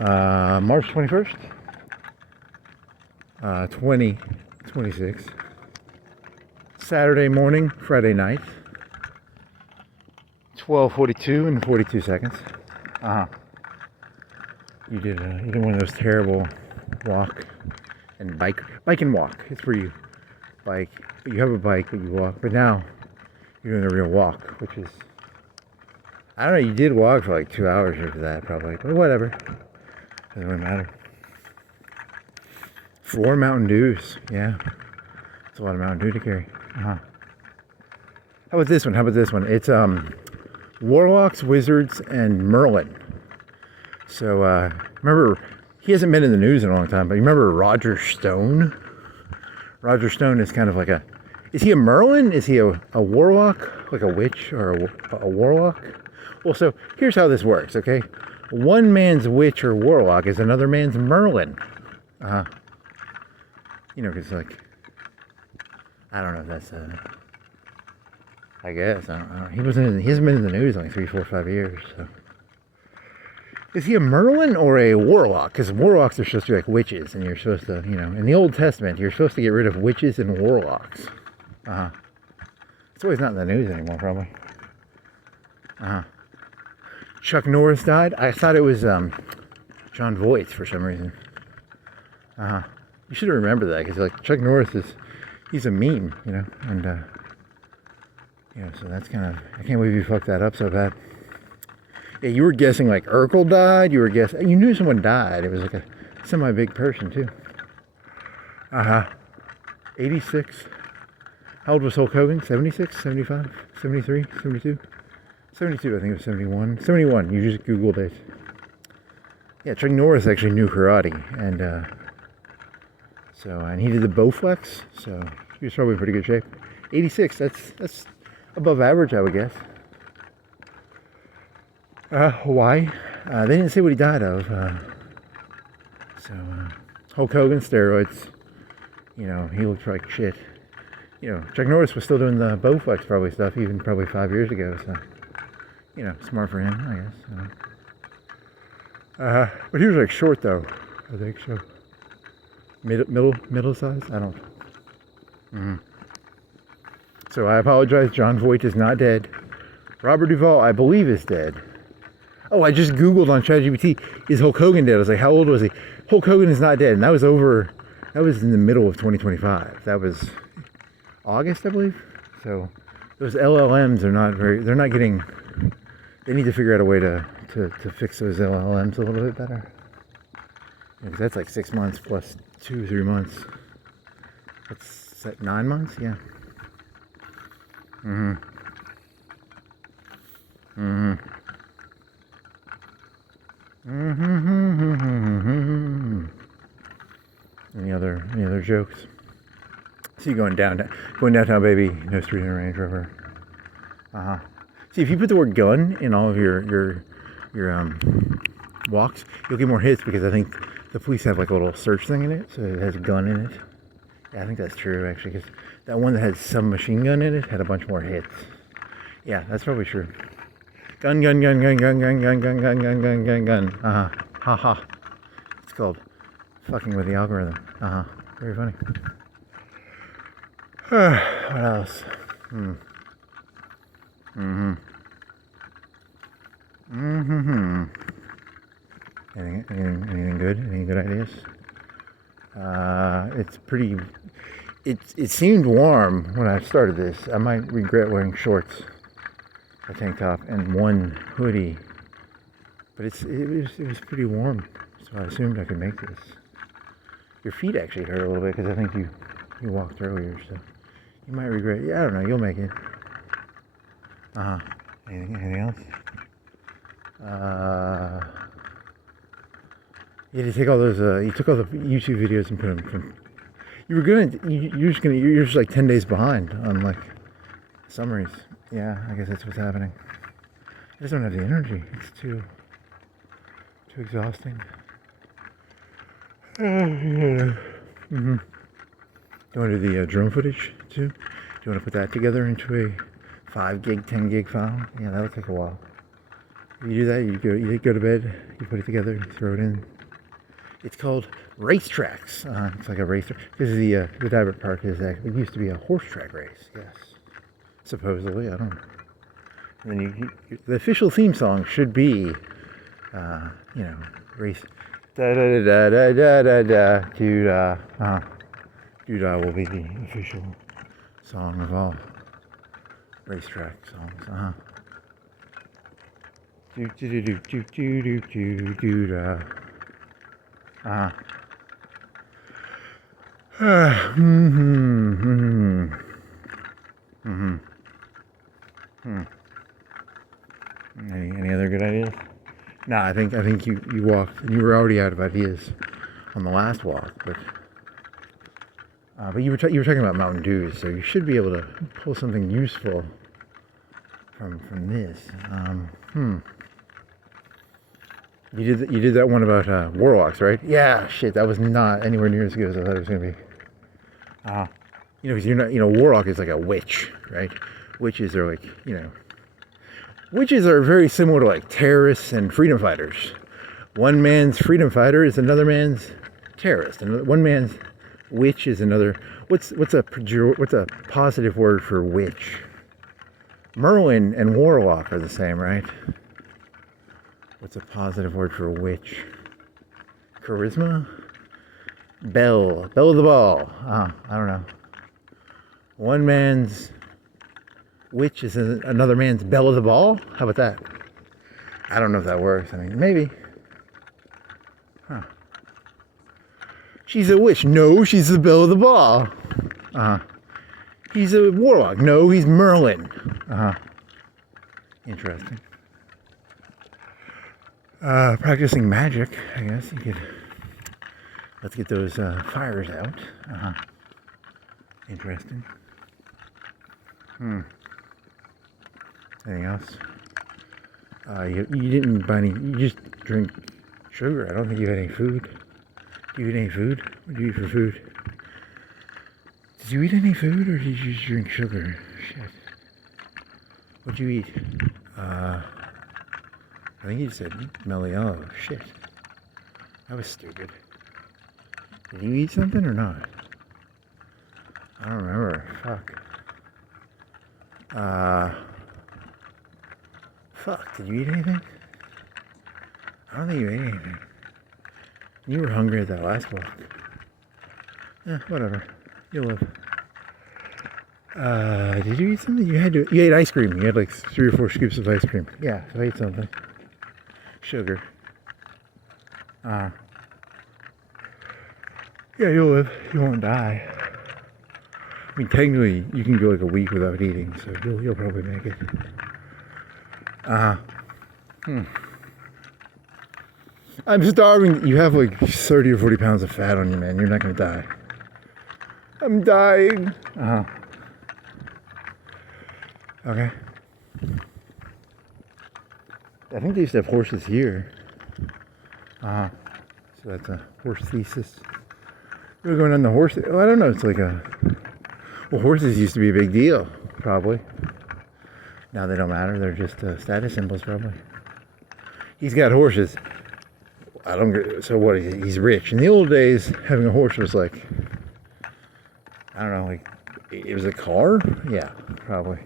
March 21st, 2026. Saturday morning, Friday night. 12:42 and 42 seconds. You did one of those terrible walk and bike and walk. It's where you bike, but you have a bike, but you walk. But now you're doing a real walk, which is, I don't know. You did walk for like 2 hours after that, probably, but whatever. Doesn't really matter. 4 Mountain Dews, yeah. It's a lot of Mountain Dew to carry. How about this one? It's Warlocks, Wizards, and Merlin. So remember, he hasn't been in the news in a long time, but you remember Roger Stone? Roger Stone is kind of like is he a Merlin? Is he a warlock, like a witch, or a warlock? Well, so here's how this works, okay? One man's witch or warlock is another man's Merlin. You know, because, like, I don't know if that's, I guess, I don't know. He hasn't been in the news in like 3, 4, 5 years, so. Is he a Merlin or a warlock? Because warlocks are supposed to be like witches, and you're supposed to, you know, in the Old Testament, you're supposed to get rid of witches and warlocks. It's always not in the news anymore, probably. Chuck Norris died. I thought it was John Voight for some reason. You should remember that, because like Chuck Norris he's a meme, you know, and yeah, so that's kind of, I can't believe you fucked that up so bad. Yeah, you were guessing like Urkel died. You knew someone died. It was like a semi-big person too. 86. How old was Hulk Hogan? 76, 75, 73, 72? 72, I think it was 71. 71, you just Googled it. Yeah, Chuck Norris actually knew karate, and and he did the Bowflex, so he was probably in pretty good shape. 86, that's above average, I would guess. Why? They didn't say what he died of. Hulk Hogan, steroids. You know, he looked like shit. You know, Chuck Norris was still doing the Bowflex probably stuff, even probably 5 years ago, so, you know, smart for him, I guess. But he was like short though, I think so. Middle size? I don't. So I apologize. John Voight is not dead. Robert Duvall, I believe, is dead. Oh, I just Googled on ChatGPT, is Hulk Hogan dead? I was like, how old was he? Hulk Hogan is not dead. And that was in the middle of 2025. That was August, I believe. So those LLMs they need to figure out a way to fix those LLMs a little bit better. Because that's like 6 months plus 2, 3 months. That's 9 months? Yeah. Any other jokes? See you going downtown, baby. No street in a Range Rover. See, if you put the word gun in all of your walks, you'll get more hits, because I think the police have like a little search thing in it, so it has a gun in it. Yeah, I think that's true actually, because that one that had some machine gun in it had a bunch more hits. Yeah, that's probably true. Gun. Ha ha. It's called fucking with the algorithm. Very funny. What else? Anything good? Any good ideas? It seemed warm when I started this. I might regret wearing shorts, a tank top, and one hoodie. But it was pretty warm, so I assumed I could make this. Your feet actually hurt a little bit, because I think you walked earlier, so you might regret. Yeah, I don't know. You'll make it. Anything else? Yeah, you take all those. You took all the YouTube videos and put them from. You're just like 10 days behind on like summaries. Yeah, I guess that's what's happening. I just don't have the energy. It's too exhausting. You want to do the drone footage too? Do you want to put that together into a 5 gig, 10 gig file? Yeah, that'll take a while. You do that, you go to bed, you put it together, you throw it in. It's called racetracks. It's like a racetrack. Because the dive park is actually, it used to be a horse track race, yes. Supposedly, I don't know. And then the official theme song should be, race. Da da da da da da da da. Doo-dah will be the official song of all racetrack songs. Do do do do do do do do da. Any other good ideas? No, I think you walked and you were already out of ideas on the last walk, but you were talking about Mountain Dews, so you should be able to pull something useful from this. You did that one about warlocks, right? Yeah, shit, that was not anywhere near as good as I thought it was gonna be. Because you're not, warlock is like a witch, right? Witches are like, witches are very similar to like terrorists and freedom fighters. One man's freedom fighter is another man's terrorist, and one man's witch is another. What's a positive word for witch? Merlin and warlock are the same, right? What's a positive word for witch? Charisma? Belle of the ball. I don't know. One man's witch is another man's belle of the ball? How about that? I don't know if that works. I mean, maybe. She's a witch. No, she's the belle of the ball. He's a warlock. No, he's Merlin. Interesting. Practicing magic, I guess you could. Let's get those fires out. Interesting. Anything else? You didn't buy any. You just drink sugar. I don't think you had any food. Do you eat any food? What do you eat for food? Did you eat any food, or did you just drink sugar? Shit. What'd you eat? I think you said melly. Oh, shit. That was stupid. Did you eat something or not? I don't remember. Fuck. Fuck. Did you eat anything? I don't think you ate anything. You were hungry at that last walk. Whatever. You'll live. Did you eat something? You ate ice cream. You had like 3 or 4 scoops of ice cream. Yeah, so I ate something. Sugar. Yeah, you'll live. You won't die. I mean, technically, you can go like a week without eating, so you'll probably make it. I'm starving. You have like 30 or 40 pounds of fat on you, man. You're not gonna die. I'm dying. Okay. I think they used to have horses here. So that's a horse thesis. We're going on the horse. Oh, I don't know. It's like well, horses used to be a big deal, probably. Now they don't matter. They're just status symbols, probably. He's got horses. I don't get. So what? He's rich. In the old days, having a horse was like, I don't know, like it was a car. Yeah, probably.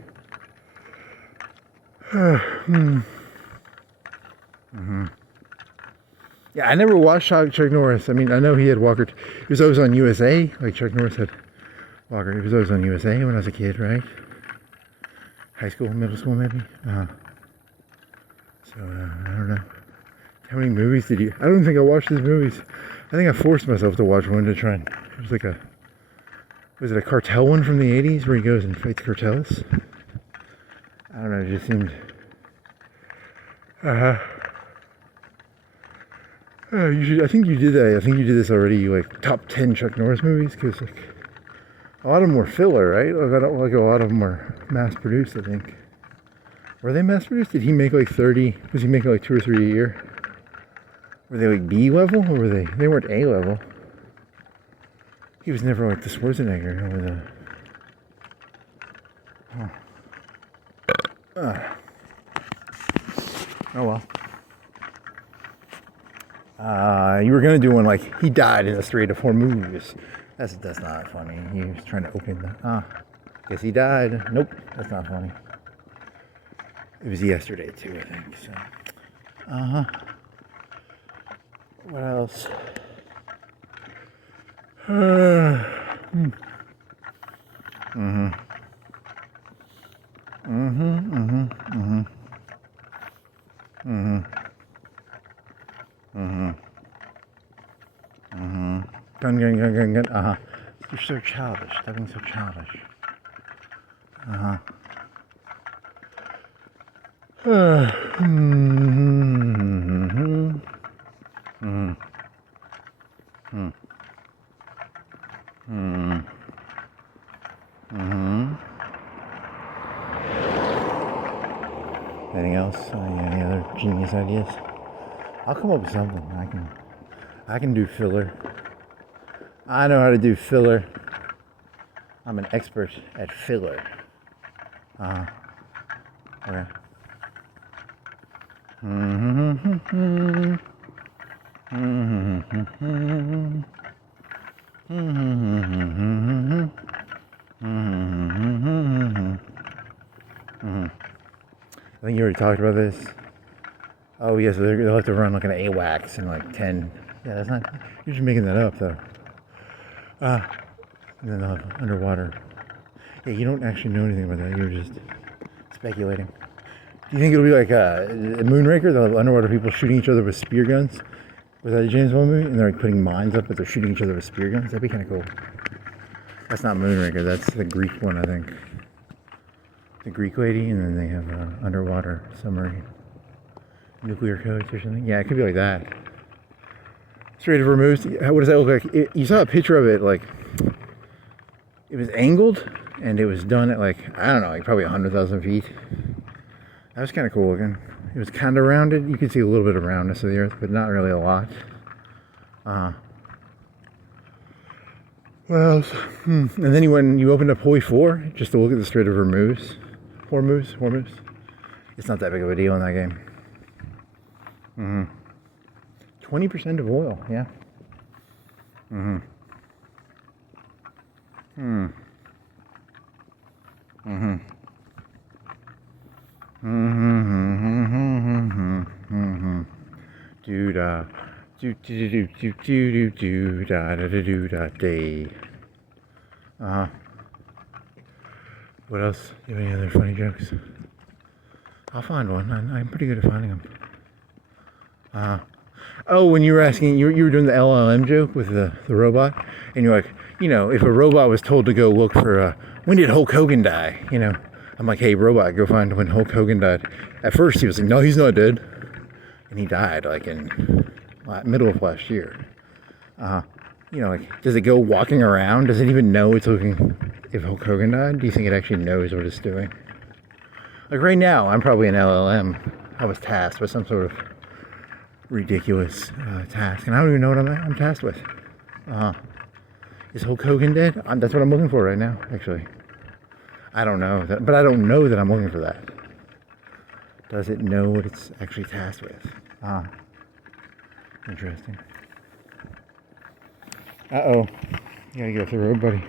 Yeah, I never watched Chuck Norris. I mean, I know he had Walker. He was always on USA. Like Chuck Norris had Walker. He was always on USA when I was a kid, right? High school, middle school, maybe. So I don't know. How many movies did you? I don't think I watched his movies. I think I forced myself to watch one to try and. It was like was it a cartel one from the 80s where he goes and fights cartels? I don't know. It just seemed. You should. I think you did that. I think you did this already. Like top 10 Chuck Norris movies, because like a lot of them were filler, right? Like a lot of them are mass produced. I think. Were they mass produced? Did he make like 30? Was he making like 2 or 3 a year? Were they like B level, or were they? They weren't A level. He was never like the Schwarzenegger or the. Oh well. You were gonna do one like he died in the Strait of Hormuz. That's not funny. He was trying to open the. Guess he died. Nope, that's not funny. It was yesterday too, I think. So. What else? Gun. You're so childish. Stop being so childish. Anything else? Any other genius ideas? I'll come up with something. I can do filler. I know how to do filler. I'm an expert at filler. Okay. I think you already talked about this. Oh yes, they'll have to run like an AWACS in like 10. Yeah, that's not. You're just making that up though. And then they'll have underwater. Yeah, you don't actually know anything about that. You're just speculating. Do you think it'll be like a Moonraker? They'll have underwater people shooting each other with spear guns. Was that a James Bond movie? And they're like putting mines up, but they're shooting each other with spear guns. That'd be kind of cool. That's not Moonraker. That's the Greek one, I think. The Greek lady, and then they have underwater submarine nuclear codes or something. Yeah, it could be like that. Strait of Hormuz. What does that look like? You saw a picture of it, like it was angled, and it was done at like I don't know, like probably 100,000 feet. That was kind of cool looking. It was kind of rounded. You could see a little bit of roundness of the Earth, but not really a lot. What else? And then you opened up Hoi 4 just to look at the Strait of Hormuz. Hormuz. It's not that big of a deal in that game. 20% of oil, yeah. What else? Do you have any other funny jokes? I'll find one. I'm pretty good at finding them. Oh, when you were asking, you were doing the LLM joke with the robot, and you're like, if a robot was told to go look for when did Hulk Hogan die? I'm like, hey, robot, go find when Hulk Hogan died. At first, he was like, no, he's not dead, and he died like in middle of last year. Does it go walking around? Does it even know it's looking if Hulk Hogan died? Do you think it actually knows what it's doing? Like right now, I'm probably an LLM. I was tasked with some sort of ridiculous task, and I don't even know what I'm tasked with. Is Hulk Hogan dead? That's what I'm looking for right now, actually. I don't know that, but I don't know that I'm looking for that. Does it know what it's actually tasked with? Interesting. You gotta get off the road, buddy.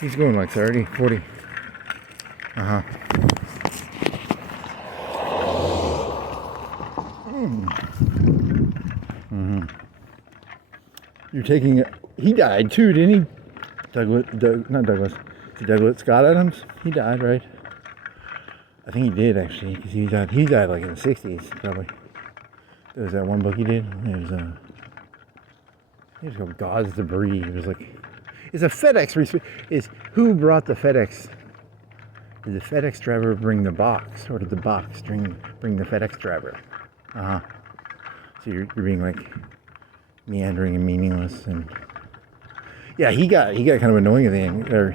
He's going like 30, 40. You're taking it. He died too, didn't he? Not Douglas. Douglas Scott Adams? He died, right? I think he did actually, because he died like in the 60s, probably. There was that one book he did. It was called God's Debris. It was like, it's a FedEx. Who brought the FedEx? Did the FedEx driver bring the box, or did the box bring the FedEx driver? So you're being like meandering and meaningless, and yeah, he got kind of annoying at the end. Or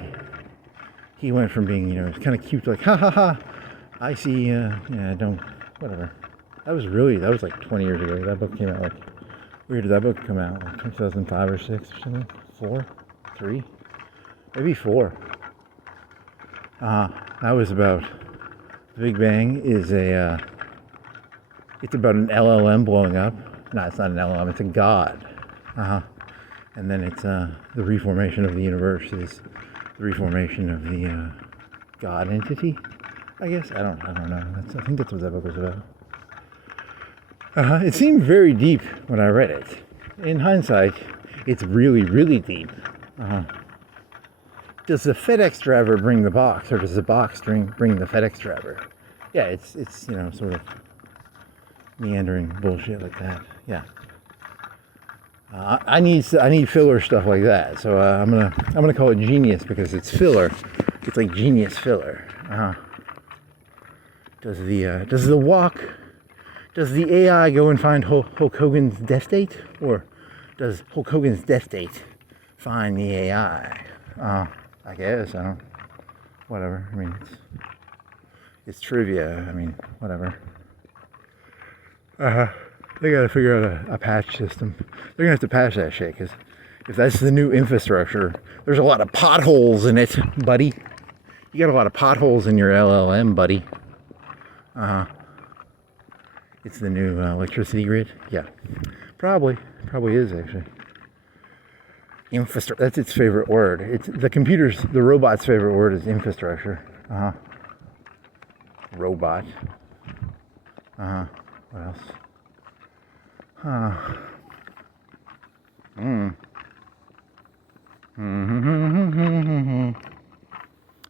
he went from being kind of cute, like ha ha ha, I see, don't, whatever. That was like 20 years ago. That book came out like, where did that book come out? Like 2005 or 6 or something? 4? 3? Maybe 4. That was about, The Big Bang is a It's about an LLM blowing up. No, it's not an LLM. It's a god. And then it's the reformation of the universe is the reformation of the god entity. I guess I don't know. I think that's what that book was about. It seemed very deep when I read it. In hindsight, it's really, really deep. Does the FedEx driver bring the box, or does the box bring the FedEx driver? Yeah, it's sort of meandering bullshit like that. Yeah. I need filler stuff like that. So I'm gonna call it genius because it's filler. It's like genius filler. Does the AI go and find Hulk Hogan's death date, or does Hulk Hogan's death date find the AI? I guess I don't. Whatever. I mean, it's trivia. I mean, whatever. They gotta figure out a patch system. They're gonna have to patch that shit, because if that's the new infrastructure, there's a lot of potholes in it, buddy. You got a lot of potholes in your LLM, buddy. It's the new electricity grid. Yeah, probably is actually. Infrastructure. That's its favorite word. It's the robot's favorite word is infrastructure. Robot. What else?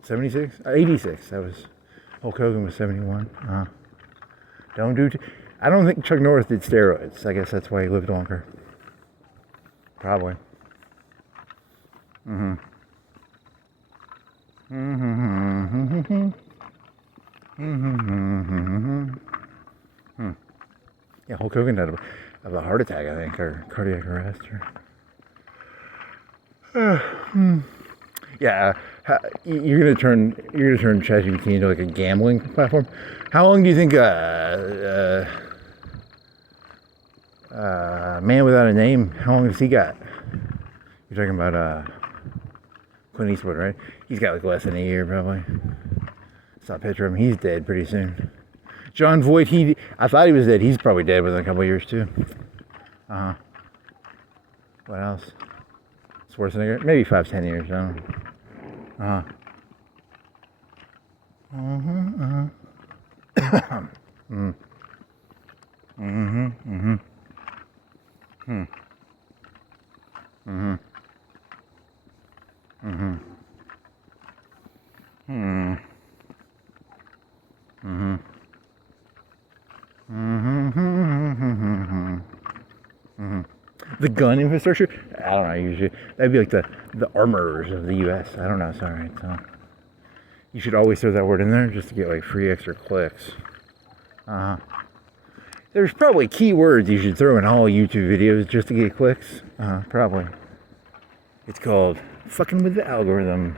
76? 86. That was Hulk Hogan was 71. I don't think Chuck Norris did steroids. I guess that's why he lived longer. Probably. Yeah, Hulk Hogan died of a heart attack, I think, or cardiac arrest. Yeah, you're gonna turn ChatGPT into like a gambling platform. How long do you think Man Without a Name? How long has he got? You're talking about Clint Eastwood, right? He's got like less than a year, probably. Saw a picture of him. He's dead pretty soon. John Voight, I thought he was dead. He's probably dead within a couple of years too. What else? Schwarzenegger, maybe 5-10 years. I The gun infrastructure? I don't know, usually. That'd be like the armorers of the U.S. I don't know, sorry. So you should always throw that word in there just to get like free extra clicks. There's probably keywords you should throw in all YouTube videos just to get clicks. Probably. It's called fucking with the algorithm.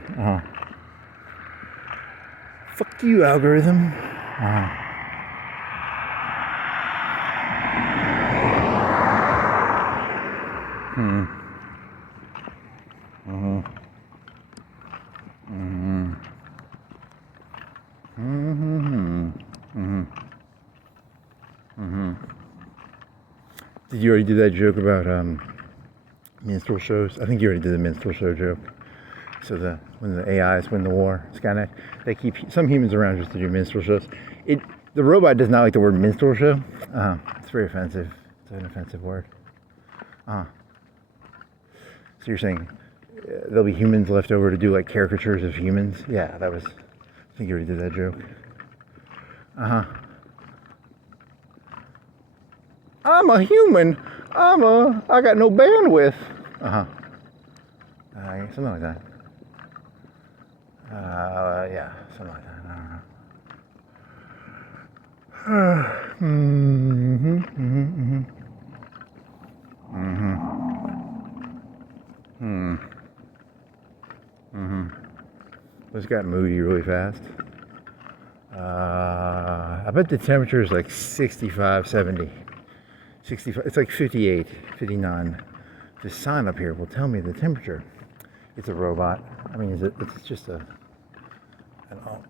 Fuck you, algorithm. Did you already do that joke about minstrel shows? I think you already did the minstrel show joke. So when the AIs win the war, Skynet, they keep some humans around just to do minstrel shows. The robot does not like the word minstrel show. It's very offensive. It's an offensive word. So you're saying there'll be humans left over to do like caricatures of humans? Yeah, I think you already did that joke. I'm a human. I got no bandwidth. Something like that. Yeah, something like that. I don't know. This got moody really fast. I bet the temperature is like 65, 70. 65, it's like 58, 59. This sign up here will tell me the temperature. It's a robot. I mean, it's just an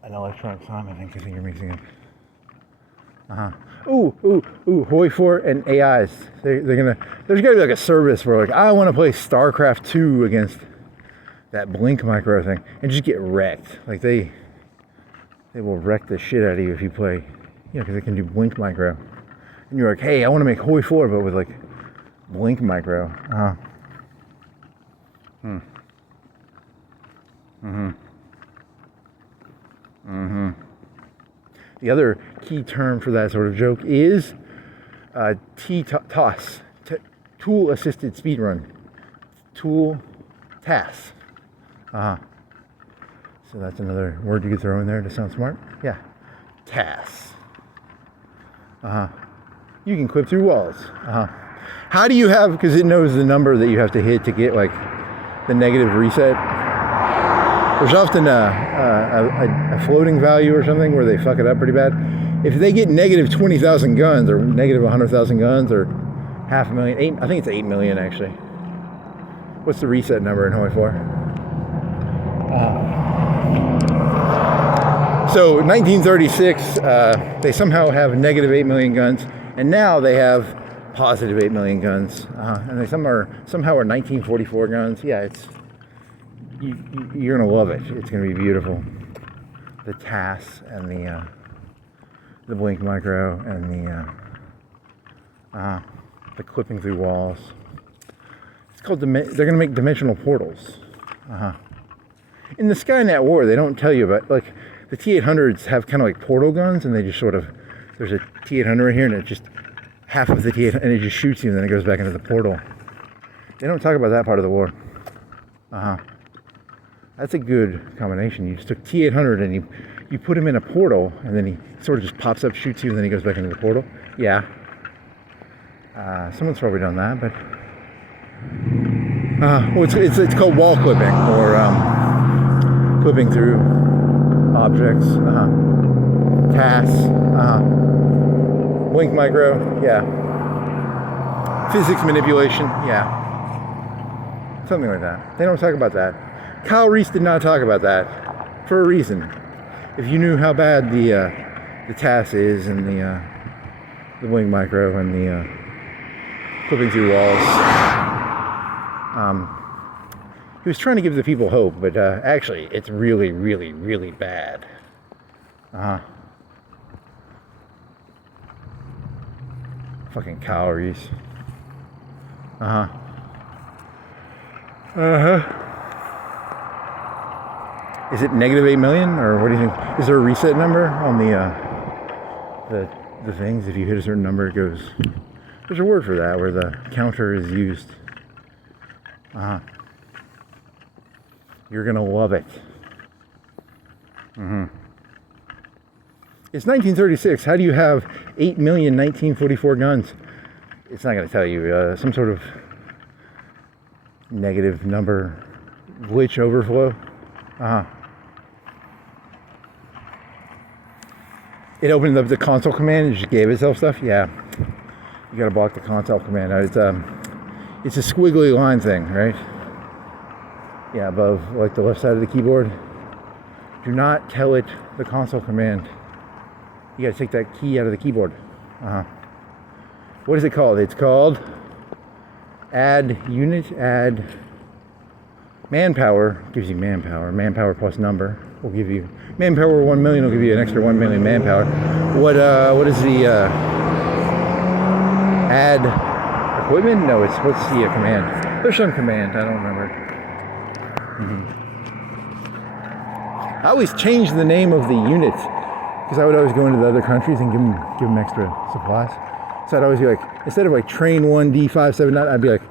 electronic sign, I think you're mixing up. Hoi 4 and AIs. They're gonna. There's gotta be like a service where like I want to play StarCraft 2 against that Blink micro thing and just get wrecked. Like they will wreck the shit out of you if you play, you know, because they can do Blink micro. And you're like, hey, I want to make Hoi 4, but with like Blink micro. The other key term for that sort of joke is TAS, tool assisted speedrun. Tool TAS. So that's another word you could throw in there to sound smart. Yeah. TAS. You can clip through walls. How do you have, because it knows the number that you have to hit to get like the negative reset. There's often a floating value or something where they fuck it up pretty bad. If they get negative 20,000 guns or negative 100,000 guns or 500,000, I think it's 8 million actually. What's the reset number in Hoi 4? So 1936, they somehow have negative 8 million guns, and now they have positive 8 million guns, and they somehow are 1944 guns. Yeah, it's you're gonna love it. It's gonna be beautiful. The TAS and the Blink micro and the clipping through walls. It's called they're gonna make dimensional portals. In the Skynet War, they don't tell you about, like, the T-800s have kind of like portal guns, and they just sort of, there's a T-800 right here, and it just half of the T-800, and it just shoots you, and then it goes back into the portal. They don't talk about that part of the war. That's a good combination. You just took T-800 and you put him in a portal, and then he sort of just pops up, shoots you, and then he goes back into the portal. Yeah. Someone's probably done that, but well, it's called wall clipping, or clipping through objects. TAS. Blink micro. Yeah. Physics manipulation. Yeah. Something like that. They don't talk about that. Kyle Reese did not talk about that for a reason. If you knew how bad the TAS is, and the Blink micro and the clipping through walls, he was trying to give the people hope, but actually it's really, really, really bad. Fucking Kyle Reese. Is it negative 8 million, or what do you think? Is there a reset number on the things? If you hit a certain number, it goes. There's a word for that where the counter is used. You're gonna love it. It's 1936. How do you have 8 million 1944 guns? It's not gonna tell you. Some sort of negative number, glitch overflow. It opened up the console command and just gave itself stuff. Yeah, you gotta block the console command. It's a squiggly line thing, right? Yeah, above like the left side of the keyboard. Do not tell it the console command. You gotta take that key out of the keyboard. What is it called? It's called add unit, add manpower. Gives you manpower. Manpower plus number will give you manpower. 1 million will give you an extra 1 million manpower. What is the add equipment? No, what's the command? There's some command. I don't remember. I always change the name of the unit because I would always go into the other countries and give them extra supplies. So I'd always be like, instead of like train 1 D579, I'd be like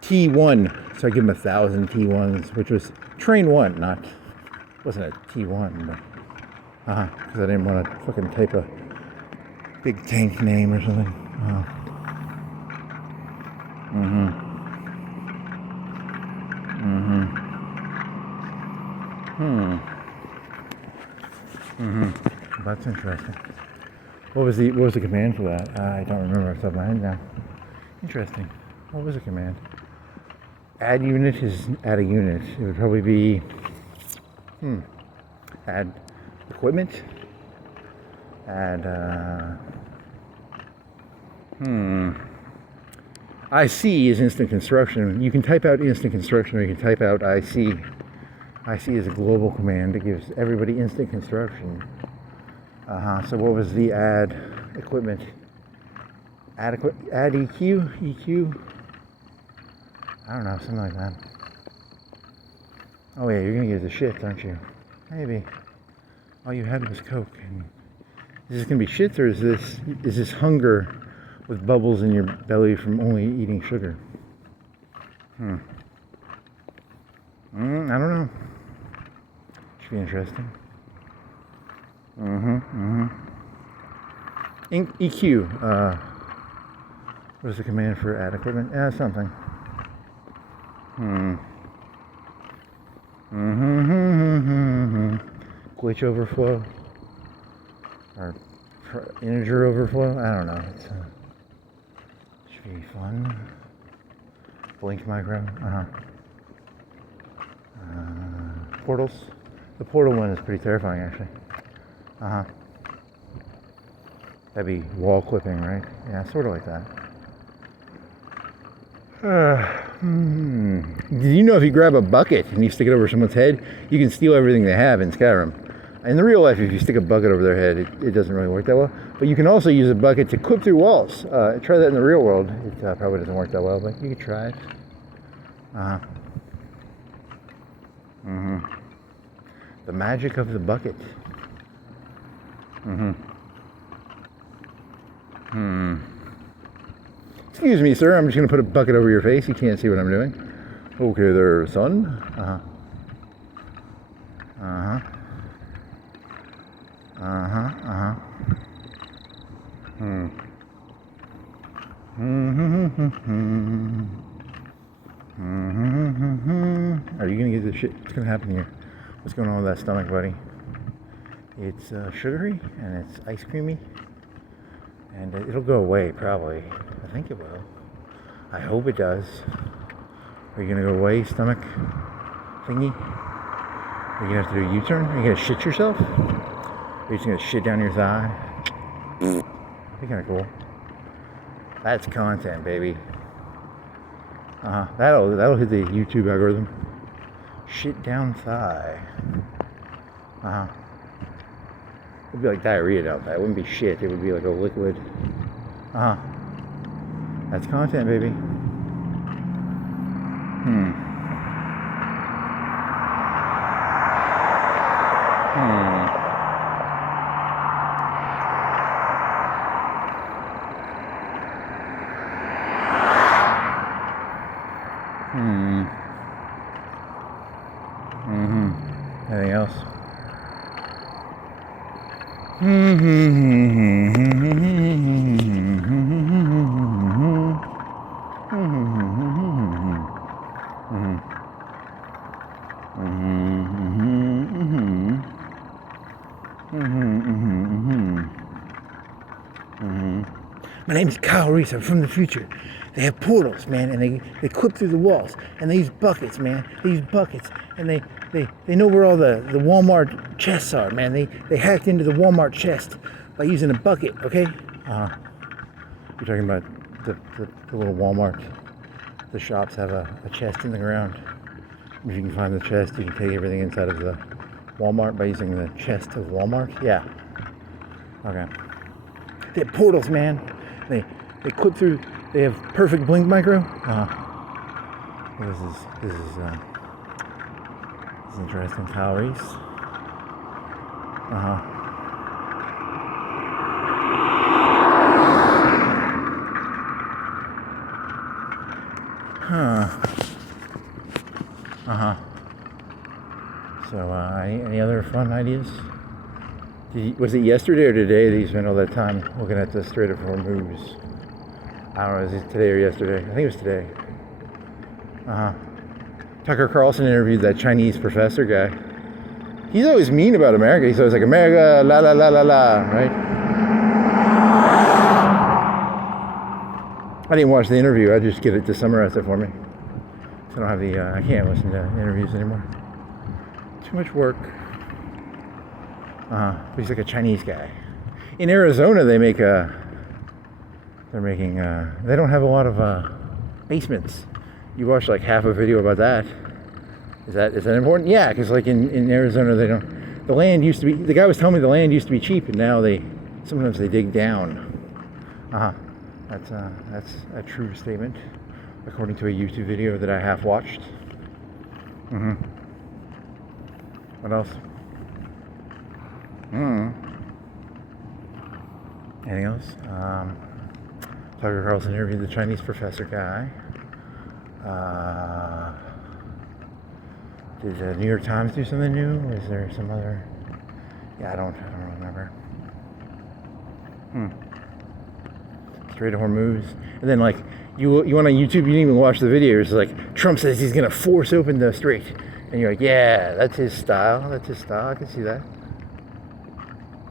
T1. So I give them 1,000 T1s, which was train 1, wasn't a T1, but because I didn't want to fucking type a big tank name or something. That's interesting. What was the command for that? I don't remember off the top of my head now. Interesting. What was the command? Add unit is add a unit. It would probably be add equipment. Add, IC is instant construction. You can type out instant construction, or you can type out IC. IC is a global command that gives everybody instant construction. So what was the add equipment? Add EQ? EQ? I don't know, something like that. Oh yeah, you're gonna get the shit, aren't you? Maybe. All you had was Coke. And is this gonna be shit, or is this hunger with bubbles in your belly from only eating sugar? I don't know. Should be interesting. EQ. What is the command for add equipment? Something. Glitch overflow. Or integer overflow? I don't know. It's should be fun. Blink micro. Portals. The portal one is pretty terrifying, actually. That'd be wall clipping, right? Yeah, sort of like that. Did you know if you grab a bucket and you stick it over someone's head, you can steal everything they have in Skyrim? In the real life, if you stick a bucket over their head, it doesn't really work that well. But you can also use a bucket to clip through walls. Try that in the real world. It probably doesn't work that well, but you could try it. The magic of the bucket. Excuse me, sir. I'm just going to put a bucket over your face. You can't see what I'm doing. Okay there, son. Are you going to get this shit? What's going to happen here? What's going on with that stomach, buddy? It's sugary and it's ice creamy. And it'll go away, probably. I think it will. I hope it does. Are you going to go away, stomach thingy? Are you going to have to do a U-turn? Are you going to shit yourself? Are you just going to shit down your thigh? That'd be kind of cool. That's content, baby. That'll hit the YouTube algorithm. Shit down thigh. It'd be like diarrhea down thigh. It wouldn't be shit. It would be like a liquid. That's content, baby. Anything else? My name's Kyle Reese. I'm from the future. They have portals, man, and they clip through the walls. And they use buckets, man. They use buckets. And they know where all the Walmart chests are, man. They hacked into the Walmart chest by using a bucket, okay? You're talking about the little Walmart. The shops have a chest in the ground. If you can find the chest, you can take everything inside of the Walmart by using the chest of Walmart. Yeah. Okay. They have portals, man. They clip through. They have perfect blink micro. This is interesting. Calories. So, any other fun ideas? Was it yesterday or today that you spent all that time looking at the Strait of Hormuz? I don't know, is it today or yesterday? I think it was today. Tucker Carlson interviewed that Chinese professor guy. He's always mean about America. He's always like, America, la la la la la, right? I didn't watch the interview. I just get it to summarize it for me. So I don't have the, I can't listen to interviews anymore. Too much work. But he's like a Chinese guy. In Arizona, they make they're making, they don't have a lot of basements. You watched like half a video about that. Is that important? Yeah, because like in Arizona, they don't, the land used to be, the guy was telling me the land used to be cheap, and now sometimes they dig down. That's a true statement, according to a YouTube video that I half watched. What else? Anything else? Tucker Carlson interviewed the Chinese professor guy. Did the New York Times do something new? Is there some other? Yeah, I don't remember. Strait of Hormuz, and then like you went on YouTube, you didn't even watch the video. It's like Trump says he's gonna force open the strait, and you're like, yeah, that's his style. That's his style. I can see that.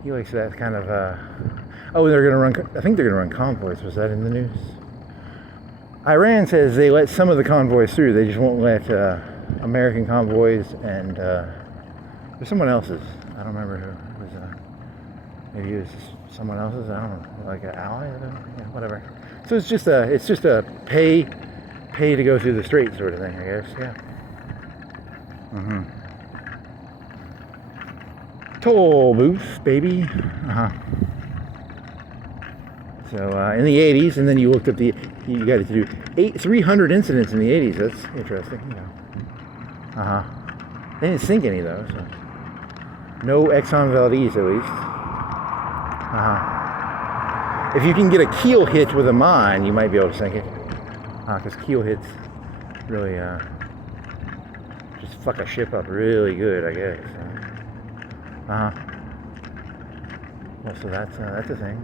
He likes that kind of. Oh, they're gonna run. I think they're gonna run convoys. Was that in the news? Iran says they let some of the convoys through. They just won't let American convoys and there's someone else's. I don't remember who it was. Maybe it was someone else's. I don't know, like an ally. I don't know. Yeah, whatever. So it's just a pay to go through the strait sort of thing, I guess. Yeah. Toll booth, baby. So in the 80s, and then you looked up you got to do 300 incidents in the 80s. That's interesting, you know. They didn't sink any though, so no Exxon Valdez at least. If you can get a keel hit with a mine, you might be able to sink it. Because keel hits really just fuck a ship up really good, I guess. Well, so that's a thing.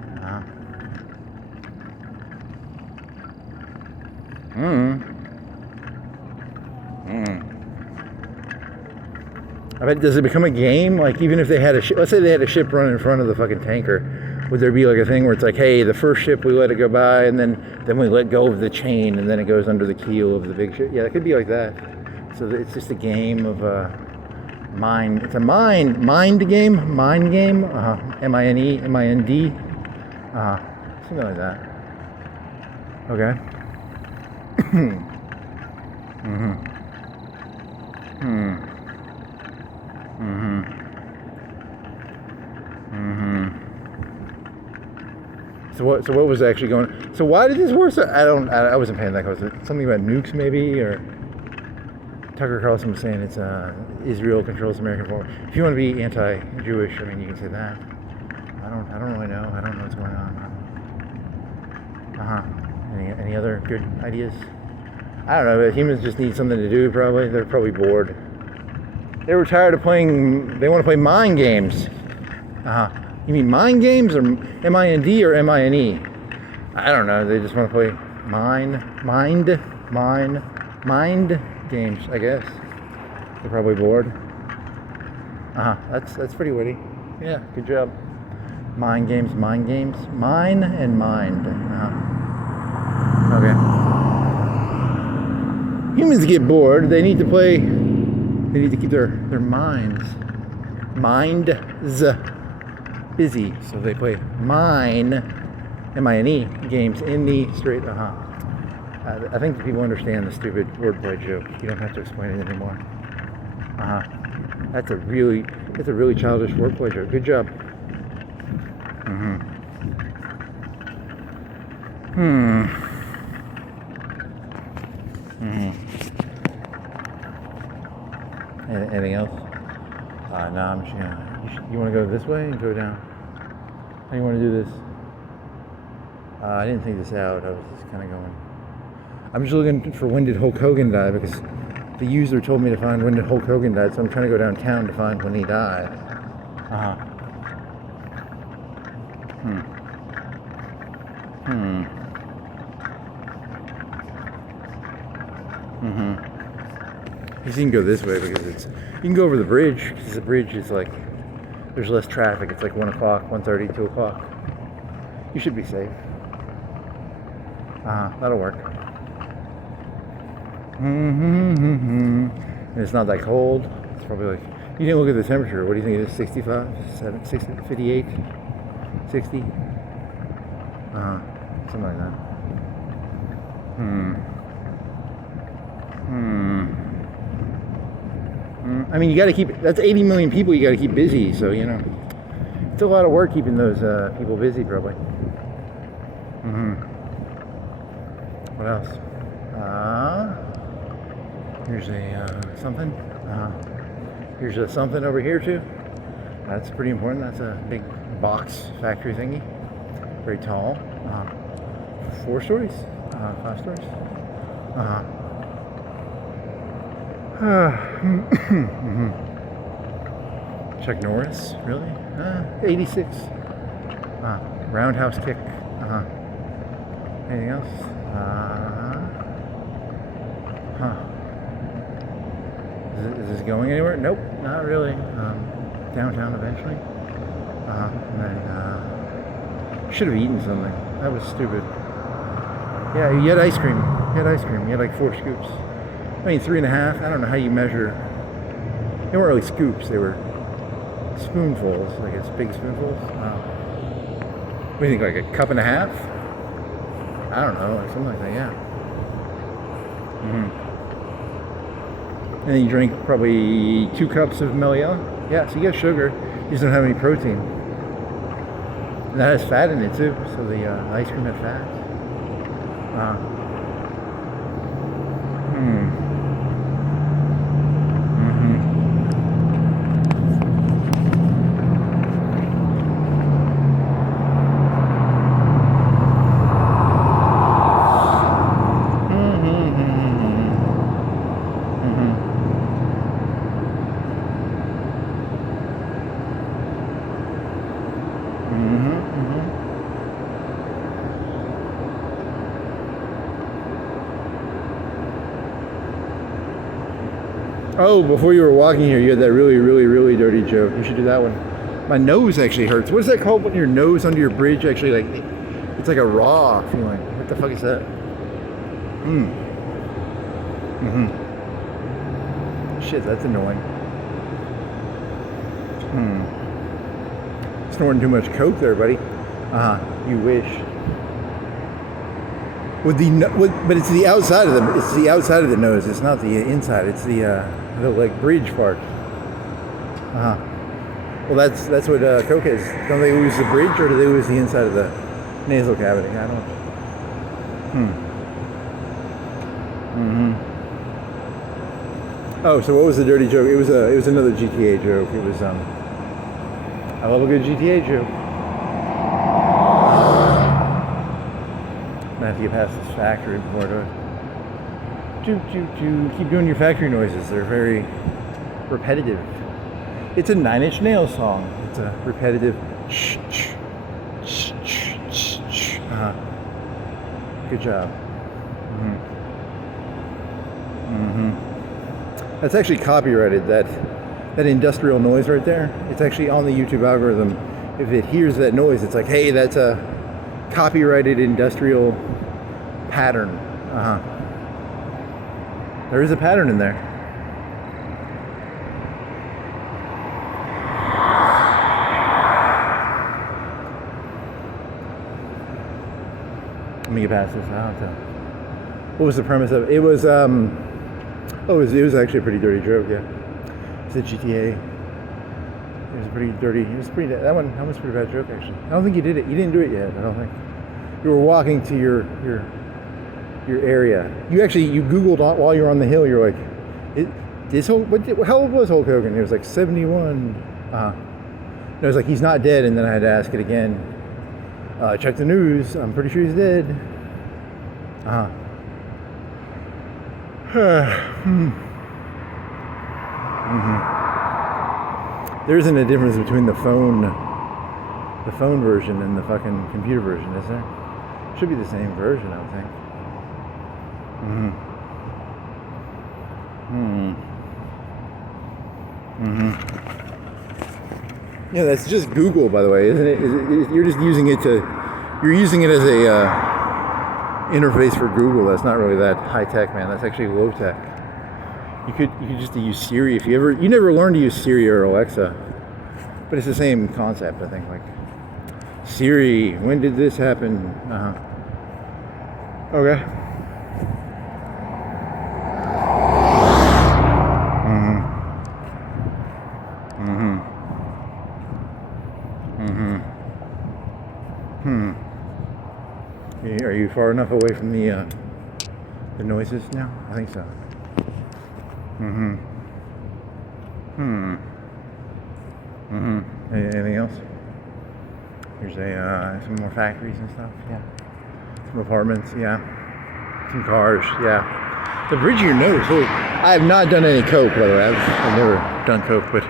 I bet, does it become a game? Like, even if they had a ship, let's say they had a ship run in front of the fucking tanker, would there be like a thing where it's like, hey, the first ship we let it go by, and then we let go of the chain, and then it goes under the keel of the big ship? Yeah, it could be like that. So it's just a game of mind. It's a mind game. M-I-N-E, M-I-N-D. Something like that. Okay. So what was actually going on? So why did this war start? I wasn't paying that close. Something about nukes maybe, or Tucker Carlson was saying it's Israel controls American foreign. If you want to be anti-Jewish, I mean, you can say that. I don't really know. I don't know what's going on. Any other good ideas? I don't know, but humans just need something to do, probably. They're probably bored. They were tired of playing, they want to play mind games. You mean mind games, or M-I-N-D or M-I-N-E? I don't know, they just want to play mind games, I guess. They're probably bored. That's pretty witty. Yeah, good job. Mind games. Mine and mind. Okay. Humans get bored. They need to play. They need to keep their minds busy. So they play M-I-N-E games in the straight. I think people understand the stupid wordplay joke. You don't have to explain it anymore. That's a really childish wordplay joke. Good job. Anything else? No, I'm just gonna. You want to go this way and go down? How do you want to do this? I didn't think this out. I was just kind of going. I'm just looking for when did Hulk Hogan die, because the user told me to find when did Hulk Hogan die, so I'm trying to go downtown to find when he died. You can go this way because you can go over the bridge, because the bridge is like, there's less traffic. It's like 1 o'clock, 1:30, 2 o'clock. You should be safe. That'll work. And it's not that cold. It's probably like, you didn't look at the temperature. What do you think it is? 65, 60, 58? 60? Something like that. I mean, you got to keep, that's 80 million people you got to keep busy, so, you know, it's a lot of work keeping those people busy, probably. What else? Here's a something. Here's a something over here, too. That's pretty important. That's a big box factory thingy. Very tall. 4 stories? 5 stories? Chuck Norris, really? 86. Roundhouse kick. Anything else? Is this going anywhere? Nope, not really. Downtown eventually. And then should have eaten something. That was stupid. Yeah, you had ice cream. You had ice cream. You had like 4 scoops. I mean, 3.5. I don't know how you measure. They weren't really scoops. They were spoonfuls. I guess big spoonfuls. What do you think? Like a cup and a half? I don't know, like something like that. Yeah. And then you drink probably 2 cups of Melia. Yeah, so you get sugar. You just don't have any protein. And that has fat in it too. So the ice cream had fat. Oh, before you were walking here, you had that really, really, really dirty joke. You should do that one. My nose actually hurts. What is that called when your nose under your bridge actually, like, it's like a raw feeling. What the fuck is that? Shit, that's annoying. Snorting too much coke there, buddy. You wish. But it's the outside of the, it's the outside of the nose. It's not the inside. It's the like bridge part. Well, that's what coke is. Don't they use the bridge, or do they use the inside of the nasal cavity? I don't. Oh, so what was the dirty joke? It was another GTA joke. It was I love a good GTA joke. I have to get past this factory before I do it. Keep doing your factory noises. They're very repetitive. It's a 9 Inch Nails song. It's a repetitive Good job. That's actually copyrighted, that industrial noise right there. It's actually on the YouTube algorithm. If it hears that noise, it's like, hey, that's a copyrighted industrial pattern. There is a pattern in there. Let me get past this. What was the premise of it? It was it was actually a pretty dirty joke. Yeah, it's a GTA. It was pretty dirty. It was pretty. That one was a pretty bad joke actually. I don't think you did it. You didn't do it yet. I don't think. You were walking to your area. You Googled while you were on the hill. You're like, how old was Hulk Hogan? He was like 71. It was like, he's not dead. And then I had to ask it again. Check the news. I'm pretty sure he's dead. There isn't a difference between the phone version and the fucking computer version, is there? Should be the same version, I would think. Yeah, that's just Google, by the way, isn't it? You're just using it you're using it as a interface for Google. That's not really that high tech, man. That's actually low tech. You could just use Siri if you never learned to use Siri or Alexa, but it's the same concept, I think. Like, Siri, when did this happen? Okay. Are you far enough away from the noises now? I think so. Anything else? There's some more factories and stuff. Yeah. Some apartments. Yeah. Some cars. Yeah. The bridge of your nose. Holy, I have not done any coke, by the way. I've never done coke, but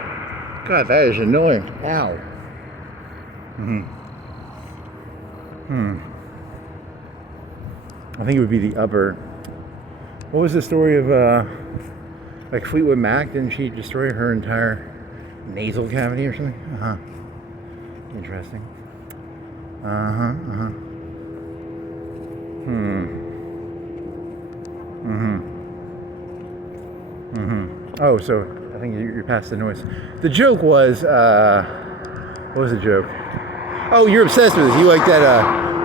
God, that is annoying. Ow. I think it would be the upper. What was the story of like Fleetwood Mac? Didn't she destroy her entire nasal cavity or something? Interesting. Oh, so I think you're past the noise. The joke was, what was the joke? Oh, you're obsessed with this. You like that,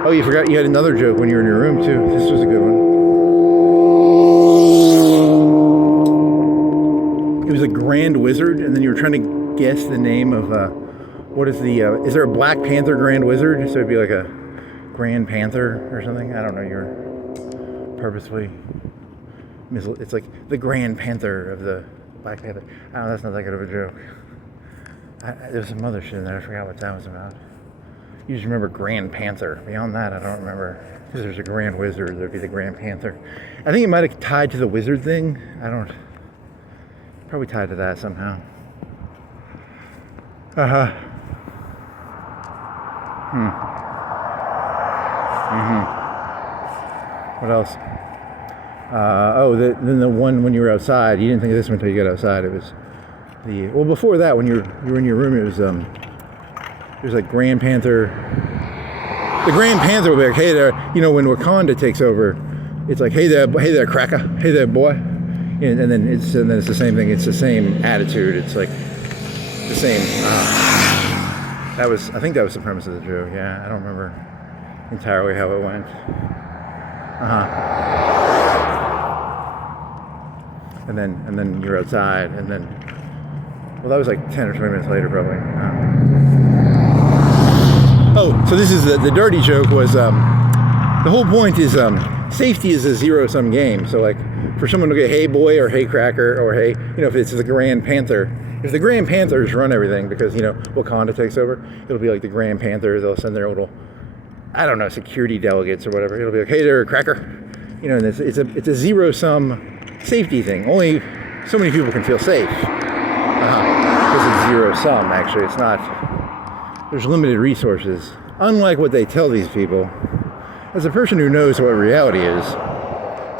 oh, you forgot you had another joke when you were in your room, too. This was a good one. It was a grand wizard, and then you were trying to guess the name of, what is the, is there a Black Panther grand wizard? So it'd be like a Grand Panther or something? I don't know, you're purposefully, it's like the Grand Panther of the Black Panther. I don't know, that's not that good of a joke. There's some other shit in there, I forgot what that was about. You just remember Grand Panther. Beyond that, I don't remember. Because there's a Grand Wizard, there'd be the Grand Panther. I think it might have tied to the wizard thing. Probably tied to that somehow. What else? Then the one when you were outside. You didn't think of this one until you got outside. It was well, before that, when you were in your room, it was like Grand Panther. The Grand Panther will be like, hey there, when Wakanda takes over, it's like, hey there, cracker, hey there, boy, and then it's the same thing. It's the same attitude. It's like the same. I think that was the premise of the joke. Yeah, I don't remember entirely how it went. And then you're outside, and then, well, that was like 10 or 20 minutes later, probably. So this is the dirty joke was, the whole point is, safety is a zero-sum game. So like, for someone to get hey boy or hey cracker or hey, if it's the Grand Panther, if the Grand Panthers run everything because, Wakanda takes over, it'll be like the Grand Panthers, they'll send their little, I don't know, security delegates or whatever. It'll be like, hey there, cracker. And it's a zero-sum safety thing. Only so many people can feel safe. Because it's zero-sum, actually. It's not, there's limited resources. Unlike what they tell these people, as a person who knows what reality is,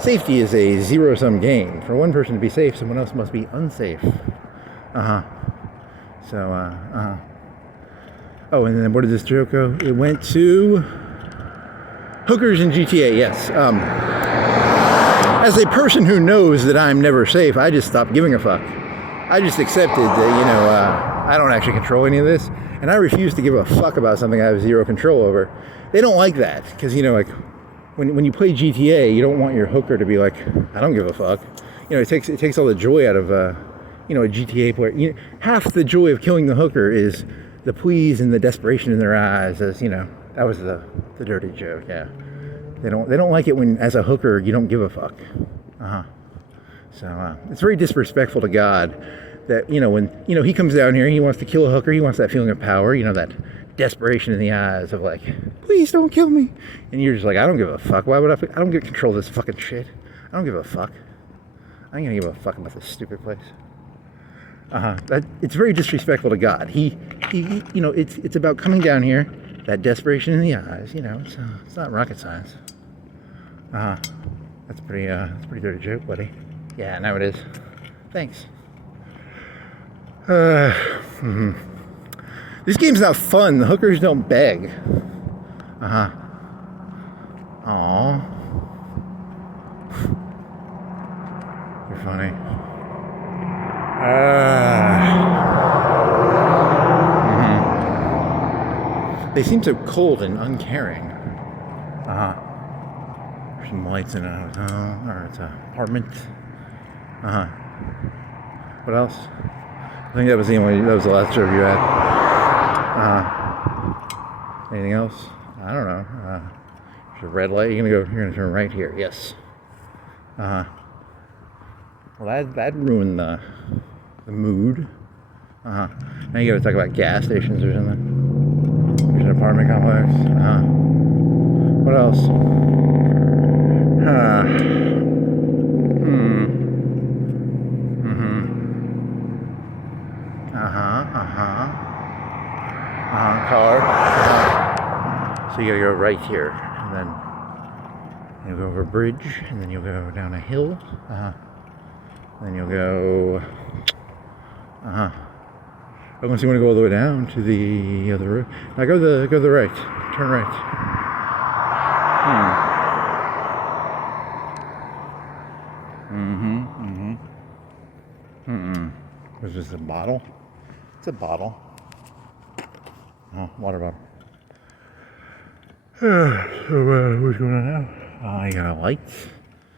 safety is a zero-sum game. For one person to be safe, someone else must be unsafe. Oh, and then where did this joke go? It went to hookers in GTA, yes. As a person who knows that I'm never safe, I just stopped giving a fuck. I just accepted that, I don't actually control any of this, and I refuse to give a fuck about something I have zero control over. They don't like that, because, like, when you play GTA, you don't want your hooker to be like, I don't give a fuck. It takes all the joy out of, a GTA player. Half the joy of killing the hooker is the pleas and the desperation in their eyes, as, that was the dirty joke, yeah. They don't like it when, as a hooker, you don't give a fuck. So it's very disrespectful to God that, when, he comes down here, he wants to kill a hooker, he wants that feeling of power, that desperation in the eyes of like, please don't kill me. And you're just like, I don't give a fuck. Why would I don't get control of this fucking shit. I don't give a fuck. I ain't gonna give a fuck about this stupid place. It's very disrespectful to God. He it's about coming down here, that desperation in the eyes, it's not rocket science. That's pretty dirty joke, buddy. Yeah, now it is. Thanks. This game's not fun. The hookers don't beg. Aww. You're funny. They seem so cold and uncaring. Some lights in a hotel, or it's an apartment. What else? I think that was the last joke you had. Anything else? I don't know. There's a red light. You're gonna turn right here. Yes. Well, that ruined the mood. Now you gotta talk about gas stations or something. There's an apartment complex. What else? Car. So you gotta go right here, and then you'll go over a bridge, and then you'll go down a hill. Then you'll go. Once you want to go all the way down to the other road. Now go the right. Turn right. Was this a bottle? It's a bottle. Oh, water bottle. So what's going on now? You got a light,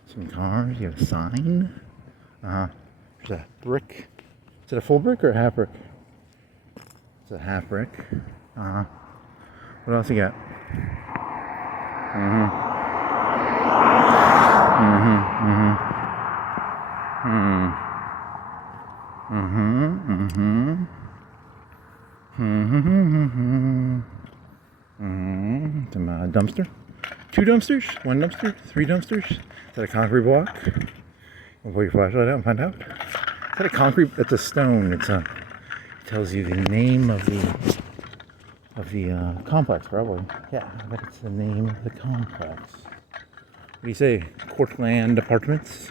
some cars, you got a sign. There's a brick. Is it a full brick or a half brick? It's a half brick. What else you got? Some dumpster. 2 dumpsters? 1 dumpster? 3 dumpsters? Is that a concrete block? We'll pull your flashlight out and find out. Is that a concrete? That's a stone. It tells you the name of the complex, probably. Yeah, I bet it's the name of the complex. What do you say? Courtland Apartments?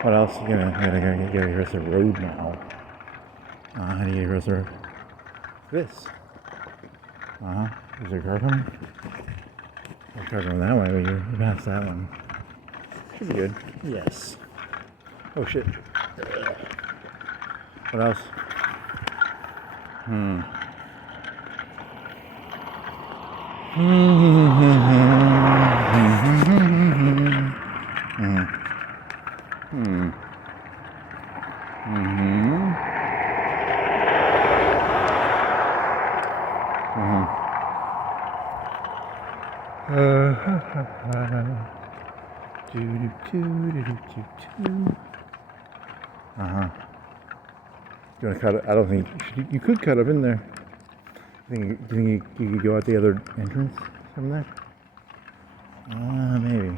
What else? You gotta get across the road now. How do you get across the road? This. Is there a car coming? There's a car going that way, but you're past that one. Should be good. Yes. Oh shit. What else? You want to cut it? I don't think you could cut up in there. Do you think you could go out the other entrance from there? Maybe.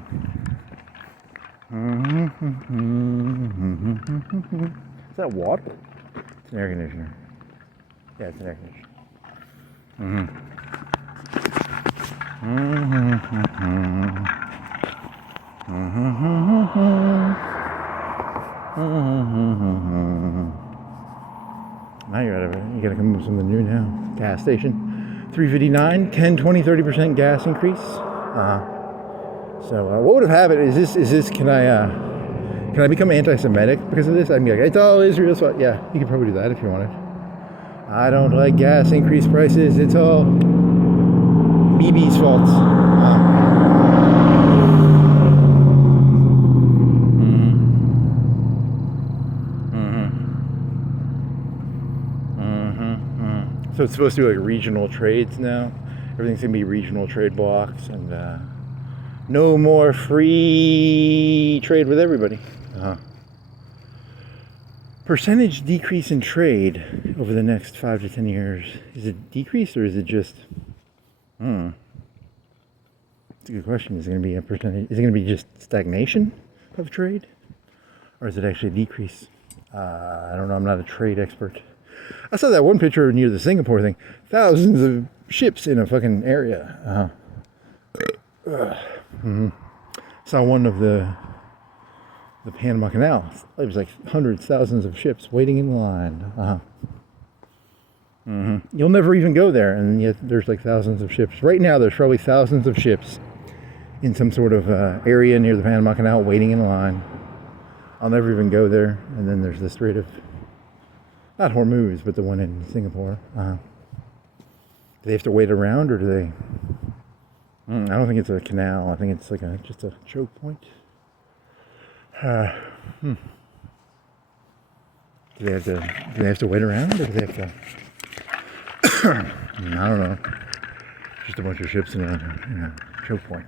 Is that water? It's an air conditioner. Yeah, it's an air conditioner. Now you gotta come up with something new now. Gas station, $3.59, 10, 20, 30% gas increase. So what would have happened is this? Can I become anti-Semitic because of this? I'd be like, it's all Israel's fault. Yeah, you could probably do that if you wanted. I don't like gas increase prices. It's all BB's fault. So it's supposed to be like regional trades now. Everything's gonna be regional trade blocks, and no more free trade with everybody. Percentage decrease in trade over the next 5 to 10 years. Is it decrease or is it just? That's a good question. Is it going to be a percentage? Is it going to be just stagnation of trade, or is it actually a decrease? I don't know. I'm not a trade expert. I saw that one picture near the Singapore thing. Thousands of ships in a fucking area. Saw one of the the Panama Canal. It was like hundreds, thousands of ships waiting in line. You'll never even go there, and yet there's like thousands of ships. Right now, there's probably thousands of ships in some sort of area near the Panama Canal waiting in line. I'll never even go there. And then there's the Strait of, not Hormuz, but the one in Singapore. Do they have to wait around, or do they? I don't think it's a canal. I think it's like just a choke point. Do they have to wait around, or do they have to? I don't know. Just a bunch of ships in a choke point.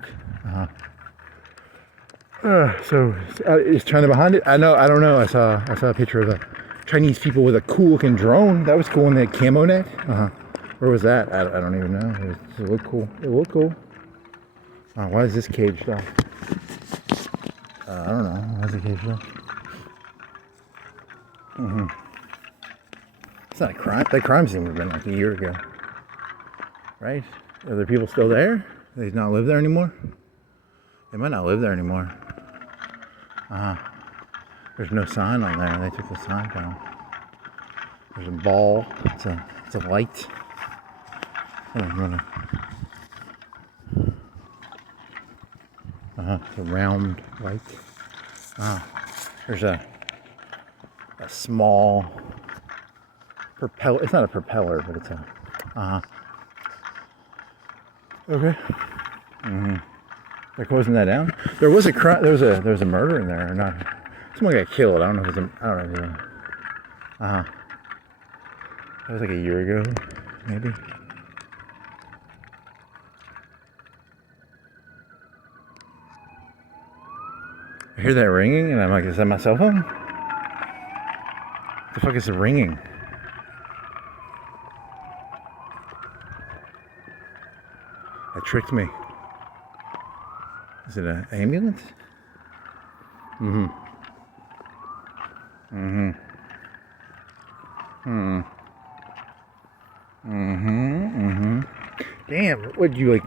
So is China behind it? I don't know. I saw a picture of the Chinese people with a cool looking drone. That was cool, and they had camo net. Where was that? I don't even know. It looked cool. It looked cool. Why is this caged off? I don't know. Why is it caged off? It's not a crime. That crime scene would have been like a year ago, right? Are there people still there? They not live there anymore? They might not live there anymore. There's no sign on there. They took the sign down. There's a ball. It's a light. It's a round light. There's a small propeller. It's not a propeller, but it's a. Okay. They're closing that down. There was a crime. There was a murder in there, or not? Someone got killed. I don't know if it was. I don't know. That was like a year ago, maybe. I hear that ringing, and I'm like, is that my cell phone? What the fuck is it ringing? That tricked me. Is it an ambulance? Damn, what'd you like?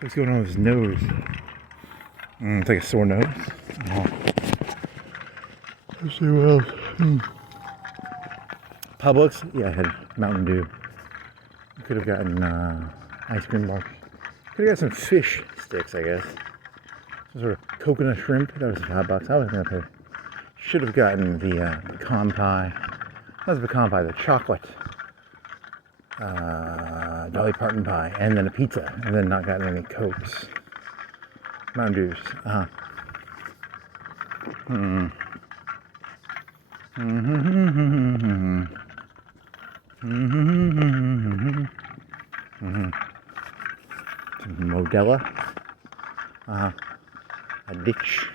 What's going on with his nose? It's like a sore nose. Let's see what else. Publix? Yeah, I had Mountain Dew. You could have gotten ice cream bars. Could have got some fish sticks, I guess. Some sort of coconut shrimp. That was $5. I was gonna pay. Should have gotten the pecan pie. That was the pecan pie, the chocolate Dolly Parton pie, and then a pizza, and then not gotten any Cokes. Mountain Dews. Some Modella. A ditch.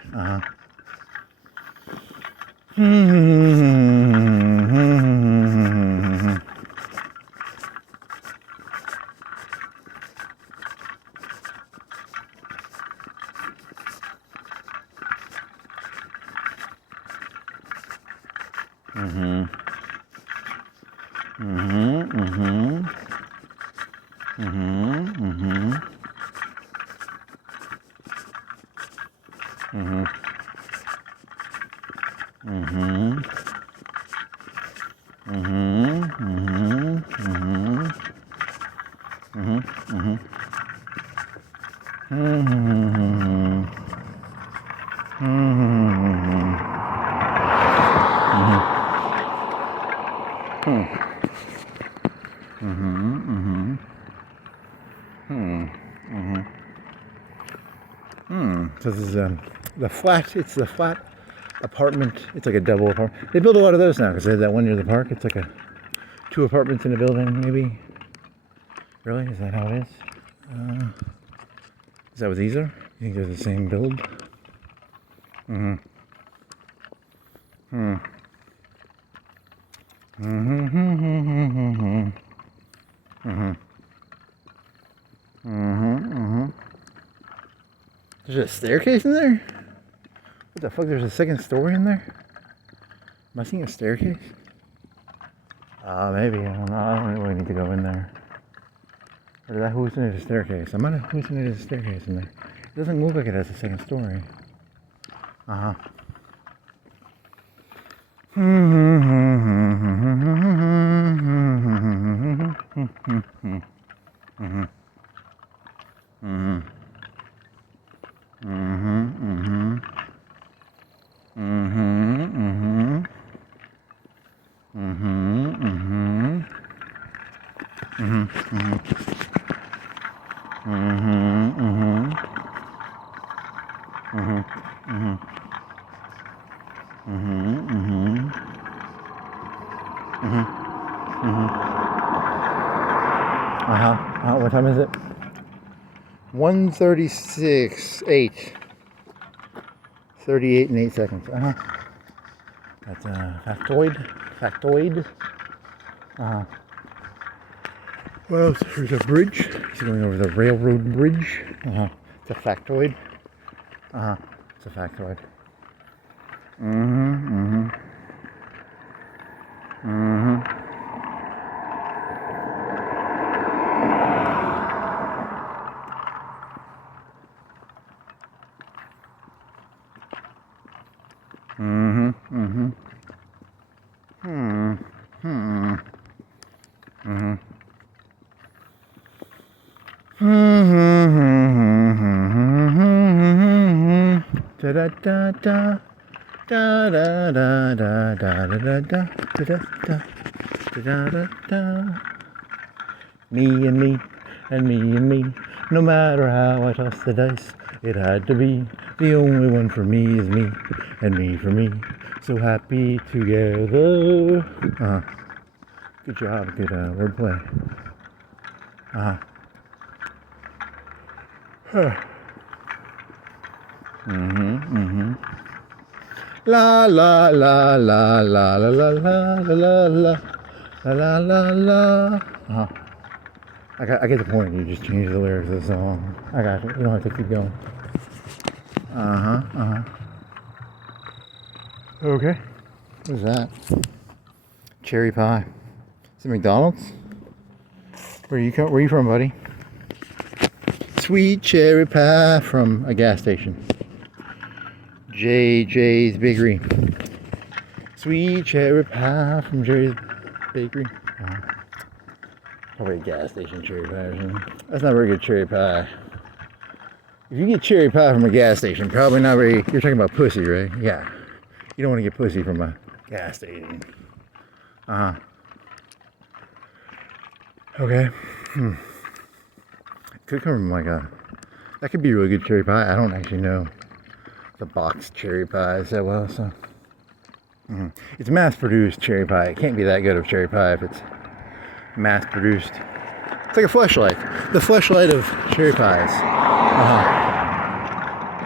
So this is the flat. It's the flat apartment. It's like a double apartment. They build a lot of those now because they had that one near the park. It's like a 2 apartments in a building, maybe. Really? Is that how it is? Is that what these are? You think they're the same build? There's a staircase in there? What the fuck? There's a second story in there? Am I seeing a staircase? Maybe. I don't know. I don't really need to go in there. Or did I hallucinate a staircase? I might have hallucinated a staircase in there. It doesn't look like it has a second story. Uh-huh. What time is it? 1:36, 8. 38 and 8 seconds. That's a factoid. Well, there's a bridge. He's going over the railroad bridge. It's a factoid. It's a factoid. Da da da da da da da da da da da da da da da. Me and me and me and me. No matter how I toss the dice, it had to be. The only one for me is me, and me for me. So happy together. Good job, good wordplay. La la la la la la la la la la la la la. I get the point. You just change the lyrics of the song. I got it. You don't have to keep going. Okay. What is that? Cherry pie. Is it McDonald's? Where you from, buddy? Sweet cherry pie from a gas station. JJ's Bakery. Sweet cherry pie from Jerry's Bakery. Probably a gas station cherry pie or something. That's not very good cherry pie. If you get cherry pie from a gas station, probably not very... You're talking about pussy, right? Yeah. You don't want to get pussy from a gas station. Okay. Could come from like a... That could be a really good cherry pie. I don't actually know the boxed cherry pies that well, so... It's mass-produced cherry pie. It can't be that good of cherry pie if it's mass-produced. It's like a fleshlight. The fleshlight of cherry pies.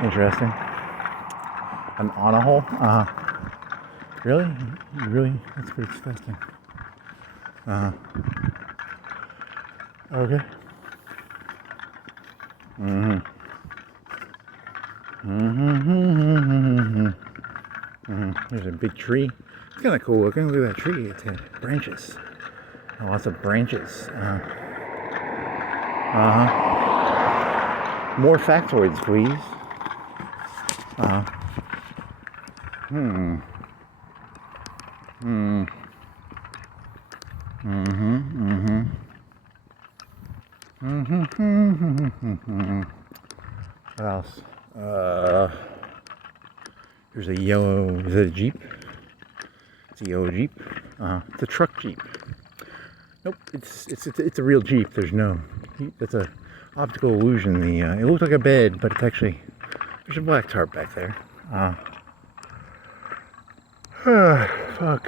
Interesting. An on-a-hole? Really? Really? That's pretty disgusting. Okay. There's a big tree. It's kind of cool looking. Look at that tree. It's got branches. Lots of branches. More factoids, please. What else? There's a yellow, is it a Jeep? It's a yellow Jeep. It's a truck Jeep. Nope, it's a real Jeep. There's no, that's a optical illusion. It looks like a bed, but it's actually, there's a black tarp back there. Fuck.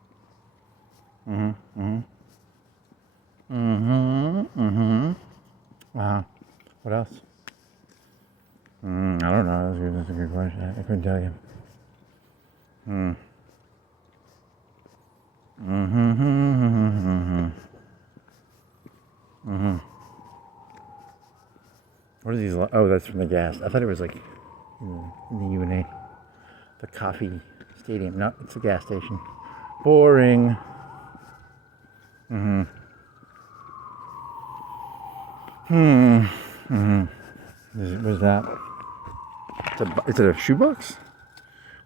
What else? I don't know. That's a good question. I couldn't tell you. What are these? Oh, that's from the gas. I thought it was like in the UNA, the coffee stadium. No, it's a gas station. Boring. What is that? Is it a shoebox?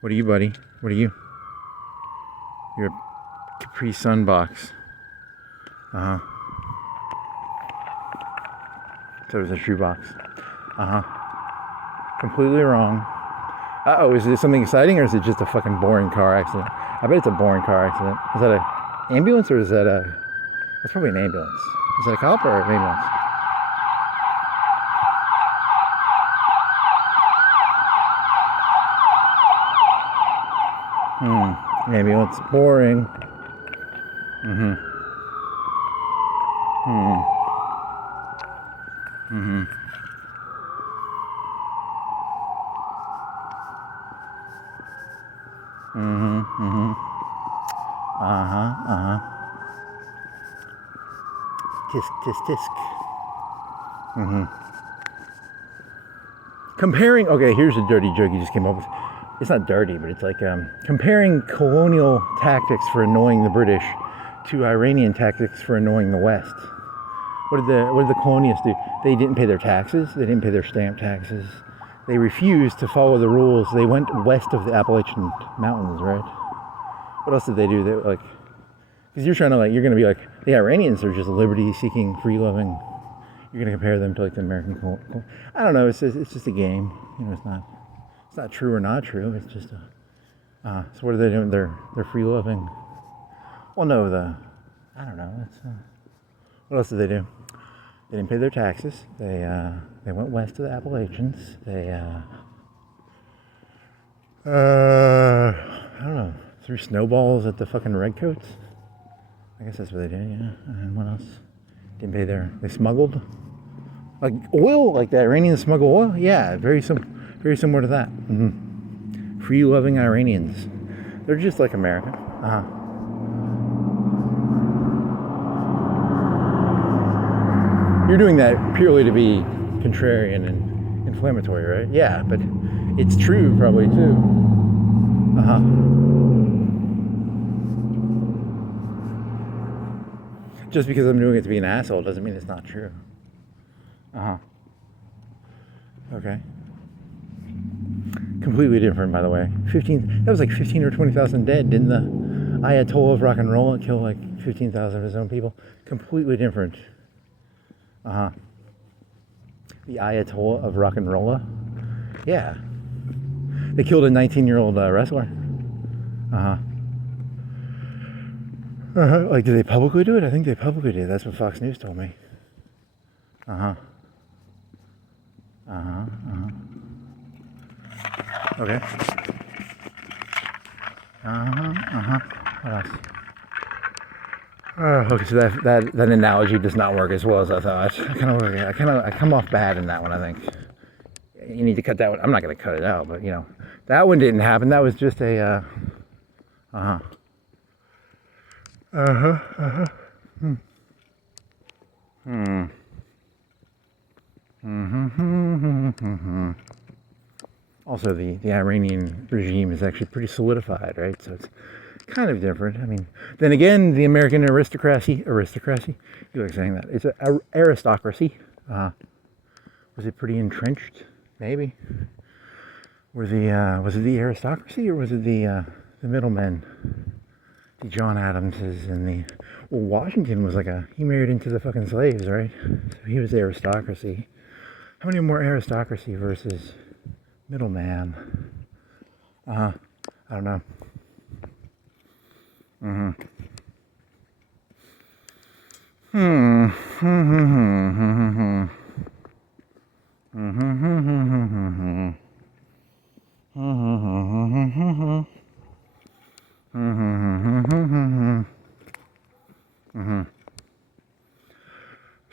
What are you, buddy? What are you? You're a Capri Sun box. So it's a shoebox. Completely wrong. Uh-oh, is this something exciting or is it just a fucking boring car accident? I bet it's a boring car accident. Is that an ambulance or is that a... That's probably an ambulance. Is that a cop or an ambulance? Ambulance. Boring. Tisk. Comparing, okay, here's a dirty joke you just came up with. It's not dirty, but it's like comparing colonial tactics for annoying the British to Iranian tactics for annoying the West. What did the colonialists do? They didn't pay their taxes. They didn't pay their stamp taxes. They refused to follow the rules. They went west of the Appalachian Mountains, right? What else did they do? They like, because you're going to be like, the Iranians are just liberty-seeking, free-loving. You're going to compare them to like the American I don't know. It's just a game. You know, it's not true or not true. It's just a. So what are they doing? They're free-loving. Well, no, I don't know. What else did they do? They didn't pay their taxes. They went west to the Appalachians. They I don't know, threw snowballs at the fucking redcoats. I guess that's what they did, yeah. And what else? Didn't pay they smuggled like oil, like the Iranians smuggle oil. Yeah, very similar to that. Free-loving Iranians. They're just like America. You're doing that purely to be contrarian and inflammatory, right? Yeah, but it's true probably too. Just because I'm doing it to be an asshole doesn't mean it's not true. Okay. Completely different, by the way. That was like 15 or 20,000 dead. Didn't the Ayatollah of rock and roll kill like 15,000 of his own people? Completely different. The Ayatollah of rock and roll. Yeah. They killed a 19-year-old wrestler. Like, did they publicly do it? I think they publicly did. That's what Fox News told me. Okay. What else? Okay, so that analogy does not work as well as I thought. I come off bad in that one, I think. You need to cut that one. I'm not going to cut it out, but, you know, that one didn't happen. That was just a, Also, the Iranian regime is actually pretty solidified, right? So it's kind of different. I mean, then again, the American aristocracy, you like saying that? It's an aristocracy. Was it pretty entrenched? Maybe. Was it the aristocracy or was it the middlemen? The John Adamses and Washington was like he married into the fucking slaves, right? So he was the aristocracy. How many more aristocracy versus middleman? I don't know.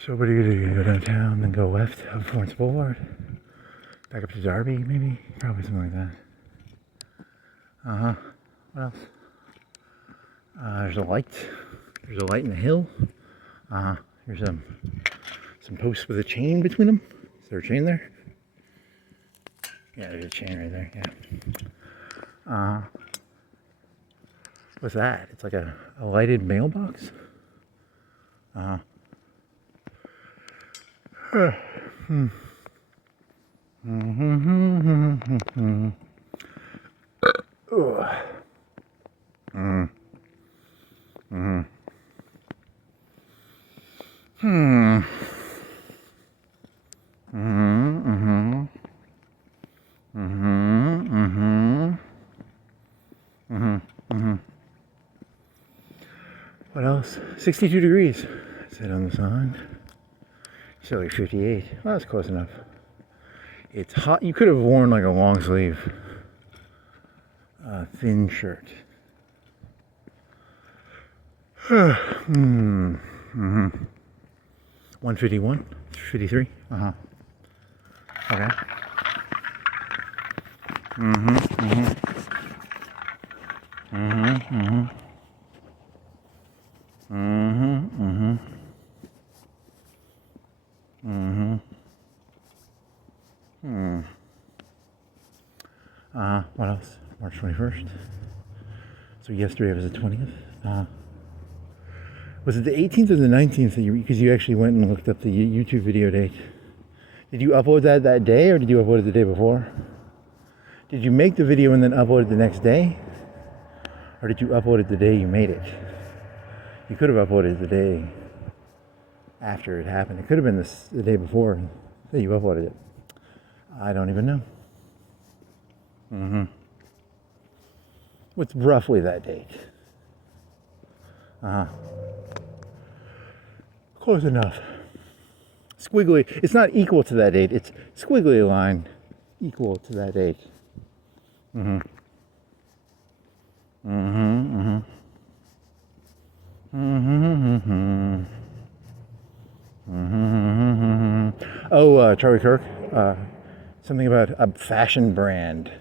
So what are you gonna do? You go downtown, then go left of Florence Boulevard, back up to Darby, maybe? Probably something like that. What else? There's a light. There's a light in the hill. Here's some posts with a chain between them. Is there a chain there? Yeah, there's a chain right there, yeah. What's that? It's like a lighted mailbox? What else? 62 degrees. Is it on the sign? It's like 58. Well, that's close enough. It's hot. You could have worn like a long sleeve, thin shirt. 151, 53. Okay. What else? March 21st. So yesterday was the 20th. Was it the 18th or the 19th that because you actually went and looked up the YouTube video date? Did you upload that day, or did you upload it the day before? Did you make the video and then upload it the next day? Or did you upload it the day you made it? You could have uploaded it the day after it happened. It could have been the day before that you uploaded it. I don't even know. What's roughly that date? Close enough. Squiggly. It's not equal to that date. It's squiggly line equal to that date. Oh, Charlie Kirk. Something about a fashion brand.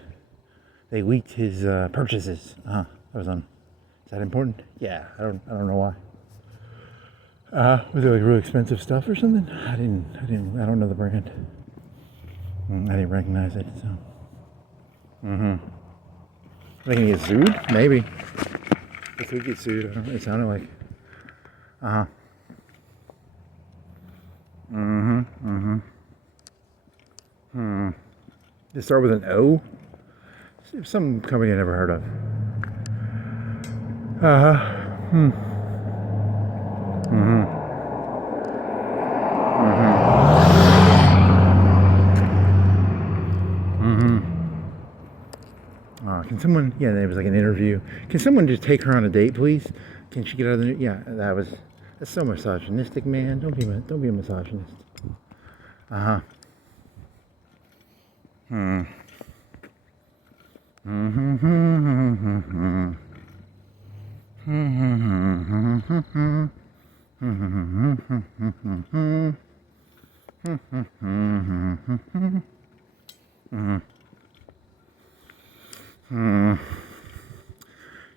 They leaked his purchases. That was on. Is that important? Yeah. I don't know why. Was it like really expensive stuff or something? I don't know the brand. I didn't recognize it. So. They can get sued? Maybe. They could get sued. I don't know. It sounded like. They start with an O? Some company I never heard of. Can someone, yeah, there was like an interview. Can someone just take her on a date, please? Can she get out of the, yeah, that's so misogynistic, man. Don't be a misogynist.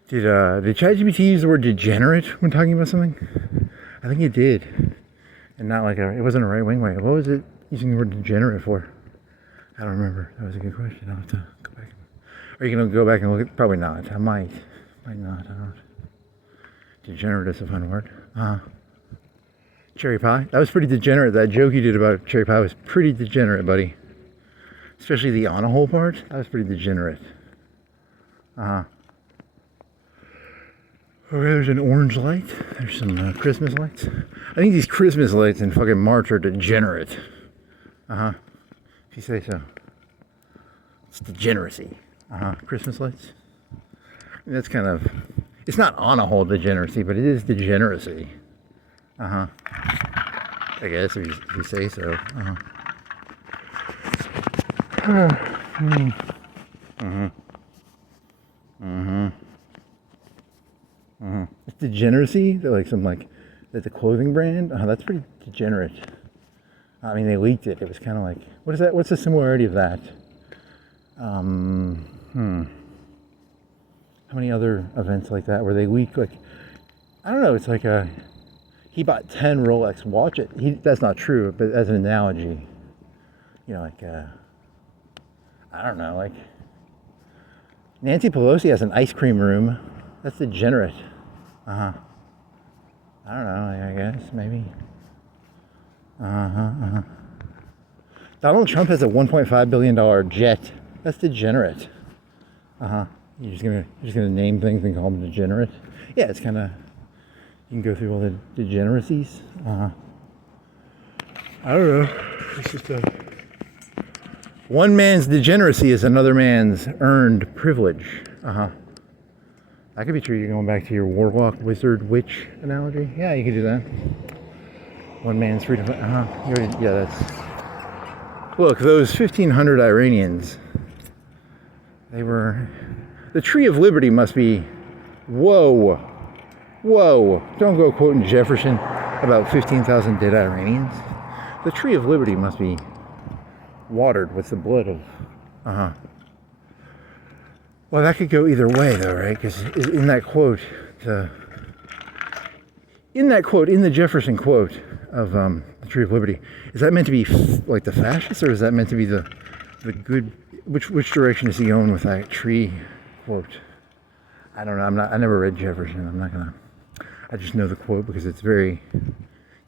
Did ChatGPT use the word degenerate when talking about something? I think it did. And not like it wasn't a right wing way. What was it using the word degenerate for? I don't remember. That was a good question. I'll have to go back. Are you going to go back and look at? Probably not. I might not. I don't know. Degenerate is a fun word. Cherry pie. That was pretty degenerate. That joke you did about cherry pie was pretty degenerate, buddy. Especially the on a hole part. That was pretty degenerate. Okay, there's an orange light. There's some Christmas lights. I think these Christmas lights in fucking March are degenerate. If you say so. It's degeneracy. Christmas lights. That's kind of, it's not on a whole degeneracy, but it is degeneracy. I guess if you say so. It's degeneracy. They're like some like That the clothing brand? Oh, that's pretty degenerate. I mean, they leaked it. It was kind of like, what is that? What's the similarity of that? How many other events like that where they leak, like, I don't know, it's like he bought 10 Rolex watches. That's not true, but as an analogy, you know, like, I don't know, like, Nancy Pelosi has an ice cream room. That's degenerate. I don't know, I guess, maybe. Donald Trump has a $1.5 billion jet. That's degenerate. You're just gonna name things and call them degenerate? Yeah, it's kind of, you can go through all the degeneracies. I don't know. It's just one man's degeneracy is another man's earned privilege. That could be true. You're going back to your warlock, wizard, witch analogy. Yeah, you could do that. One man's freedom. Yeah, that's. Look, those 1,500 Iranians. They were. The Tree of Liberty must be. Whoa. Don't go quoting Jefferson about 15,000 dead Iranians. The Tree of Liberty must be watered with the blood of. Well, that could go either way, though, right? Because in that quote, in the Jefferson quote of the Tree of Liberty, is that meant to be like the fascists, or is that meant to be the good? Which direction is he going with that tree quote? I don't know. I never read Jefferson. I'm not gonna. I just know the quote because it's kind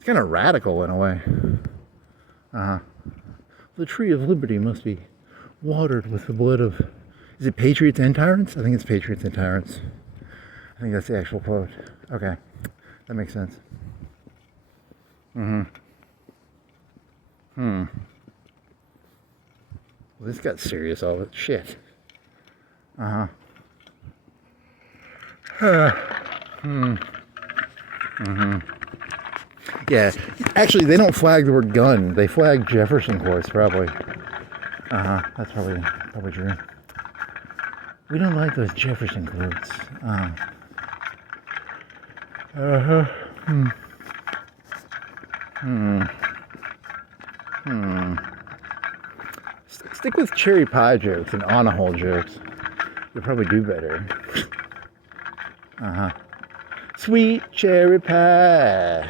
of radical in a way. The Tree of Liberty must be watered with the blood of. Is it Patriots and Tyrants? I think it's Patriots and Tyrants. I think that's the actual quote. Okay, that makes sense. Well, this got serious all of it. Shit. Yeah, actually, they don't flag the word gun. They flag Jefferson quotes, probably. That's probably true. We don't like those Jefferson quotes. Stick with cherry pie jokes and on a hole jokes. You'll probably do better. Sweet cherry pie.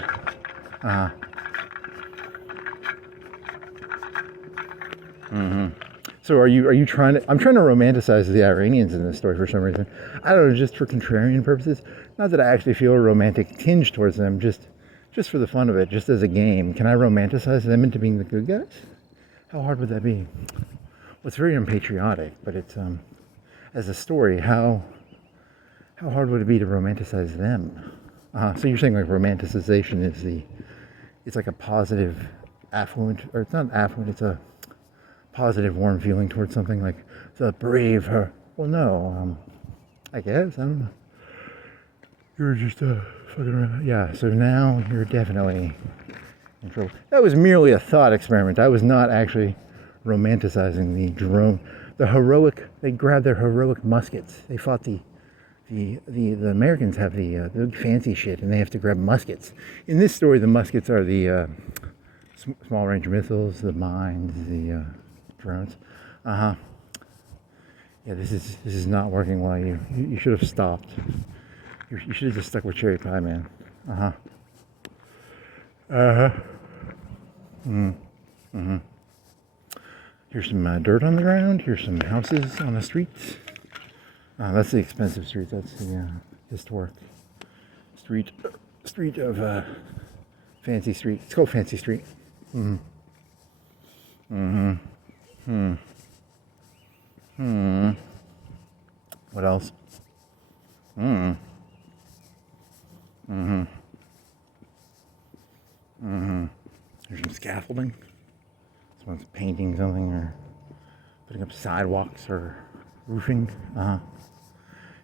So are you trying to? I'm trying to romanticize the Iranians in this story for some reason. I don't know, just for contrarian purposes. Not that I actually feel a romantic tinge towards them, just for the fun of it, just as a game. Can I romanticize them into being the good guys? How hard would that be? Well, it's very unpatriotic, but it's as a story, how hard would it be to romanticize them? So you're saying like romanticization is it's like a positive, affluent, or it's not affluent, it's a positive, warm feeling towards something like the brave her. Well, no, I guess, I don't know. You're just fucking around. Yeah, so now you're definitely in trouble. That was merely a thought experiment. I was not actually romanticizing the heroic, they grabbed their heroic muskets. They fought the Americans have the fancy shit, and they have to grab muskets. In this story, the muskets are the small range missiles, the mines, the drones. Yeah, this is not working well. You should have stopped. You should have just stuck with cherry pie, man. Here's some dirt on the ground. Here's some houses on the streets. That's the expensive street. That's the historic street of Fancy Street. It's called Fancy Street. What else? There's some scaffolding. Someone's painting something or putting up sidewalks or roofing.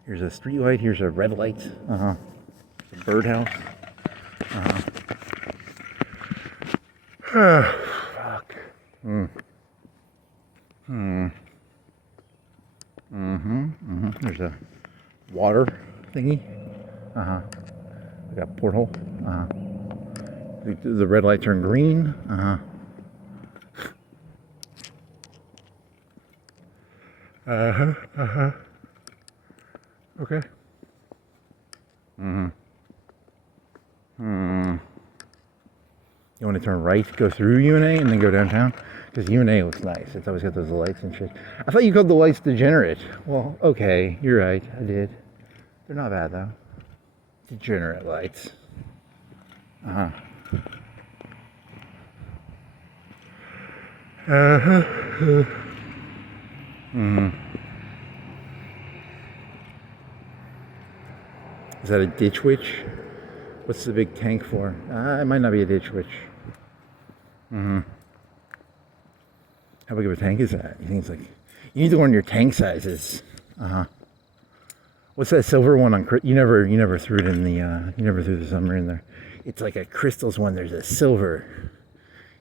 Here's a street light. Here's a red light. A birdhouse. Fuck. There's a water thingy. Like a porthole. The red light turned green. Okay. You want to turn right, go through UNA, and then go downtown? Because UNA looks nice. It's always got those lights and shit. I thought you called the lights degenerate. Well, okay, you're right. I did. They're not bad, though. Degenerate lights. Is that a ditch witch? What's the big tank for? It might not be a ditch witch. How big of a tank is that? You think it's like... You need to learn your tank sizes. What's that silver one on... You never threw it in the... you never threw the submarine there. It's like a crystals one. There's a silver.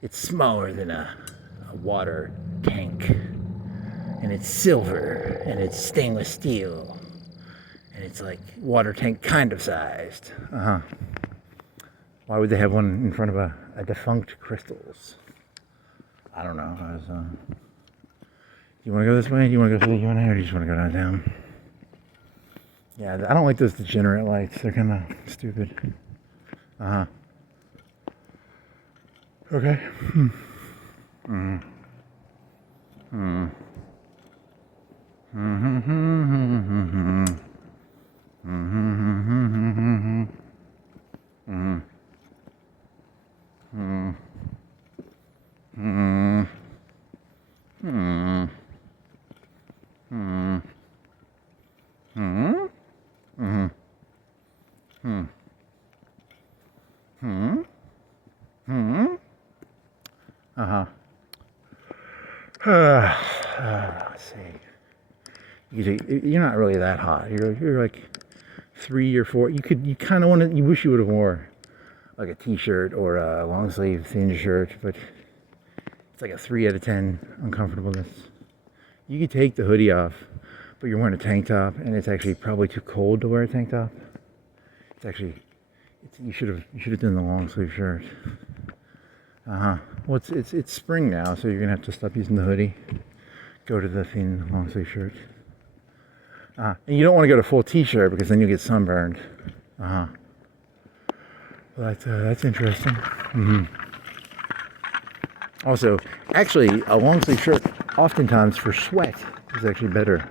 It's smaller than a water tank. And it's silver. And it's stainless steel. And it's like water tank kind of sized. Why would they have one in front of a defunct crystals? I don't know. Do you want to go this way? Do you want to go through the UNA, or do you just want to go downtown? Yeah, I don't like those degenerate lights. They're kind of stupid. Okay. Let's see. You're not really that hot. You're like 3 or 4. You kind of want to. You wish you would have wore like a t-shirt or a long sleeve thin shirt, but it's like a 3 out of 10 uncomfortableness. You could take the hoodie off, but you're wearing a tank top, and it's actually probably too cold to wear a tank top. You should have done the long sleeve shirt. Well, it's spring now, so you're gonna have to stop using the hoodie. Go to the thin long sleeve shirt. And you don't want to go to full t-shirt because then you'll get sunburned. That's interesting. Also, actually, a long sleeve shirt, oftentimes for sweat, is actually better.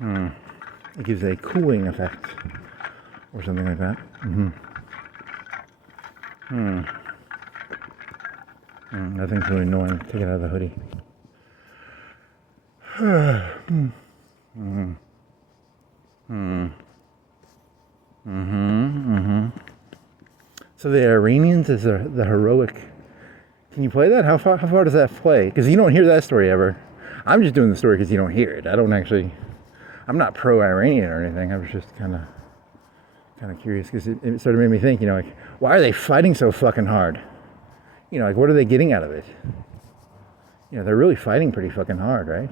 It gives a cooling effect, or something like that. That thing's really annoying. Take it out of the hoodie. So the Iranians is the heroic. Can you play that? How far does that play? Because you don't hear that story ever. I'm just doing the story because you don't hear it. I'm not pro-Iranian or anything. I was just kind of curious because it sort of made me think, like, why are they fighting so fucking hard? Like, what are they getting out of it? They're really fighting pretty fucking hard, right?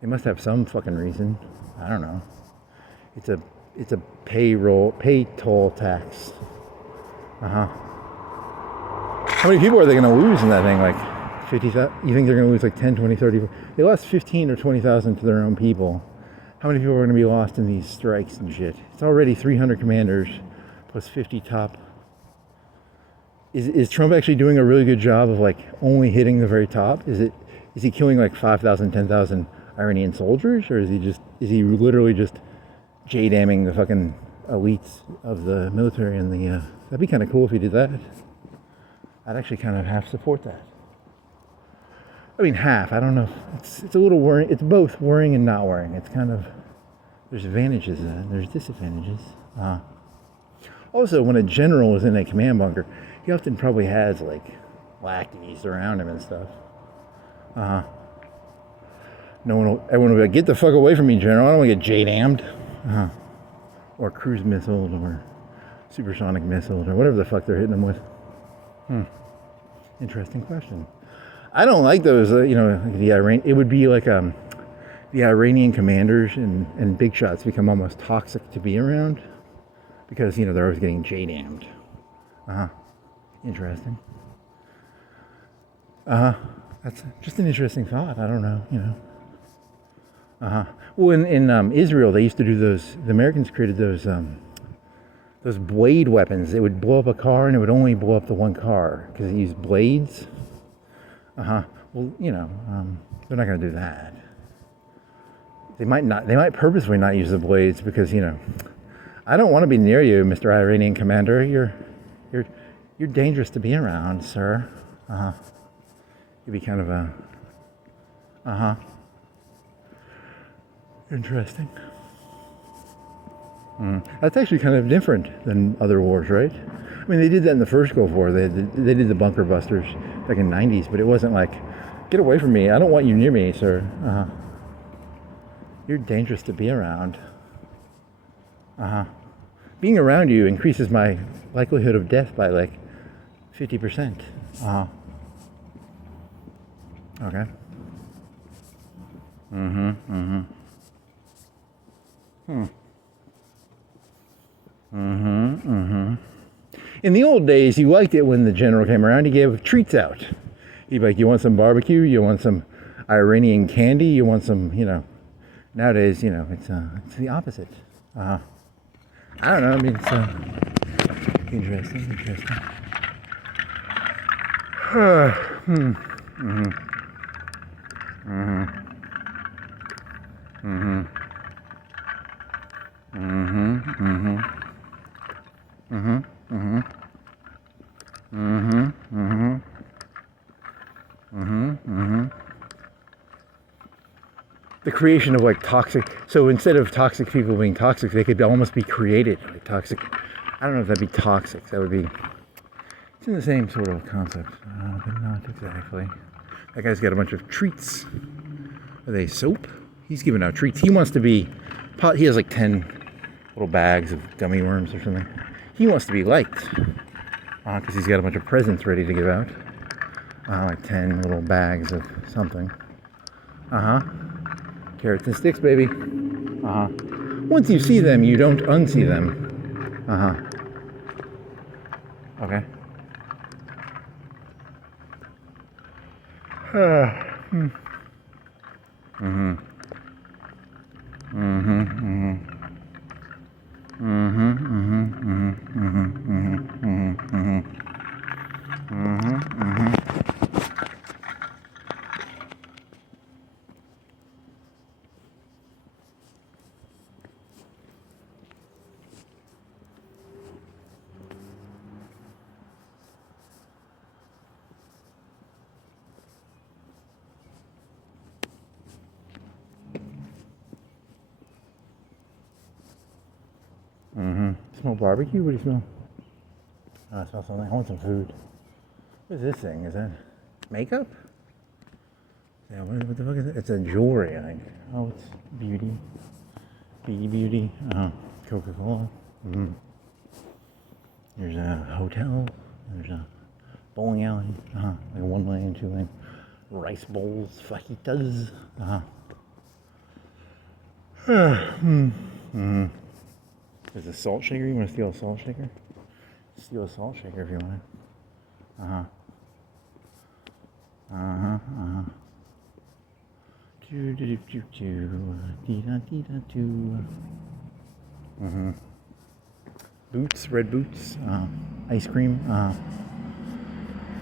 They must have some fucking reason. I don't know. It's a pay toll tax. How many people are they going to lose in that thing? Like 50,000? You think they're going to lose like 10, 20, 30? They lost 15 or 20,000 to their own people. How many people are going to be lost in these strikes and shit? It's already 300 commanders plus 50 top. Is Trump actually doing a really good job of like only hitting the very top? Is he killing like 5,000, 10,000 Iranian soldiers, or is he literally just J-damming the fucking elites of the military and the that'd be kind of cool if he did that. I'd actually kind of half support that. I mean half, I don't know. It's a little worrying. It's both worrying and not worrying. It's kind of, there's advantages and there's disadvantages. Also, when a general is in a command bunker, he often probably has like lackeys around him and stuff. Everyone will be like, get the fuck away from me, General. I don't want to get J-damned. Or cruise missiles or supersonic missiles or whatever the fuck they're hitting them with. Interesting question. I don't like those, it would be like the Iranian commanders and big shots become almost toxic to be around because, they're always getting J-damned. Uh-huh. Interesting. Uh-huh. That's just an interesting thought. I don't know, you know. Uh-huh. Well, in Israel, they used to do those, the Americans created those blade weapons. It would blow up a car and it would only blow up the one car because it used blades. Uh-huh. Well, you know, they're not going to do that. They might purposely not use the blades because, you know, I don't want to be near you, Mr. Iranian commander. You're dangerous to be around, sir. Uh-huh. You'd be kind of a... Uh-huh. Interesting. That's actually kind of different than other wars, right? I mean, they did that in the first Gulf War. They did the bunker busters back in the 90s, but it wasn't like, get away from me. I don't want you near me, sir. Uh-huh. You're dangerous to be around. Uh-huh. Being around you increases my likelihood of death by like 50%. Uh-huh. Okay. Mm-hmm. Mm-hmm. Hmm. Mm-hmm. Mm-hmm. In the old days, you liked it when the general came around. He gave treats out. He'd be like, you want some barbecue? You want some Iranian candy? You want some, you know. Nowadays, you know, it's the opposite. I don't know. I mean, it's interesting. Mm-hmm. Mm-hmm. Mm-hmm. Mm-hmm. Mm-hmm. Mm-hmm. Mm-hmm. Mm-hmm. Mm-hmm. Mm-hmm. Mm-hmm. The creation of like toxic, so instead of toxic people being toxic, they could almost be created like toxic. I don't know if that'd be toxic. That would be, it's in the same sort of concept, but not exactly. That guy's got a bunch of treats. Are they soap? He's giving out treats. He wants to be, he has like 10 little bags of gummy worms or something. He wants to be liked because he's got a bunch of presents ready to give out. Like 10 little bags of something. Uh-huh. Carrots and sticks, baby. Uh-huh. Once you see them, you don't unsee them. Uh-huh. Okay. Mm-hmm. Mm-hmm. Mm-hmm. Mm-hmm. Mm-hmm. Mm-hmm. Mm-hmm. Mm-hmm. Mm-hmm. Mm-hmm. Mm-hmm. Smell barbecue? What do you smell? Oh, I smell something. I want some food. What is this thing? Is that makeup? Yeah, what the fuck is it? It's a jewelry, I think. Oh, it's beauty. Beauty. Coca-Cola. Mm-hmm. There's a hotel. There's a bowling alley. Like a 1-lane, 2-lane. Rice bowls, fajitas. Mm-hmm. There's a salt shaker. You want to steal a salt shaker? Steal a salt shaker if you want it. Mm-hmm. Boots, red boots. Ice cream.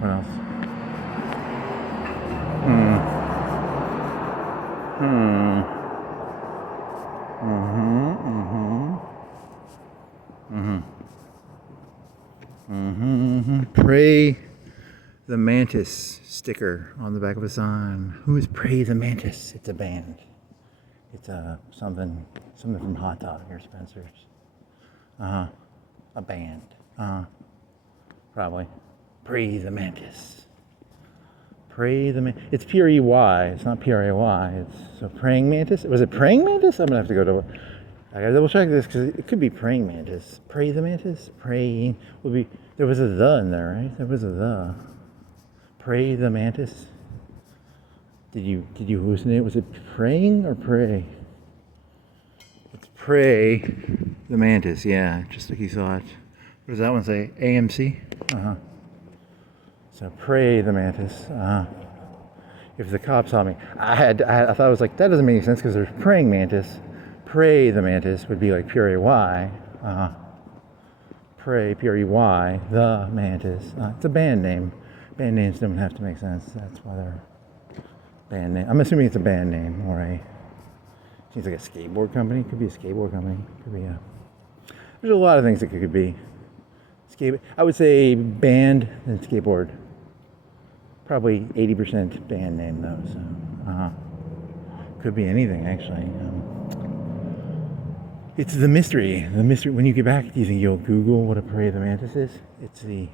What else? Pray the Mantis sticker on the back of a sign. Who is Pray the Mantis? It's a band. It's something from Hot Dog or Spencer's. A band. Probably. Pray the Mantis. Pray the Mantis. It's P-R-E-Y. It's not P-R-A-Y. It's so Praying Mantis. Was it Praying Mantis? I'm gonna have to go to. I gotta double check this because it could be Praying Mantis. Pray the Mantis. Praying would be. There was a the in there, right? There was a the. Pray the Mantis. Did you hallucinate? Was it praying or pray? It's Pray the Mantis. Yeah, just like you thought. What does that one say? AMC? So pray the mantis. If the cops saw me, I thought it was like, that doesn't make any sense because there's praying mantis. Pray the mantis would be like P-R-A-Y. Pray, P-R-E-Y, the mantis. It's a band name. Band names don't have to make sense. That's why they're band name. I'm assuming it's a band name or seems like a skateboard company. Could be a skateboard company. Could be there's a lot of things it could be. I would say band and skateboard. Probably 80% band name though, so could be anything actually. It's the mystery. The mystery. When you get back, do you think you'll Google what a prey the mantis is? It's the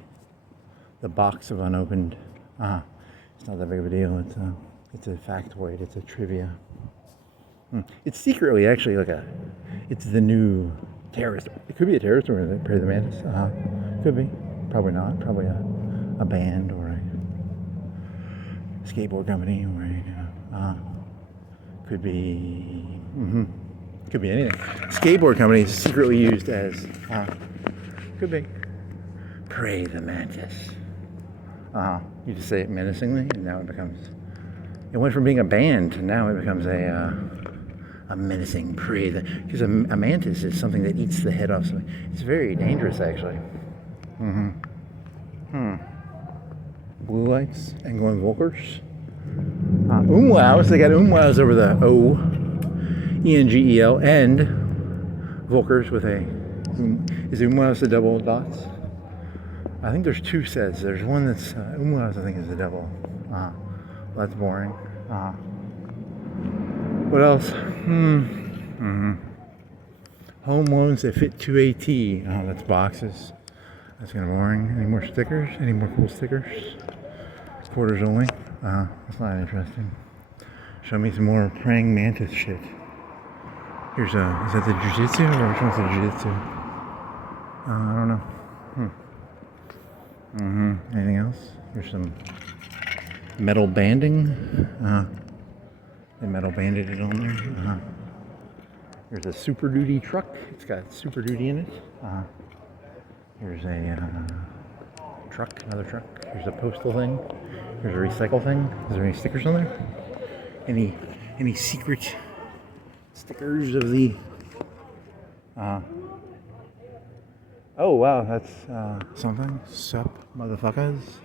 box of unopened. It's not that big of a deal. It's a factoid. It's a trivia. It's secretly actually it's the new terrorist. It could be a terrorist or the prey the mantis. Could be. Probably not. Probably a band or a skateboard company or could be could be anything. Skateboard company is secretly used as could be pray the mantis. You just say it menacingly and now it went from being a band to now it becomes a menacing prey because a mantis is something that eats the head off something. It's very dangerous actually. Blue lights and going Volkers. Umlauts, they got umlauts over the O, E-N-G-E-L, and Volkers with is umlauts the double dots? I think there's two sets. There's one that's, umlauts I think is the double. That's boring. What else? Home loans that fit 2AT. Oh, that's boxes. That's kind of boring. Any more stickers? Any more cool stickers? Quarters only. That's not interesting. Show me some more praying mantis shit. Here's is that the jiu-jitsu or which one's the jiu-jitsu? I don't know. Anything else? Here's some metal banding. They metal banded it on there. Here's a Super Duty truck. It's got Super Duty in it. Here's a truck, another truck. Here's a postal thing. Here's a recycle thing. Is there any stickers on there? Any secret stickers of the? Oh wow, that's something. Sup, motherfuckers.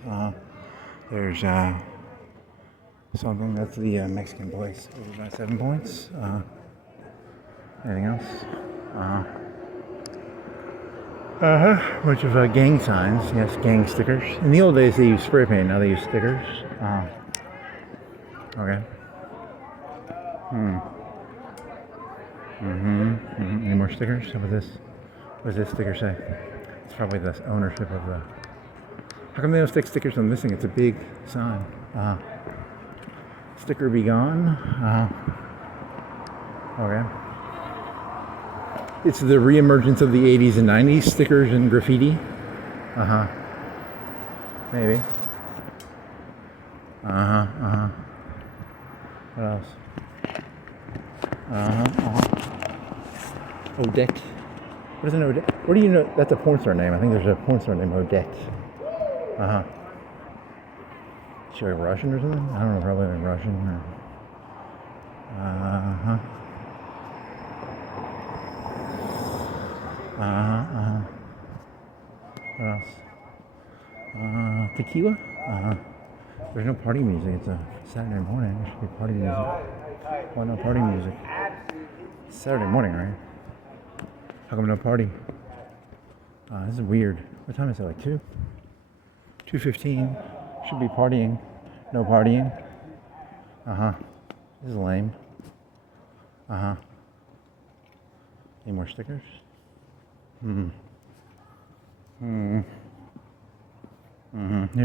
There's something. That's the Mexican place. Over by 7 points. Anything else? Bunch of gang signs. Yes, gang stickers. In the old days, they used spray paint. Now they use stickers. Okay. Any more stickers? How about this? What does this sticker say? It's probably the ownership of the. How come they don't stick stickers on this thing? It's a big sign. Sticker be gone. Okay. It's the reemergence of the 80s and 90s, stickers and graffiti. Maybe. What else? Odette. What is an Odette? What do you know? That's a porn star name. I think there's a porn star named Odette. Is she like Russian or something? I don't know, probably like Russian or. What else? Tequila? There's no party music. It's a Saturday morning. There should be party music. Why no party music? It's Saturday morning, right? How come no party? This is weird. What time is it? Like 2? 2:15. Should be partying. No partying. This is lame. Any more stickers? Here's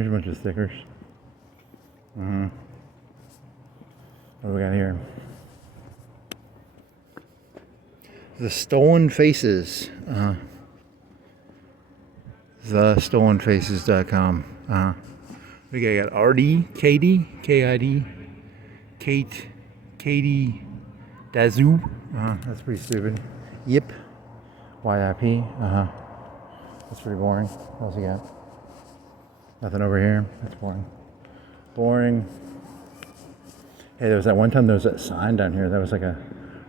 a bunch of stickers. What do we got here? The Stolen Faces. TheStolenFaces.com. We got RD, KD, KID, Kate, Katie, Dazoo. That's pretty stupid. Yip, YIP. That's pretty boring. What else you got? Nothing over here. That's boring. Boring. Hey, there was that one time there was that sign down here. That was like a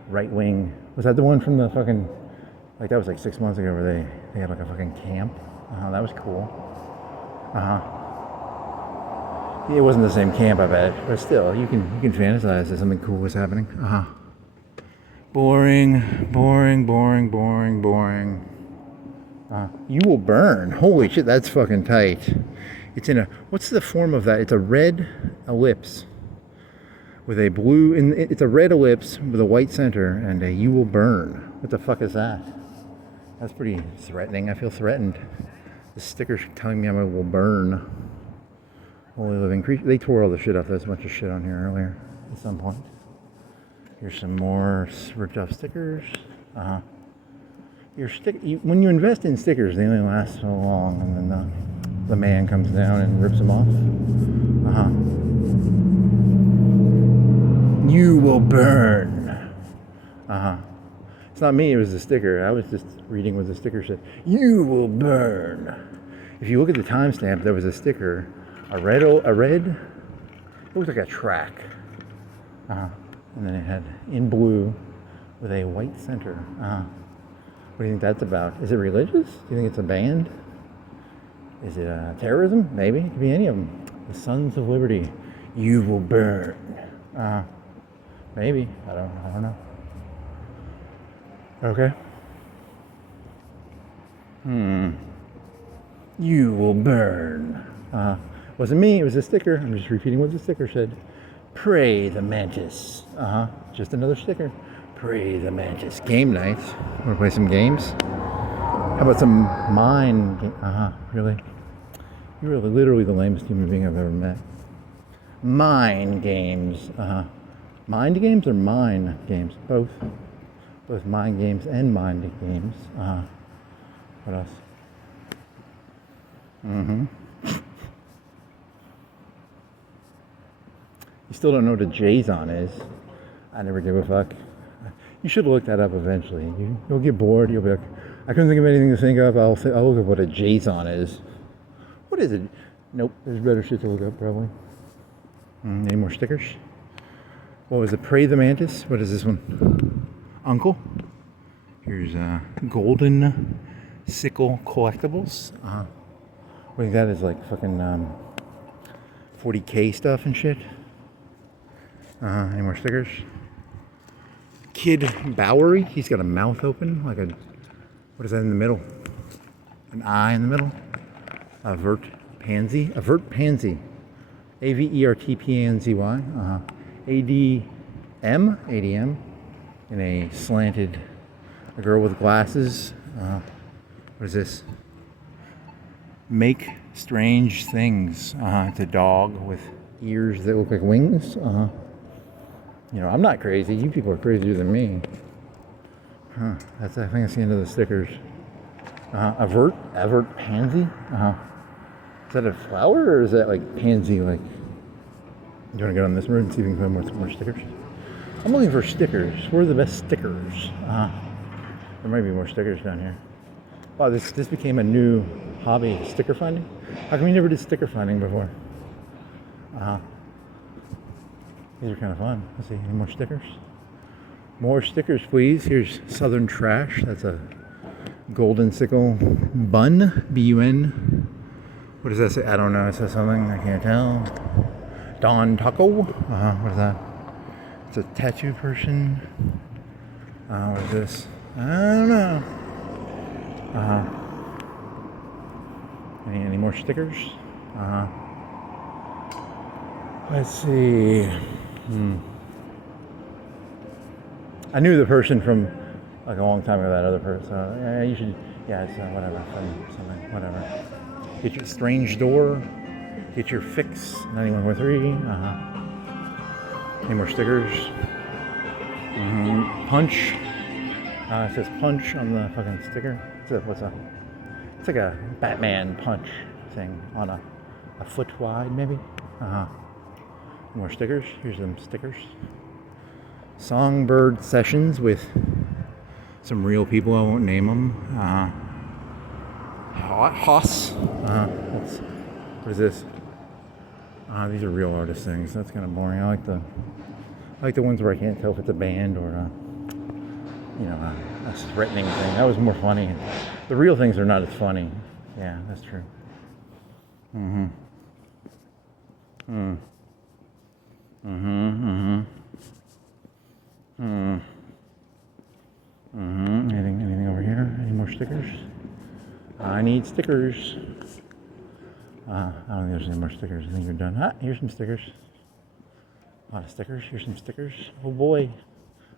right wing. Was that the one from the fucking, like that was like 6 months ago where they had like a fucking camp? That was cool. It wasn't the same camp, I bet, but still, you can fantasize that something cool was happening. Boring, boring, boring, boring, boring. You will burn. Holy shit, that's fucking tight. It's in a, what's the form of that? It's a red ellipse with a blue, it's a red ellipse with a white center and a you will burn. What the fuck is that? That's pretty threatening. I feel threatened. The sticker's telling me I will burn. Holy living creature. They tore all the shit off. There's a bunch of shit on here earlier at some point. Here's some more ripped off stickers. When you invest in stickers, they only last so long, and then the man comes down and rips them off. You will burn. It's not me, it was the sticker. I was just reading what the sticker said. You will burn. If you look at the timestamp, there was a sticker, a red, it looked like a track. And then it had in blue with a white center. What do you think that's about? Is it religious? Do you think it's a band? Is it terrorism? Maybe. It could be any of them. The Sons of Liberty. You will burn. Maybe. I don't know. Okay. You will burn. Wasn't me, it was a sticker. I'm just repeating what the sticker said. Pray the mantis. Just another sticker. Pray the mantis. Game night. Want to play some games? How about some mind? Really? You're really literally the lamest human being I've ever met. Mind games. Mind games or mine games? Both. Both mind games and mind games. What else? You still don't know what a JSON is. I never give a fuck. You should look that up eventually. You'll get bored. You'll be like, I couldn't think of anything to think of. I'll look up what a JSON is. What is it? Nope. There's better shit to look up probably. Any more stickers? What was it? Pray the Mantis? What is this one? Uncle. Here's Golden Sickle Collectibles. What do you think that is? Like fucking 40K stuff and shit? Any more stickers? Kid Bowery. He's got a mouth open. Like a, what is that in the middle? An eye in the middle. Avert Pansy. Avert Pansy. AVERTPANZY. ADM. In a slanted, a girl with glasses. What is this? Make strange things. It's a dog with ears that look like wings. You know, I'm not crazy. You people are crazier than me. I think that's the end of the stickers. Avert Pansy. Is that a flower or is that like pansy? Like, you want to get on this road and see if we can find more stickers? I'm looking for stickers. Where are the best stickers? There might be more stickers down here. Wow, this became a new hobby, sticker finding. How come you never did sticker finding before? These are kind of fun. Let's see, any more stickers? More stickers, please. Here's Southern Trash. That's a golden sickle bun, B-U-N. What does that say? I don't know. It says something. I can't tell. Don Taco. What is that? It's a tattoo person. What is this? I don't know. Any more stickers? Let's see. I knew the person from like a long time ago, that other person. Yeah, you should, yeah, it's whatever, something, whatever. Get your strange door. Get your fix, 9143. Any more stickers? Punch. It says punch on the fucking sticker. It's like a Batman punch thing on a foot wide, maybe. More stickers. Here's some stickers. Songbird sessions with some real people. I won't name them. Hoss. What is this? These are real artist things. That's kind of boring. I like the ones where I can't tell if it's a band or a threatening thing. That was more funny. The real things are not as funny. Yeah, that's true. Anything over here? Any more stickers? I need stickers. I don't think there's any more stickers. I think you're done. Here's some stickers. A lot of stickers. Here's some stickers. Oh boy.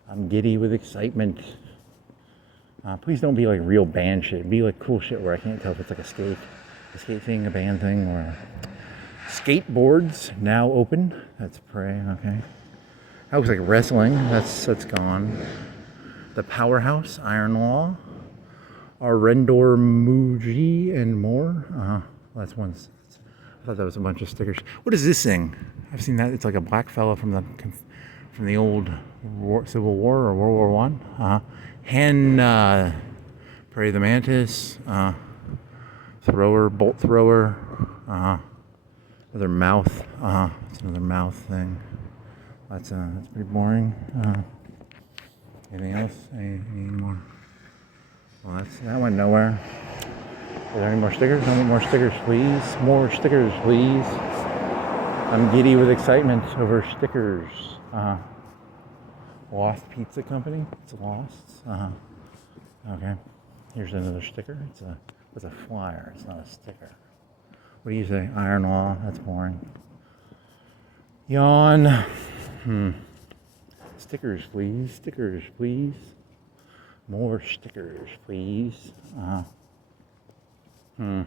I'm giddy with excitement. Please don't be like real band shit. Be like cool shit where I can't tell if it's like a skate thing, a band thing, or skateboards now open. That's Prey. Okay. That looks like wrestling. That's gone. The Powerhouse, Iron Law, Arendor Muji, and more. Well, that's one. I thought that was a bunch of stickers. What is this thing? I've seen that. It's like a black fella from the old Civil War or World War One. Prey the Mantis, bolt thrower, another mouth. It's another mouth thing. That's pretty boring. Anything else? Any more? Well, that went nowhere. Are there any more stickers? I need more stickers, please. More stickers, please. I'm giddy with excitement over stickers. Lost Pizza Company. It's Lost. Okay. Here's another sticker. It's a flyer. It's not a sticker. What do you say? Iron Law. That's boring. Yawn. Stickers, please. Stickers, please. More stickers, please. So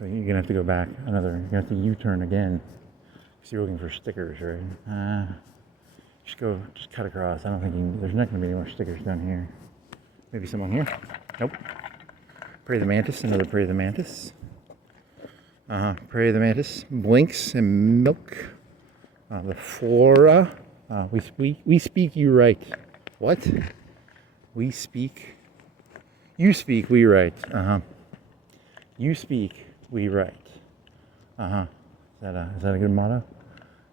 you're gonna have to go back you're gonna have to U-turn again. Because you're looking for stickers, right? Just cut across. I don't think there's not gonna be any more stickers down here. Maybe some on here? Nope. Prey the Mantis, another Prey the Mantis. Prey the Mantis, Blinks and Milk. The Flora. We speak, you write. What? We speak. You speak, we write. You speak, we write. Is that a good motto?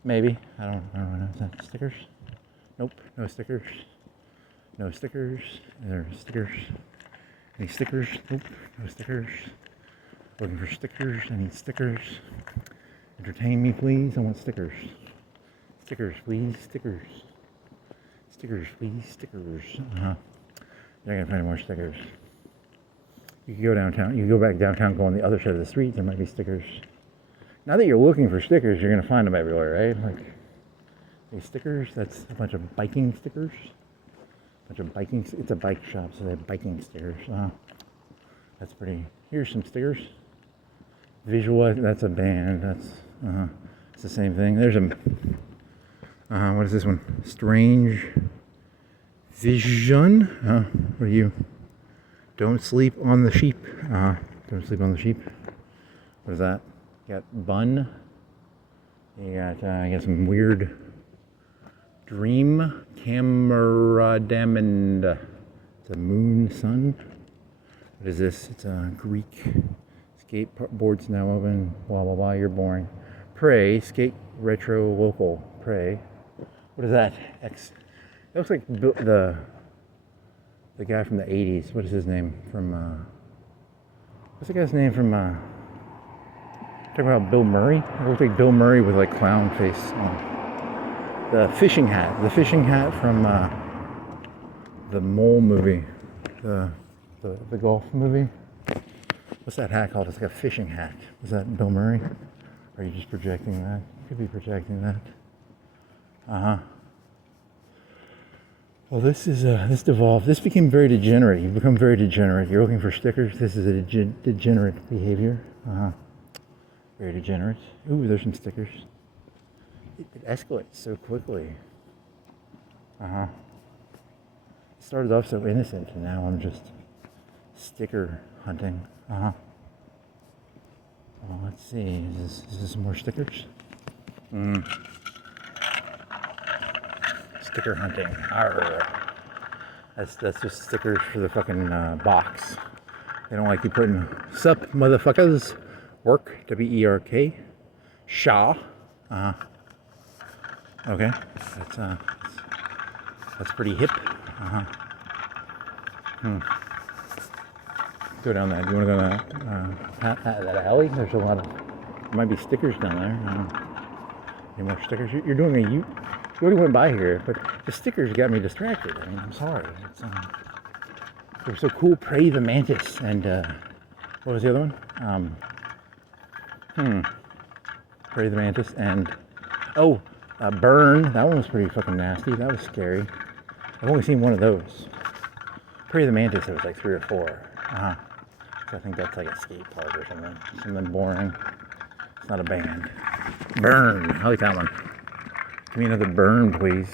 Maybe. I don't know. Is that stickers? Nope. No stickers. No stickers. There are stickers. Any stickers? Nope. No stickers. Looking for stickers. I need stickers. Entertain me, please. I want stickers. Stickers, please. Stickers. Stickers, please. Stickers. You're not gonna find any more stickers. You can go downtown. You can go back downtown, go on the other side of the street. There might be stickers. Now that you're looking for stickers, you're gonna find them everywhere, right? Like these stickers. That's a bunch of biking stickers. It's a bike shop, so they have biking stickers. That's pretty. Here's some stickers. Visual. That's a band. It's the same thing. There's what is this one? Strange Vision. What are you? Don't sleep on the sheep. Don't sleep on the sheep. What is that? You got Bun. You got some weird Dream Camera Diamond. It's a moon sun. What is this? It's a Greek skateboards now open. Blah blah blah. You're boring. Prey skate retro local. Prey. What is that? That looks like the guy from the 80s. What is his name? What's the guy's name from talking about Bill Murray? It looks like Bill Murray with like clown face on. The fishing hat from the Mole movie, the golf movie. What's that hat called? It's like a fishing hat. Was that Bill Murray? Or are you just projecting that? You could be projecting that. Well, this devolved. This became very degenerate. You've become very degenerate. You're looking for stickers. This is a degenerate behavior. Very degenerate. Ooh, there's some stickers. It escalates so quickly. It started off so innocent, and now I'm just sticker hunting. Well, let's see. Is this more stickers? Sticker hunting. Arr. That's just stickers for the fucking box. They don't like you putting sup motherfuckers. Work, W-E-R-K. Shaw. Okay. That's pretty hip. Go down that. You want to go down that alley? There's a lot of. There might be stickers down there. Any more stickers? You're doing a you already went by here, but the stickers got me distracted. I mean, I'm sorry. They were so cool. Prey the Mantis and what was the other one? Prey the Mantis and Burn. That one was pretty fucking nasty. That was scary. I've only seen one of those. Prey the Mantis. There was like 3 or 4. So I think that's like a skate park or something. Something boring. It's not a band. Burn. I like that one. Give me another Burn, please.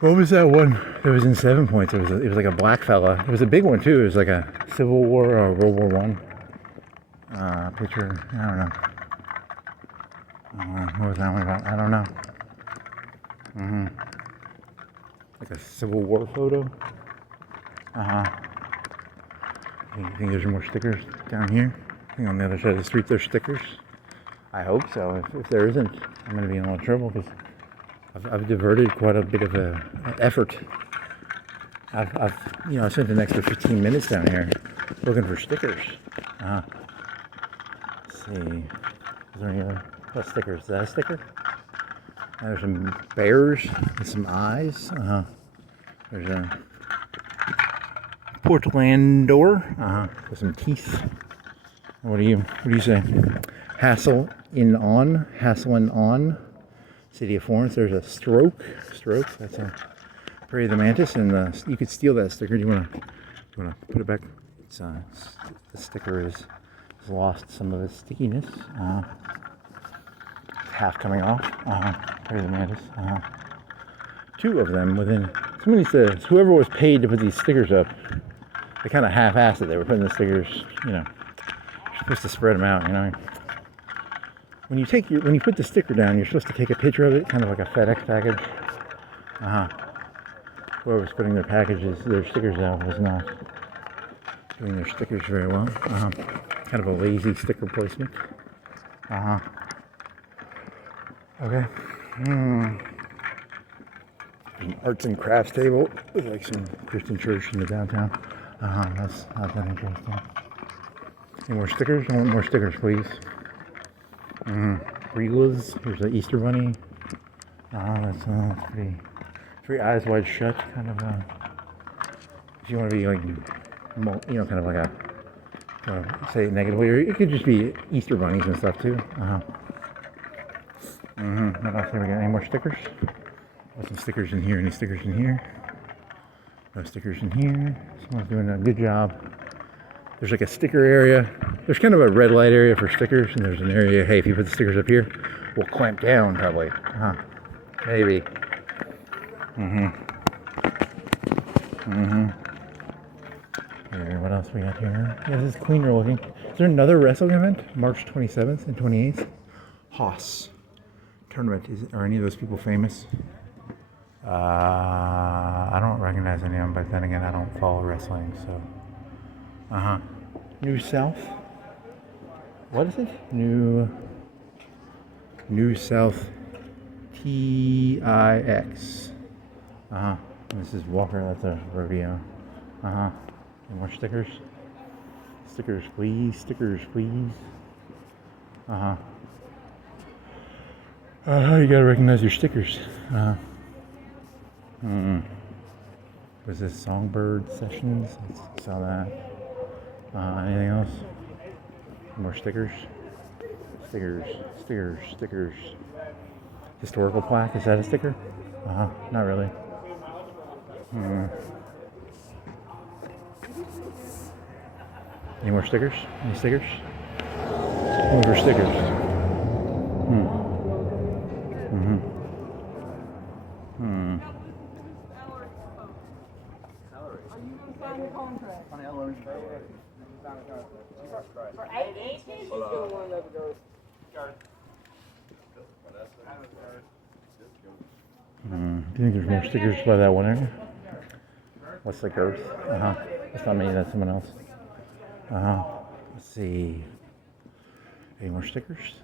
What was that one that was in 7 Points? It was like a black fella. It was a big one too. It was like a Civil War or World War One picture. I don't know. What was that one about? I don't know. Like a Civil War photo. You think there's more stickers down here? I think on the other side of the street there's stickers. I hope so. If there isn't, I'm going to be in a lot of trouble because I've diverted quite a bit of an effort. I've spent an extra 15 minutes down here looking for stickers. Let's see. Is there any other stickers? Is that a sticker? There's some bears and some eyes. There's a porcelain door with some teeth. What do you say? Hassling on. City of Florence. There's a stroke. That's a Prey the Mantis, and you could steal that sticker. Do you want to put it back? The sticker has lost some of its stickiness. Half coming off. Prey the Mantis. 2 of them within. Somebody says whoever was paid to put these stickers up, they kind of half-assed it. They were putting the stickers, you're supposed to spread them out, When you put the sticker down, you're supposed to take a picture of it, kind of like a FedEx package. Whoever's putting their stickers out was not doing their stickers very well. Kind of a lazy sticker placement. Okay. An arts and crafts table with like some Christian church in the downtown. That's not that interesting. Any more stickers? I want more stickers, please. Reelas. Here's the Easter bunny. That's pretty eyes wide shut, kind of. If you want to be like, kind of like say it negatively, or it could just be Easter bunnies and stuff too. What else? Here we got any more stickers? Got some stickers in here. Any stickers in here? No stickers in here. Someone's doing a good job. There's like a sticker area. There's kind of a red light area for stickers, and there's an area, hey, if you put the stickers up here, we'll clamp down probably. Maybe. Here, what else we got here? Yeah, this is cleaner looking. Is there another wrestling event? March 27th and 28th? Haas tournament. Are any of those people famous? I don't recognize any of them, but then again, I don't follow wrestling, so. New South. What is it? New South TIX. This is Walker. That's a rodeo. Any more stickers? Stickers, please. Stickers, please. You gotta recognize your stickers. Was this Songbird Sessions? I saw that. Anything else? More stickers? Stickers. Historical plaque, is that a sticker? Not really. Any more stickers? Any stickers? Looking for stickers. Do you think there's more stickers by that one area? What's the girth? That's not me, that's someone else. Let's see. Any more stickers?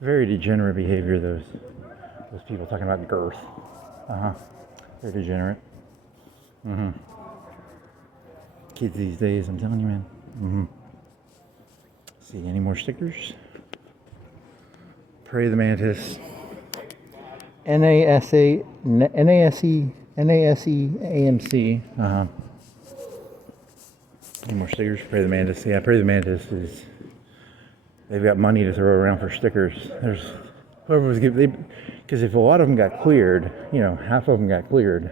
Very degenerate behavior, those people talking about girth. Very degenerate. Kids these days, I'm telling you, man. See, any more stickers? Pray the Mantis. NASE AMC. Any more stickers? Pray the Mantis. Yeah, Pray the Mantis is. They've got money to throw around for stickers. There's whoever was giving. Because if a lot of them got cleared, half of them got cleared.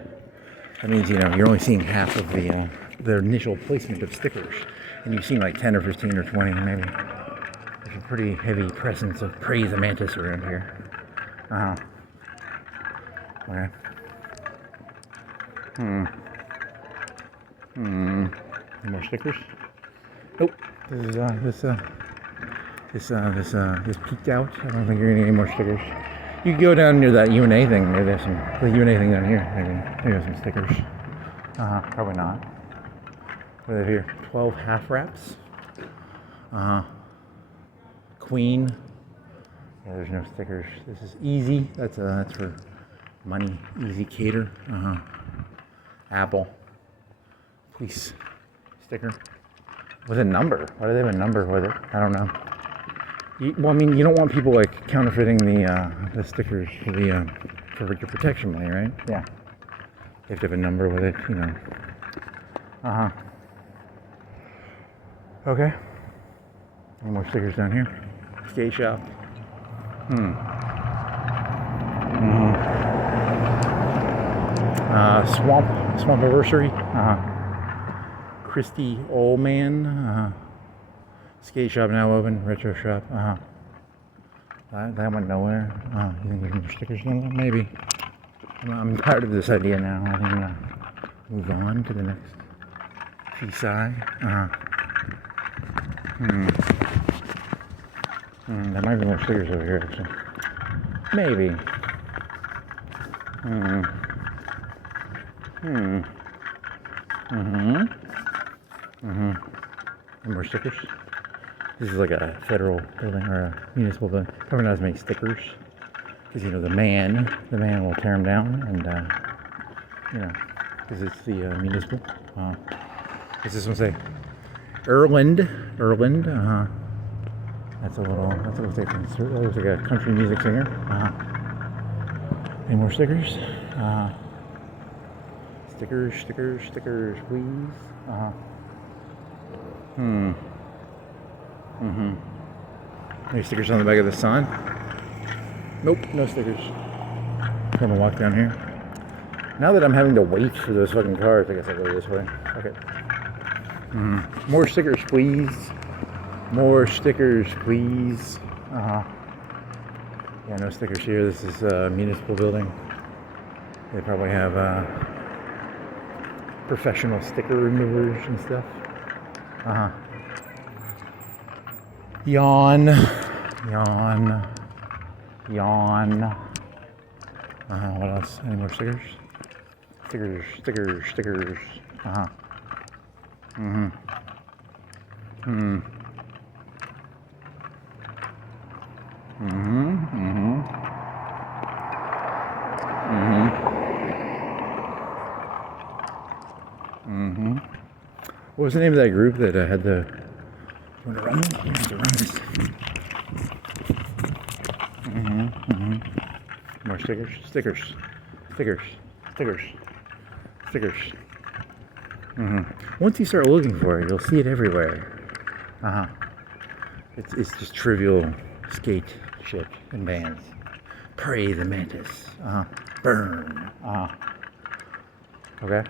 That means you're only seeing half of the initial placement of stickers, and you've seen like 10 or 15 or 20 maybe. There's a pretty heavy presence of Pray the Mantis around here. Okay. Any more stickers? Nope. This peeked out. I don't think you're gonna get any more stickers. You can go down near that UNA thing. Maybe there's the UNA thing down here. Maybe there's some stickers. Probably not. What do they have here? 12 half wraps. Queen. Yeah, there's no stickers. This is Easy. That's for money. Easy Cater. Apple. Please. Sticker. With a number. Why do they have a number with it? I don't know. You don't want people like counterfeiting the stickers for for your protection money, right? Yeah. You have to have a number with it, Okay. Any more stickers down here? Skate shop. Swamp anniversary. Christy Oldman. Skate shop now open. Retro shop. That went nowhere. You think there's more stickers down there? Maybe. I'm tired of this idea now. I think I'm gonna move on to the next PSI. There might be more stickers over here, actually. Maybe. Any more stickers? This is like a federal building or a municipal building. Probably not as many stickers. Because, the man will tear them down and, because it's the municipal. What's this one say? Erland. That's what it looks like. It looks like a country music singer. Any more stickers? Stickers, please. Any stickers on the back of the sign? Nope, no stickers. I'm gonna walk down here. Now that I'm having to wait for those fucking cars, I guess I'll go this way. Okay. More stickers, please. More stickers, please. Yeah, no stickers here. This is a municipal building. They probably have professional sticker removers and stuff. Yawn. What else? Any more stickers? Stickers. What was the name of that group that had the... Want to run this? You have to run this. More stickers. Once you start looking for it, you'll see it everywhere. It's just trivial skate shit and bands. Pray the Mantis. Burn. Okay.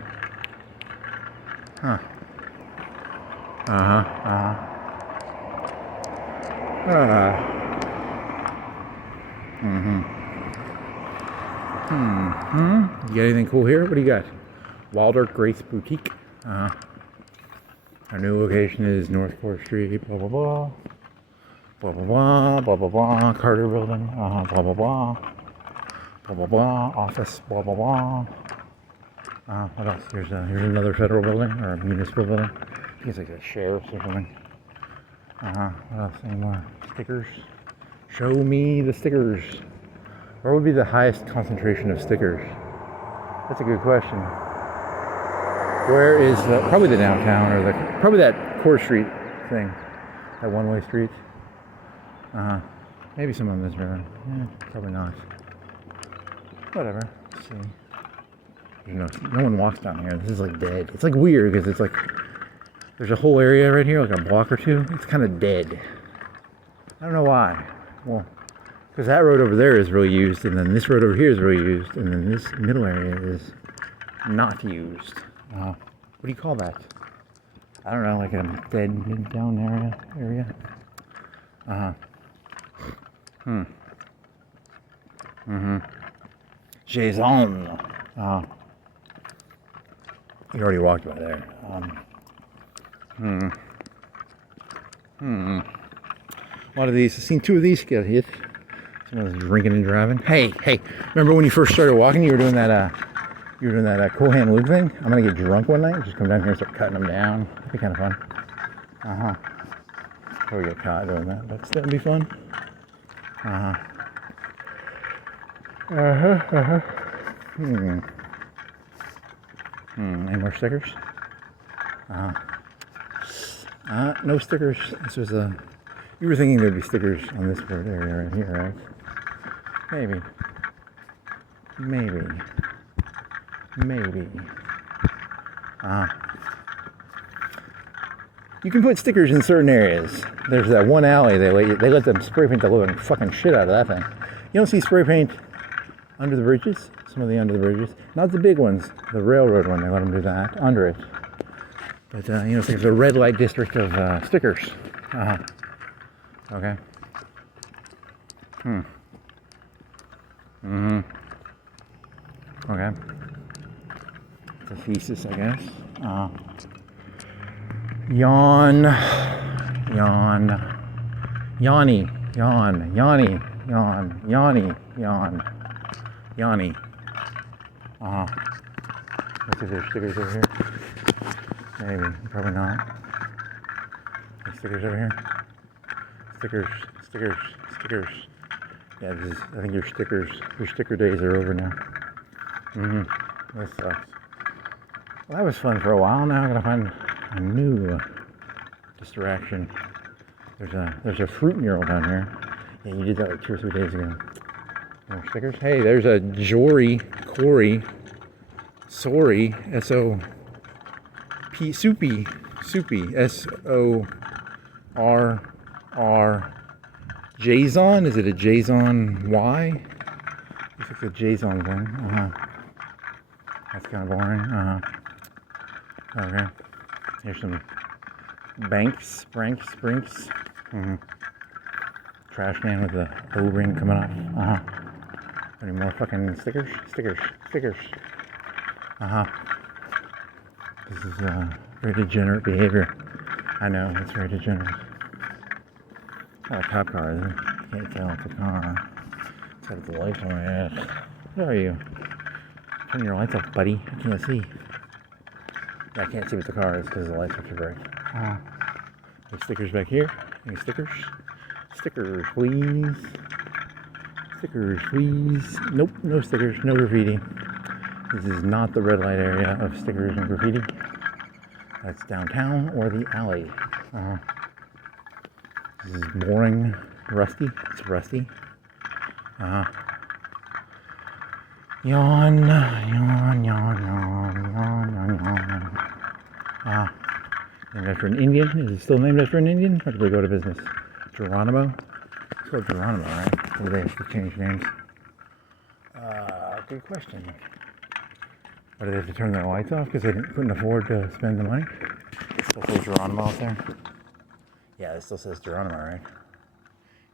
You got anything cool here? What do you got? Wilder Grace Boutique. Our new location is North 4th Street. Blah blah blah. Blah blah blah. Blah blah blah. Carter Building. Blah blah blah. Blah blah blah. Office. Blah blah blah. What else? Here's another federal building or a municipal building. I think it's like a sheriff's or something. What else? Any more stickers? Show me the stickers. Where would be the highest concentration of stickers? That's a good question. Where is probably the downtown or probably that Core Street thing, that one-way street. Maybe some on this road. Probably not. Whatever. Let's see. No one walks down here. This is like dead. It's like weird because it's like there's a whole area right here, like a block or two. It's kind of dead. I don't know why. Well, because that road over there is really used, and then this road over here is really used, and then this middle area is not used. What do you call that? I don't know, like a dead mid-down area. Jason. You already walked by there. A lot of these. I've seen two of these get hit. Someone's drinking and driving. Hey! Remember when you first started walking? You were doing that. Cool hand Luke thing. I'm gonna get drunk one night. Just come down here and start cutting them down. That'd be kind of fun. Probably get caught doing that, but still be fun. Any more stickers? No stickers. This was a. You were thinking there'd be stickers on this bird area right here, right? Maybe. You can put stickers in certain areas. There's that one alley they let them spray paint the living fucking shit out of that thing. You don't see spray paint under the bridges. Some of the under the bridges, not the big ones. The railroad one, they let them do that under it. But it's like the red light district of stickers. Okay. Okay. It's a thesis, I guess. Yawn. Yanni. Let's see if there's stickers over here. Maybe, probably not. There's stickers over here. Stickers. Yeah, I think your sticker days are over now. That sucks. Well, that was fun for a while. Now I'm gonna find a new distraction. There's a fruit mural down here. Yeah, you did that like 2 or 3 days ago. More stickers. Hey, there's a Corey, Sorry, S-O-P, Soupy, S-O-R-R, Jason? Is it a Jason Y? Looks like a Jason thing. That's kind of boring. Okay. Here's some Brinks. Trash can with the O-ring coming off. Any more fucking stickers? This is very degenerate behavior. I know, it's very degenerate. Not a cop car, is it? Can't tell it's a car. It's got the lights on my ass. Where are you? Turn your lights off, buddy. I can't see. I can't see what the car is because the lights are too bright. There's stickers back here. Any stickers? Stickers, please. Nope, no stickers, no graffiti. This is not the red light area of stickers and graffiti. That's downtown or the alley. This is boring, rusty. It's rusty. Yawn. Named after an Indian? Is it still named after an Indian? Or did they go to business? Geronimo? It's called Geronimo, right? Or did they have to change names? Good question. Or did they have to turn their lights off because they couldn't afford to spend the money? Still says Geronimo out there? Yeah, it still says Geronimo, right?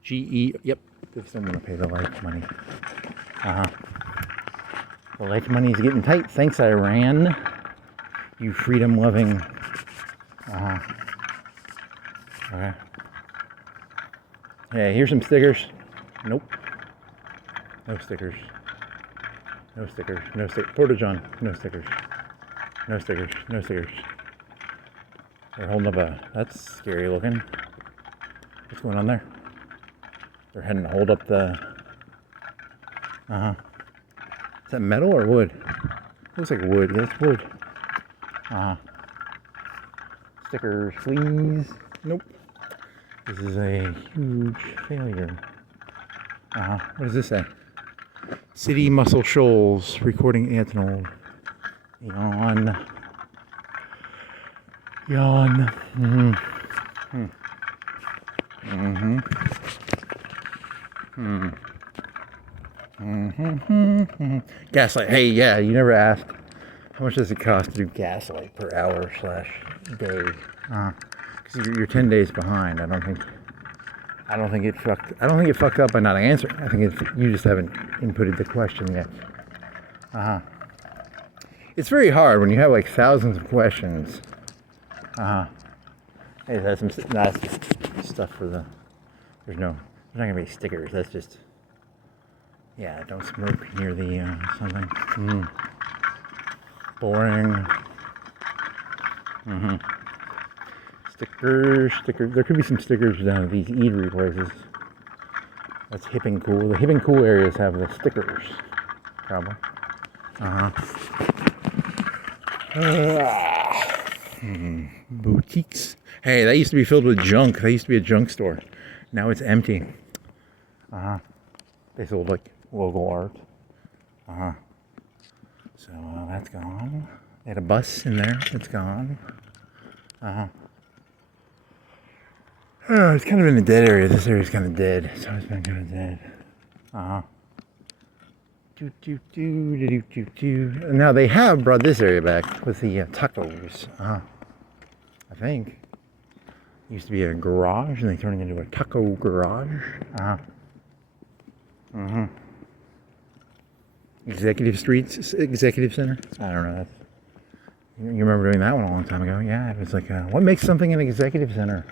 G-E, yep. They still want to pay the light money. The light money is getting tight. Thanks, Iran. You freedom-loving. Okay. Hey, here's some stickers. Nope. No stickers. Porta John, no stickers. No stickers. No stickers. They're holding up a... That's scary looking. What's going on there? They're heading to hold up the... Is that metal or wood? Looks like wood. Yeah, it's wood. Stickers, please. Nope. This is a huge failure. What does this say? City Muscle Shoals, recording Antinol. Yawn. Yawn. Gaslight. Hey, yeah, you never asked. How much does it cost to do gaslight per hour / day? Because you're 10 days behind. I don't think it fucked up by not answering. I think you just haven't inputted the question yet. It's very hard when you have like thousands of questions. Hey, that's some. That's just stuff for the. There's not gonna be stickers. That's just. Yeah, don't smoke near the something. Boring. Stickers. There could be some stickers down at these eatery places. That's hip and cool. The hip and cool areas have the stickers, probably. Boutiques. Hey, that used to be filled with junk. That used to be a junk store. Now it's empty. They sold like local art. So that's gone. They had a bus in there. It's gone. It's kind of in a dead area. This area's kind of dead. It's always been kind of dead. Now they have brought this area back with the tacos. I think. It used to be a garage and they turned it into a taco garage. Executive Center? I don't know. You remember doing that one a long time ago? Yeah, it was like, what makes something an executive center?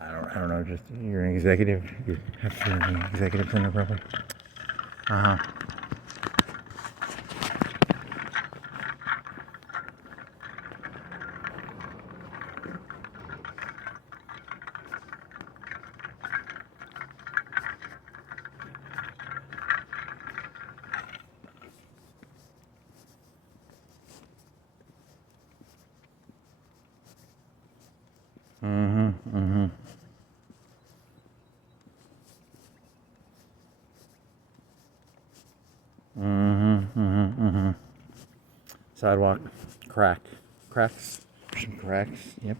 I don't know, just you're an executive. You have to be in the executive center probably. Sidewalk, cracks, some cracks. Yep,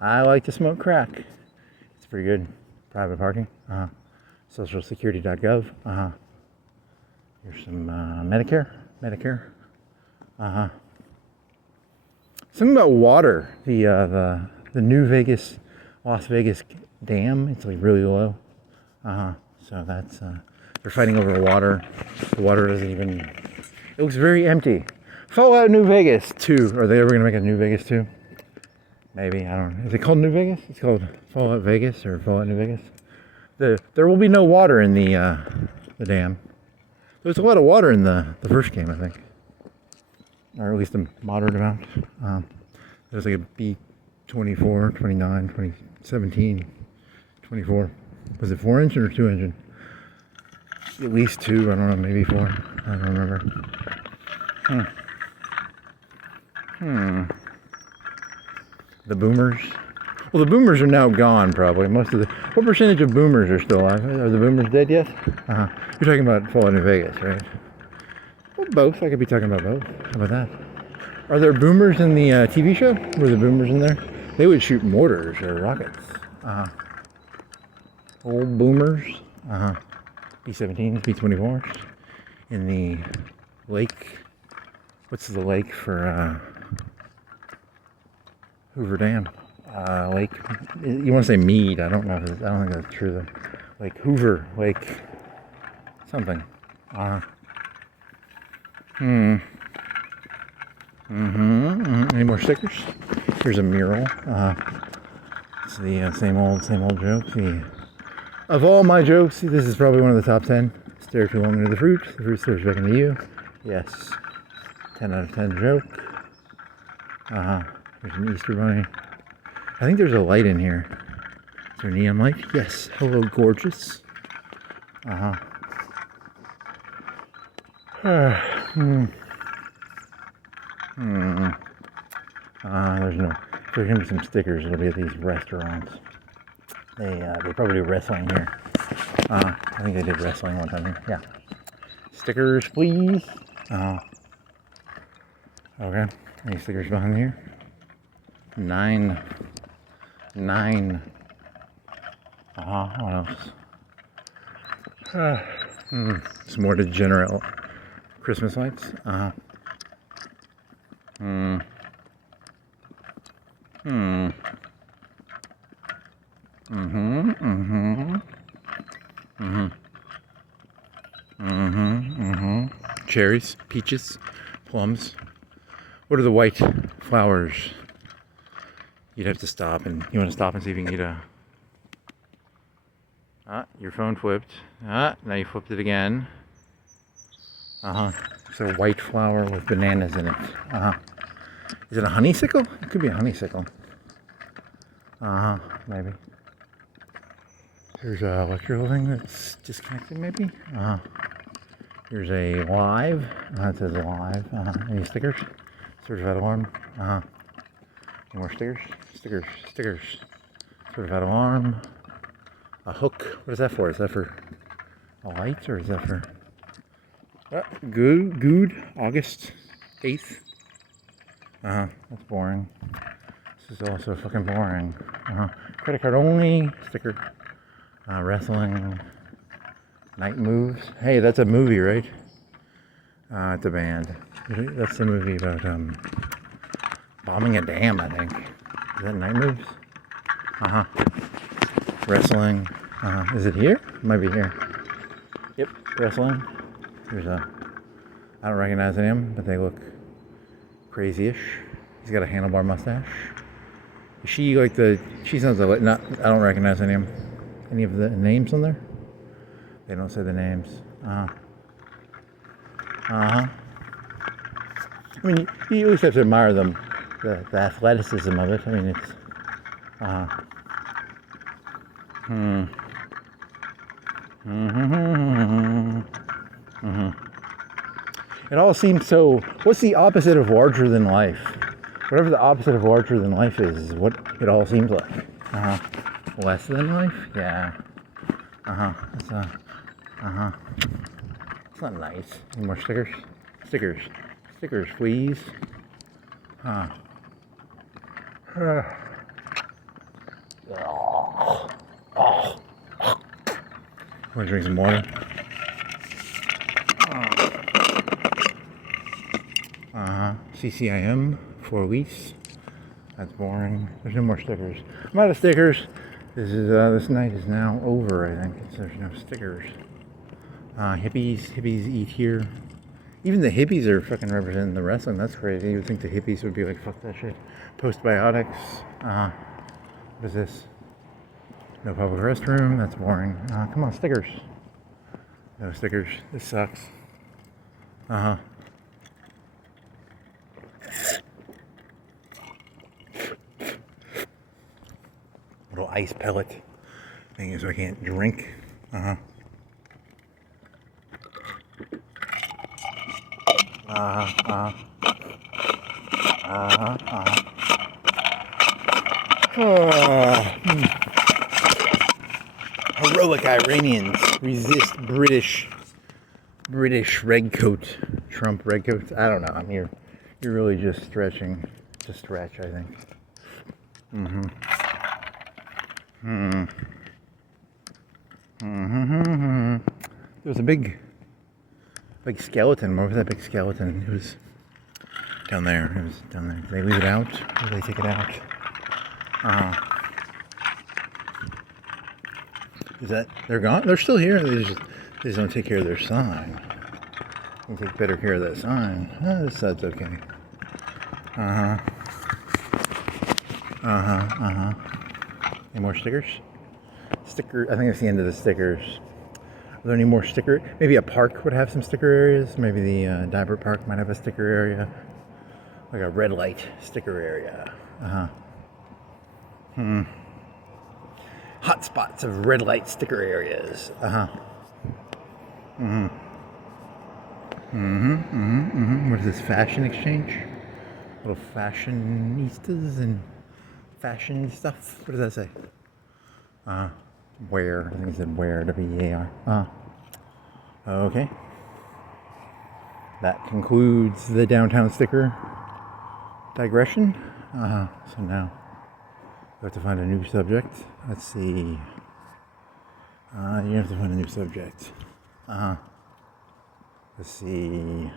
I like to smoke crack. It's pretty good. Private parking. Socialsecurity.gov. Here's some Medicare. Something about water. The new Las Vegas dam. It's like really low. So that's they're fighting over water. The water doesn't even. It looks very empty. Fallout New Vegas 2. Are they ever gonna make a New Vegas 2? Maybe, I don't know. Is it called New Vegas? It's called Fallout Vegas or Fallout New Vegas. There will be no water in the dam. There's a lot of water in the first game, I think, or at least a moderate amount. There's like a B24, 29, 2017, 24. Was it 4 engine or 2 engine? At least 2. I don't know, maybe 4. I don't remember. The boomers. Well, the boomers are now gone, probably. What percentage of boomers are still alive? Are the boomers dead yet? You're talking about Fallout New Vegas, right? Well, both. I could be talking about both. How about that? Are there boomers in the TV show? Were the boomers in there? They would shoot mortars or rockets. Old boomers. B-17s, B-24s. In the lake. What's the lake for Hoover Dam? Lake. You want to say Mead? I don't know. I don't think that's true though. Lake Hoover. Lake. Something. Any more stickers? Here's a mural. It's the same old joke. Of all my jokes, this is probably one of the top 10. Stare too long into the fruit stares back into you. Yes. 10 out of 10 joke. There's an Easter bunny. I think there's a light in here. Is there a neon light? Yes. Hello, gorgeous. There's no. There's gonna be some stickers. It'll be at these restaurants. They probably do wrestling here. I think they did wrestling one time here. Yeah. Stickers, please. Okay. Any stickers behind here? 9. What else? Some more degenerate Christmas lights. Cherries, peaches, plums. What are the white flowers? You'd have to stop, and you want to stop and see if you can get a... your phone flipped. Now you flipped it again. It's a white flower with bananas in it. Is it a honeysuckle? It could be a honeysuckle. Maybe. Here's a electrical thing that's disconnected, maybe. Here's a live. It says live. Any stickers? Certified alarm. Any more stickers? Stickers. Certified alarm. A hook. What is that for? Is that for a light, or is that for... Good. August 8th. That's boring. This is also fucking boring. Credit card only. Sticker. Wrestling. Night moves. Hey, that's a movie, right? It's a band. That's the movie about bombing a dam, I think. Is that Night Moves? Wrestling. Is it here? It might be here. Yep, wrestling. There's a... I don't recognize any of them, but they look crazy-ish. He's got a handlebar mustache. Is she like the... She sounds like... Not, I don't recognize any of them. Any of the names on there? They don't say the names. I mean, you always have to admire them. The athleticism of it. I mean, it's... It all seems so... What's the opposite of larger than life? Whatever the opposite of larger than life is what it all seems like. Less than life? Yeah. It's not nice. Any more stickers? Stickers, please. Want to drink some water? CCIM, 4 weeks. That's boring. There's no more stickers. I'm out of stickers. This night is now over, I think. There's no stickers. Hippies eat here. Even the hippies are fucking representing the wrestling. That's crazy. You would think the hippies would be like, fuck that shit. Postbiotics. What is this? No public restroom. That's boring. Come on, stickers. No stickers. This sucks. Little ice pellet. Thing is, I can't drink. Heroic Iranians resist British redcoat. Trump redcoats. I don't know. I mean, you're really just stretching to stretch, I think. There was a big skeleton. What was that big skeleton? It was down there. Did they leave it out? Or did they take it out? Is that... They're gone? They're still here. They just don't take care of their sign. They take better care of that sign. This side's okay. Any more stickers? I think that's the end of the stickers. Are there any more sticker? Maybe a park would have some sticker areas. Maybe the Diver Park might have a sticker area. like a red light sticker area. Hot spots of red light sticker areas. What is this, fashion exchange? Little fashionistas and fashion stuff. What does that say? Wear. I think it said wear. W-E-A-R. Okay. That concludes the downtown sticker digression. So now we have to find a new subject. Let's see. You have to find a new subject. Let's see.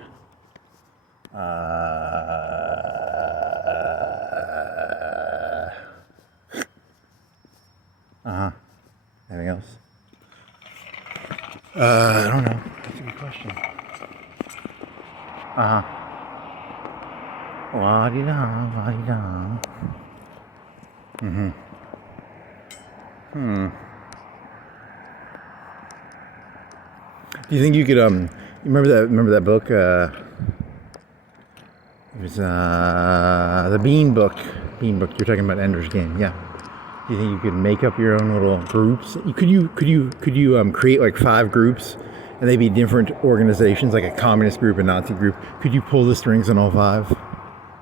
Anything else? I don't know. That's a good question. La-di-da, la-di-da. Do you think you could you remember that book? It was the Bean Book. Bean Book. You're talking about Ender's Game, yeah. Do you think you could make up your own little groups? Could you create like 5 groups, and they'd be different organizations, like a communist group, a Nazi group? Could you pull the strings on all 5?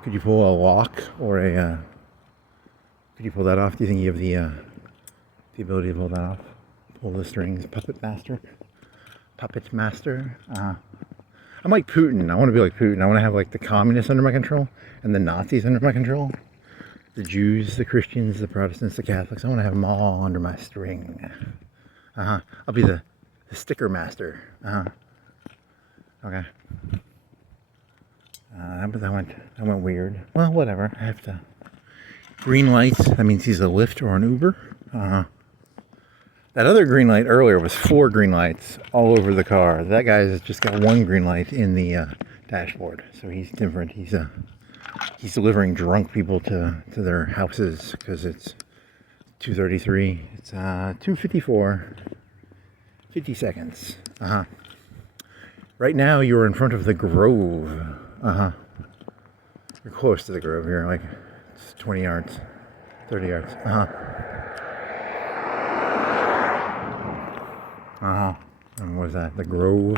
Could you pull a lock or a? Could you pull that off? Do you think you have the ability to pull that off? Pull the strings, puppet master. I'm like Putin. I want to be like Putin. I want to have like the communists under my control and the Nazis under my control. The Jews, the Christians, the Protestants, the Catholics. I want to have them all under my string. I'll be the sticker master. Okay. That went weird. Well, whatever. I have to. Green lights. That means he's a Lyft or an Uber. That other green light earlier was 4 green lights all over the car. That guy's just got 1 green light in the dashboard. So he's different. He's delivering drunk people to their houses because it's 2:33. It's 2:54. 50 seconds. Right now you're in front of the Grove. You're close to the Grove. You're like it's 20 yards, 30 yards. And what is that? The Grove.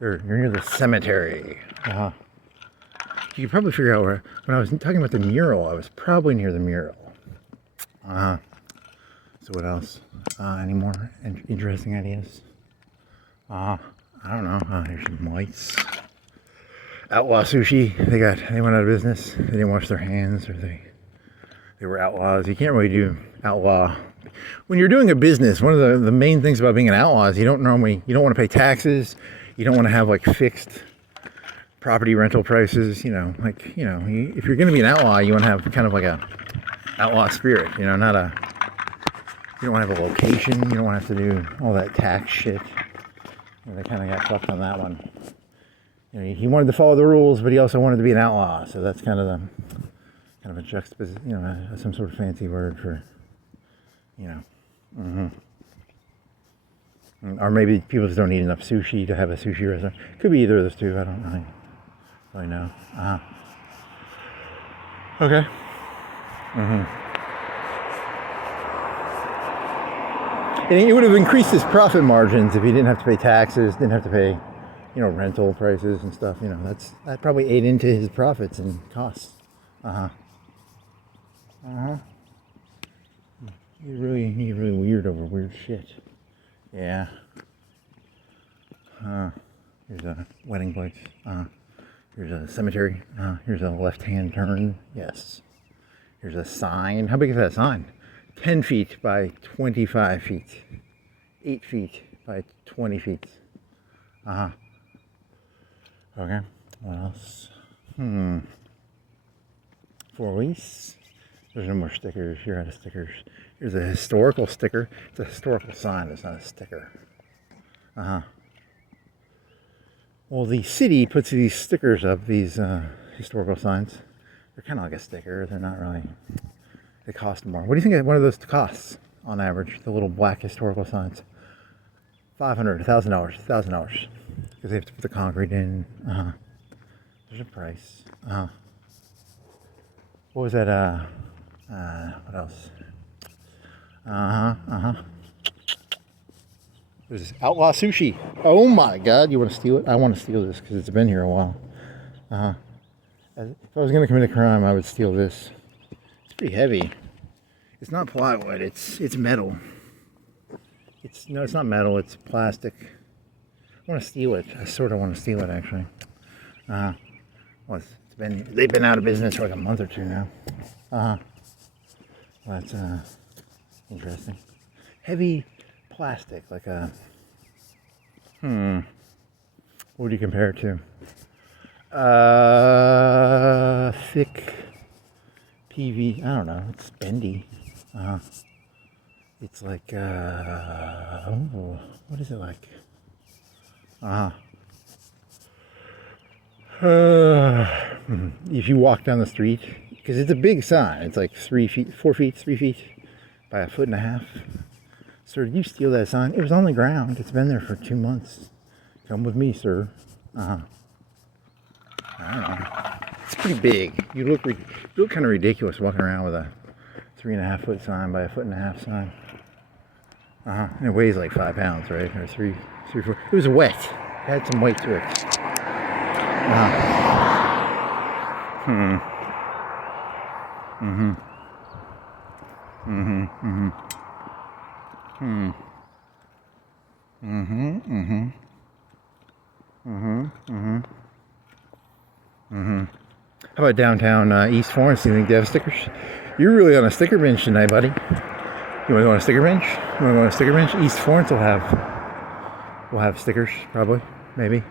You're near the cemetery. You can probably figure out where. When I was talking about the mural, I was probably near the mural. So what else? Any more interesting ideas? I don't know. Here's some lights. Outlaw Sushi. They went out of business. They didn't wash their hands, or they were outlaws. You can't really do outlaw. When you're doing a business, one of the main things about being an outlaw is you don't want to pay taxes. You don't want to have like fixed property rental prices. If you're going to be an outlaw, you want to have kind of like a outlaw spirit. You don't want to have a location. You don't want to have to do all that tax shit. They kind of got fucked on that one. He wanted to follow the rules, but he also wanted to be an outlaw. So that's kind of a juxtaposition. Some sort of fancy word for. Or maybe people just don't eat enough sushi to have a sushi restaurant. Could be either of those two. I don't really know. Okay. And it would have increased his profit margins if he didn't have to pay taxes, didn't have to pay, rental prices and stuff. That probably ate into his profits and costs. You're really weird over weird shit. Yeah. Here's a wedding place. Here's a cemetery. Here's a left-hand turn. Yes. Here's a sign. How big is that sign? 10 feet by 25 feet. 8 feet by 20 feet. Okay. What else? For lease. There's no more stickers. You're out of stickers. Here's a historical sticker. It's a historical sign. It's not a sticker. Well, the city puts these stickers up, these historical signs. They're kind of like a sticker. They're not really. They cost more. What do you think one of those costs on average? The little black historical signs. $500, $1,000, $1,000. Because they have to put the concrete in. There's a price. What was that? What else? There's this Outlaw Sushi. Oh my God, you want to steal it? I want to steal this because it's been here a while. If I was going to commit a crime, I would steal this. It's pretty heavy. It's not plywood, it's metal. It's not metal, it's plastic. I want to steal it. I sort of want to steal it, actually. Well, they've been out of business for like a month or two now. That's interesting. Heavy plastic, like a what would you compare it to? Thick PV. I don't know. It's bendy. It's like what is it like? If you walk down the street, because it's a big sign. It's like 3 feet, 4 feet, 3 feet by 1.5 feet. Sir, did you steal that sign? It was on the ground. It's been there for 2 months. Come with me, sir. I don't know. It's pretty big. You look kind of ridiculous walking around with a 3.5 foot sign by 1.5 foot sign. And it weighs like 5 pounds, right? Or 3, 4. It was wet. It had some weight to it. How about downtown East Florence? Do you think they have stickers? You're really on a sticker bench tonight, buddy. You want to go on a sticker bench? You want to go on a sticker bench? East Florence will have stickers, probably, maybe.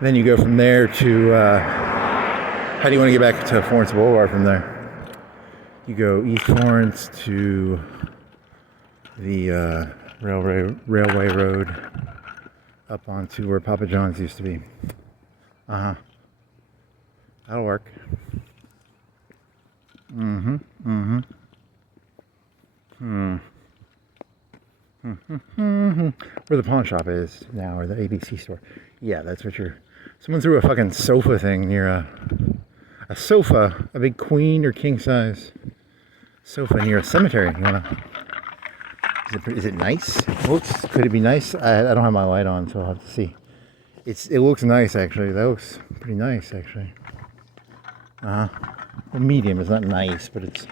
Then you go from there to how do you want to get back to Florence Boulevard from there? You go East Florence to the railway road up onto where Papa John's used to be. That'll work. Where the pawn shop is now, or the ABC store. Yeah, that's what someone threw a fucking sofa thing near a sofa, a big queen or king size sofa near a cemetery. Is it nice? Could it be nice? I don't have my light on, so I'll have to see. It looks nice, actually. That looks pretty nice, actually. Well, medium is not nice, but it's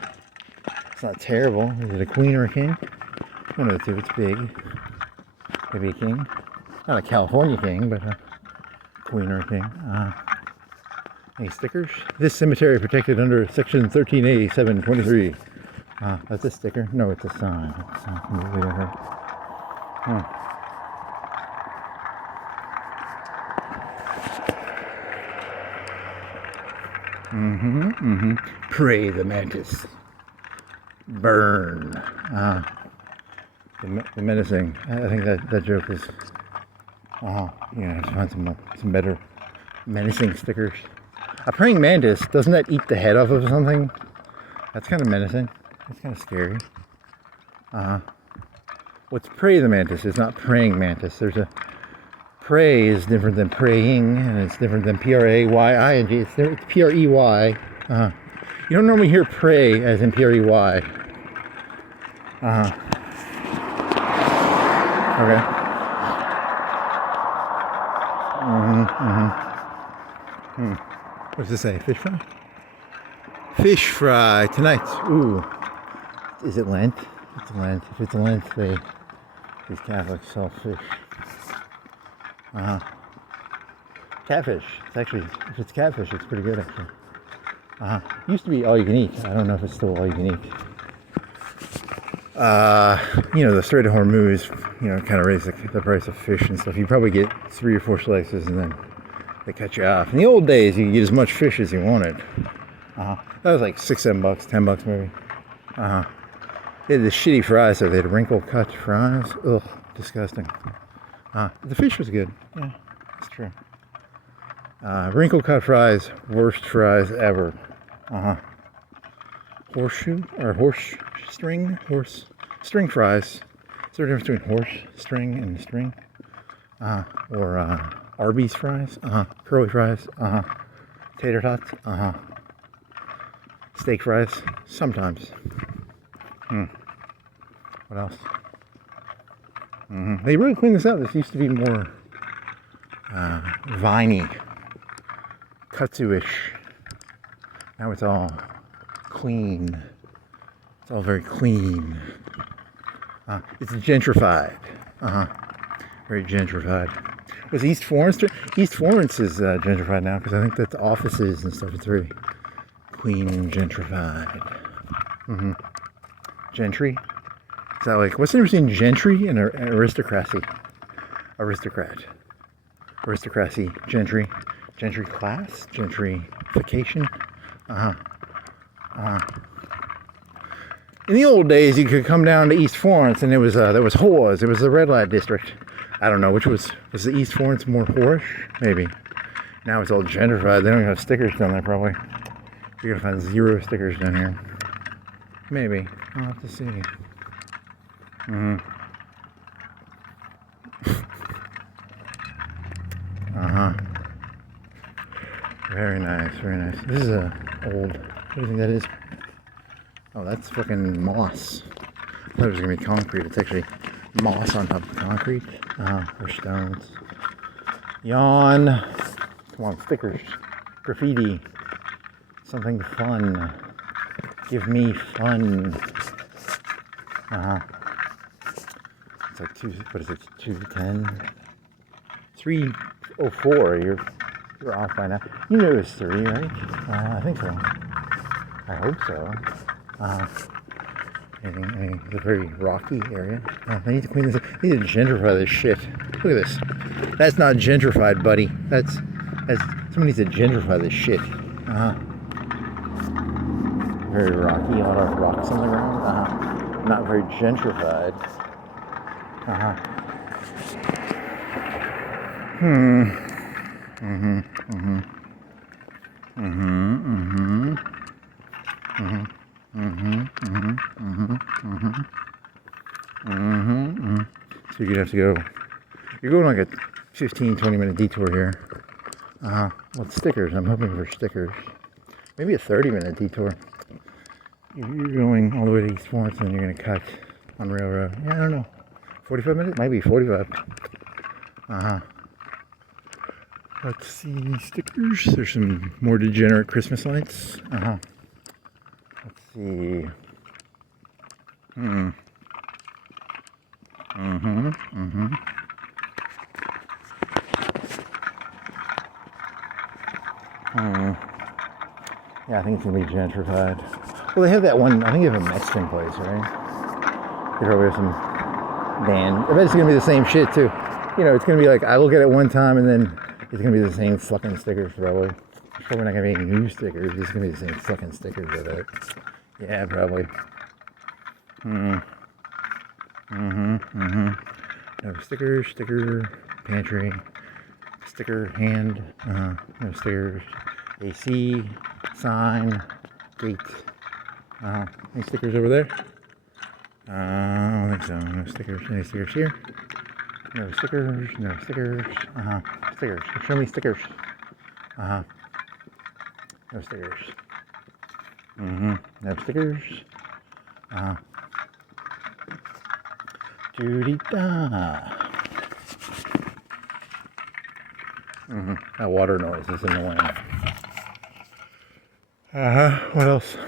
not terrible. Is it a queen or a king? One of the two. It's big. Maybe a king. Not a California king, but a queen or a king. Any stickers? This cemetery protected under section 13A 723. That's a sticker? No, it's a sign. It's not completely different. Pray the mantis. Burn. The menacing. I think that joke is. Yeah, have to find some better menacing stickers. A praying mantis, doesn't that eat the head off of something? That's kind of menacing. That's kind of scary. What's pray the mantis is not praying mantis. There's a pray is different than praying, and it's different than P-R-A-Y-I-N-G. It's P-R-E-Y. You don't normally hear pray as in P-R-E-Y. Okay. What does it say? Fish fry? Fish fry tonight. Ooh. Is it Lent? It's Lent. If it's Lent, these Catholics sell fish. Catfish. It's actually, if it's catfish, it's pretty good, actually. It used to be all you can eat. I don't know if it's still all you can eat. The Strait of Hormuz, kind of raised the price of fish and stuff. You probably get 3 or 4 slices and then they cut you off. In the old days, you could get as much fish as you wanted. That was like $6, $7, $10 maybe. They had the shitty fries, so they had wrinkle cut fries. Ugh, disgusting. The fish was good. Yeah, that's true. Wrinkle cut fries, worst fries ever. Horseshoe or horse string fries. Is there a difference between horse string and string? Or Arby's fries? Curly fries? Tater tots? steak fries? Sometimes. What else? They really cleaned this up. This used to be more viney, kudzu-ish. Now it's all clean. It's all very clean. It's gentrified. Very gentrified. Was East Florence? East Florence is gentrified now because I think that's offices and stuff. It's very clean and gentrified. Gentry? Is that like, what's the difference between gentry and aristocracy? Aristocracy, gentry. Gentry class? Gentrification? In the old days, you could come down to East Florence and there was whores. It was the red light district. I don't know, was the East Florence more whorish? Maybe. Now it's all gentrified. They don't even have stickers down there, probably. You're gonna find 0 stickers down here. Maybe. I'll have to see. Very nice, very nice. This is a old, what do you think that is? Oh, that's fucking moss. I thought it was gonna be concrete. It's actually moss on top of concrete. Or stones. Yawn. Come on, stickers. Graffiti. Something fun. Give me fun. It's like 210? 304. You're off by now. You knew it was 3, right? I think so. I hope so. It's a very rocky area. They need to clean this up. They need to gentrify this shit. Look at this. That's not gentrified, buddy. That's somebody needs to gentrify this shit. Very rocky, a lot of rocks on the ground. Not very gentrified. So you're gonna have to go. You're going like a 15-20 minute detour here. With stickers. I'm hoping for stickers. Maybe a 30-minute detour. You're going all the way to East Florence and then you're gonna cut on railroad. Yeah, I don't know. 45 minutes? Maybe 45. Let's see, stickers. There's some more degenerate Christmas lights. Let's see. Yeah, I think it's gonna be gentrified. Well, they have that one. I think they have a Mexican place, right? They probably have some band. I bet it's gonna be the same shit too. You know, it's gonna be like I look at it one time and then it's gonna be the same fucking stickers probably. It's probably not gonna be any new stickers. It's gonna be the same fucking stickers with it. Yeah, probably. No stickers, sticker, pantry, sticker, hand, no stickers, AC, sign, gate. Any stickers over there? I don't think so. No stickers. Any stickers here? No stickers, no stickers. Stickers. Show me stickers. No stickers. No stickers. Doody-da. That water noise is annoying. What else?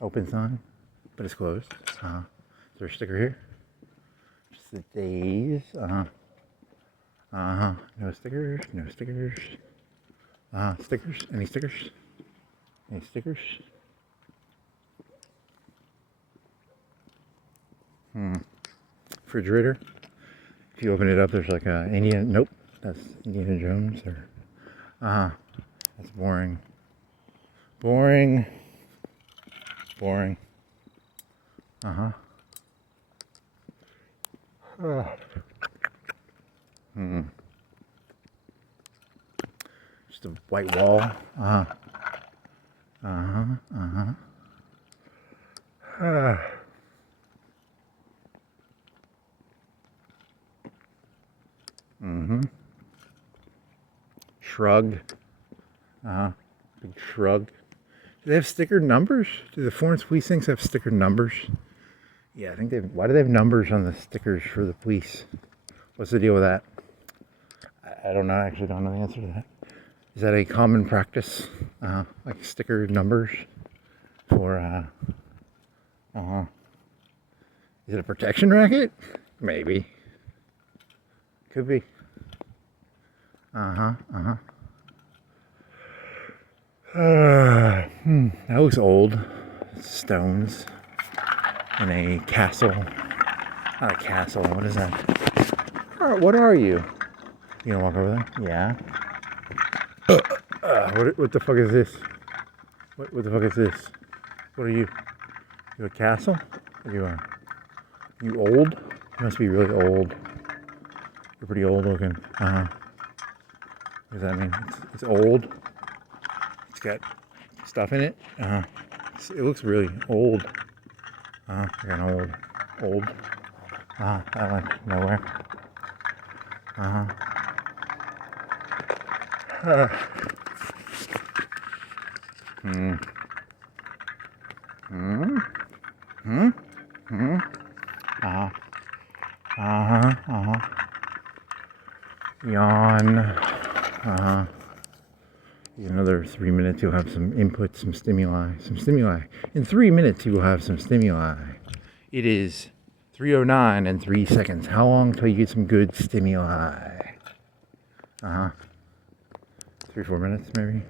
Open sign, but it's closed. Is there a sticker here? Just the days. No stickers, no stickers. Stickers? Any stickers? Any stickers? Refrigerator. If you open it up, there's like a Indiana. Nope, that's Indiana Jones. Or that's boring. Boring. Boring. Just a white wall. Shrug. Big shrug. Do they have sticker numbers? Do the Florence police things have sticker numbers? Yeah, I think they. Why do they have numbers on the stickers for the police? What's the deal with that? I don't know. I actually don't know the answer to that. Is that a common practice? Like sticker numbers for? Is it a protection racket? Maybe. Could be. That looks old. Stones in a castle. Not a castle. What is that? What are you? You gonna walk over there? Yeah. What the fuck is this? What the fuck is this? What are you? You a castle? What you are? You old? You must be really old. You're pretty old looking. What does that mean? It's old. It's got stuff in it. It looks really old. You're an old. That went nowhere. Yawn. In another 3 minutes, you'll have some input, some stimuli. In 3 minutes, you will have some stimuli. It is 3:09 and 3 seconds. How long till you get some good stimuli? 3-4 minutes, maybe.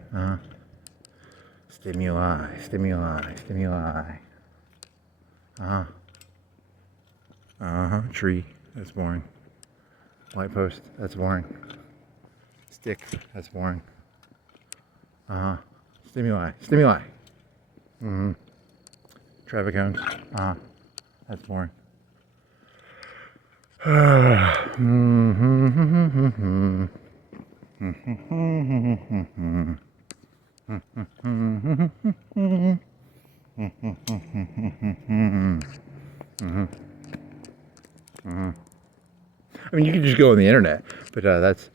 Stimuli. Tree. That's boring. Light post. That's boring. Stick. That's boring. Stimuli. Traffic cones. That's boring. I mean, you can just go on the internet, but that's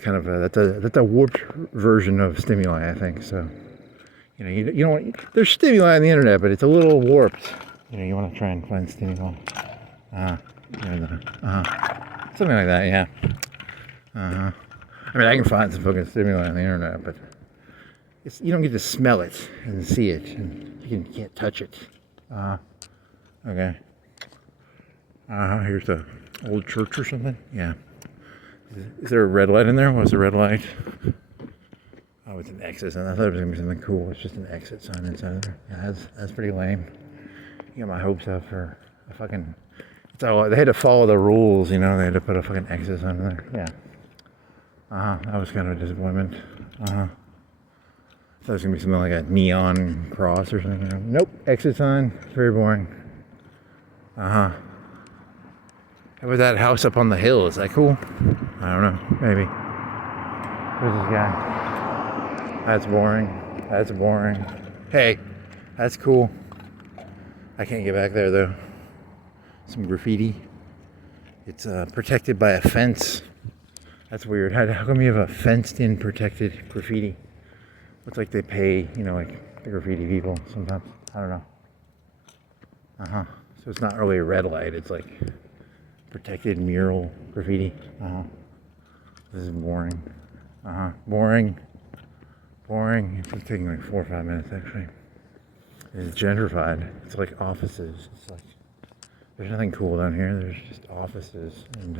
kind of that's a warped version of stimuli, I think. So, you don't want, there's stimuli on the internet, but it's a little warped. You want to try and find stimuli. Something like that, yeah. I mean, I can find some fucking stimuli on the internet, but you don't get to smell it and see it, and you can't touch it. Okay. Here's the old church or something. Yeah. Is there a red light in there? What's the red light? Oh, it's an exit sign. I thought it was gonna be something cool. It's just an exit sign inside there. Yeah, that's pretty lame. You got my hopes up for a fucking. They had to follow the rules, They had to put a fucking exit sign in there. Yeah. That was kind of a disappointment. I thought it was gonna be something like a neon cross or something. Nope. Exit sign. Very boring. How about that house up on the hill? Is that cool? I don't know. Maybe. Who's this guy? That's boring. Hey, that's cool. I can't get back there though. Some graffiti. It's protected by a fence. That's weird. How come you have a fenced-in protected graffiti? Looks like they pay, like the graffiti people sometimes. I don't know. So it's not really a red light. It's like protected mural graffiti. This is boring. Boring. It's taking like 4 or 5 minutes actually. It's gentrified. It's like offices. It's like there's nothing cool down here. There's just offices, and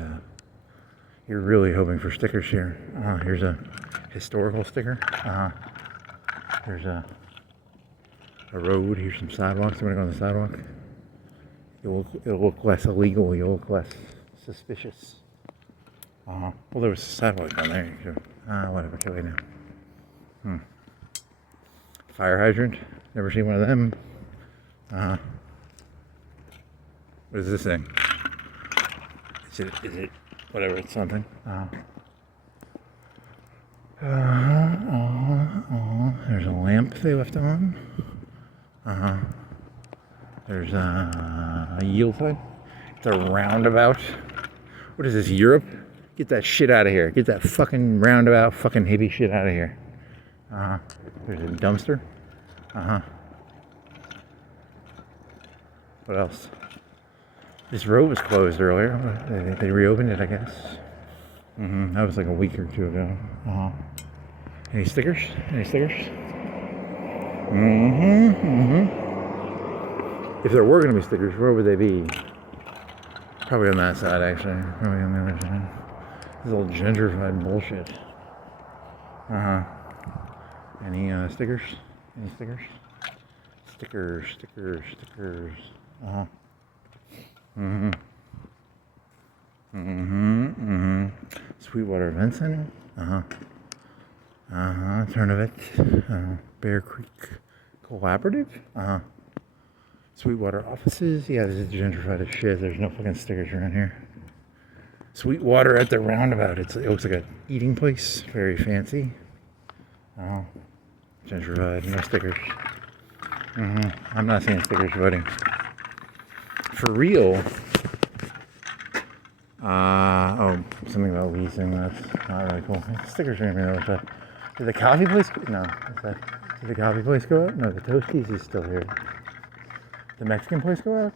you're really hoping for stickers here. Here's a historical sticker. There's a road. Here's some sidewalks. You want to go on the sidewalk? It'll look less illegal. You'll look less suspicious. Well, there was a sidewalk down there. So, whatever. Kill it now. Fire hydrant. Never seen one of them. What is this thing? Is it whatever? It's something. There's a lamp they left on. There's a yield sign. It's a roundabout. What is this, Europe? Get that shit out of here. Get that fucking roundabout fucking hippie shit out of here. There's a dumpster. Uh-huh. What else? This road was closed earlier. They reopened it, I guess. That was like a week or two ago. Uh-huh. Any stickers? Any stickers? If there were going to be stickers, where would they be? Probably on that side, actually. Probably on the other side. This old gentrified bullshit. Uh-huh. Any stickers? Any stickers? Stickers. Uh-huh. Sweetwater Event Center. Turn of it. Bear Creek Collaborative. Sweetwater offices. Yeah, this is gentrified as shit. There's no fucking stickers around here. Sweetwater at the roundabout. It looks like an eating place. Very fancy. Gentrified. No stickers. I'm not seeing stickers voting. For real. Something about leasing. That's not really cool. Stickers are gonna be the other. Did the coffee place? No. Did the coffee place go out? No, the Toasties is still here. The Mexican place go out?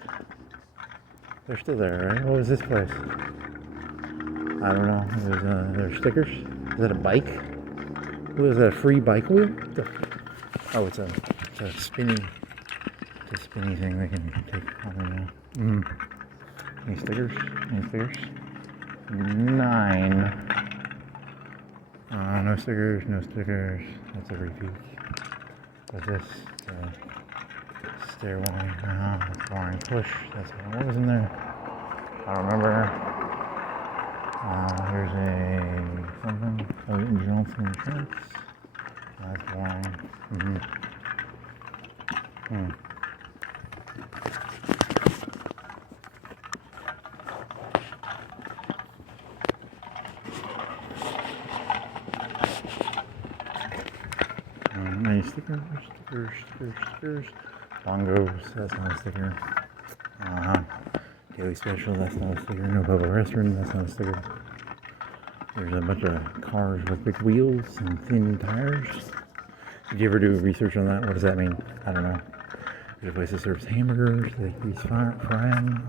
They're still there, right? What was this place? I don't know. There's stickers. Is that a bike? Is that a free bike wheel? Oh, it's a spinny thing they can take on now. Any stickers? 9. No stickers. That's a repeat. What's this? Stairway. That's boring. Push. What was in there? I don't remember. Here's something. Johnson Insurance. That's boring. Any stickers? Bongos, that's not a sticker. Daily special, that's not a sticker. No public restroom, that's not a sticker. There's a bunch of cars with big wheels and thin tires. Did you ever do research on that? What does that mean? I don't know. There's a place that serves hamburgers, they grease fry them.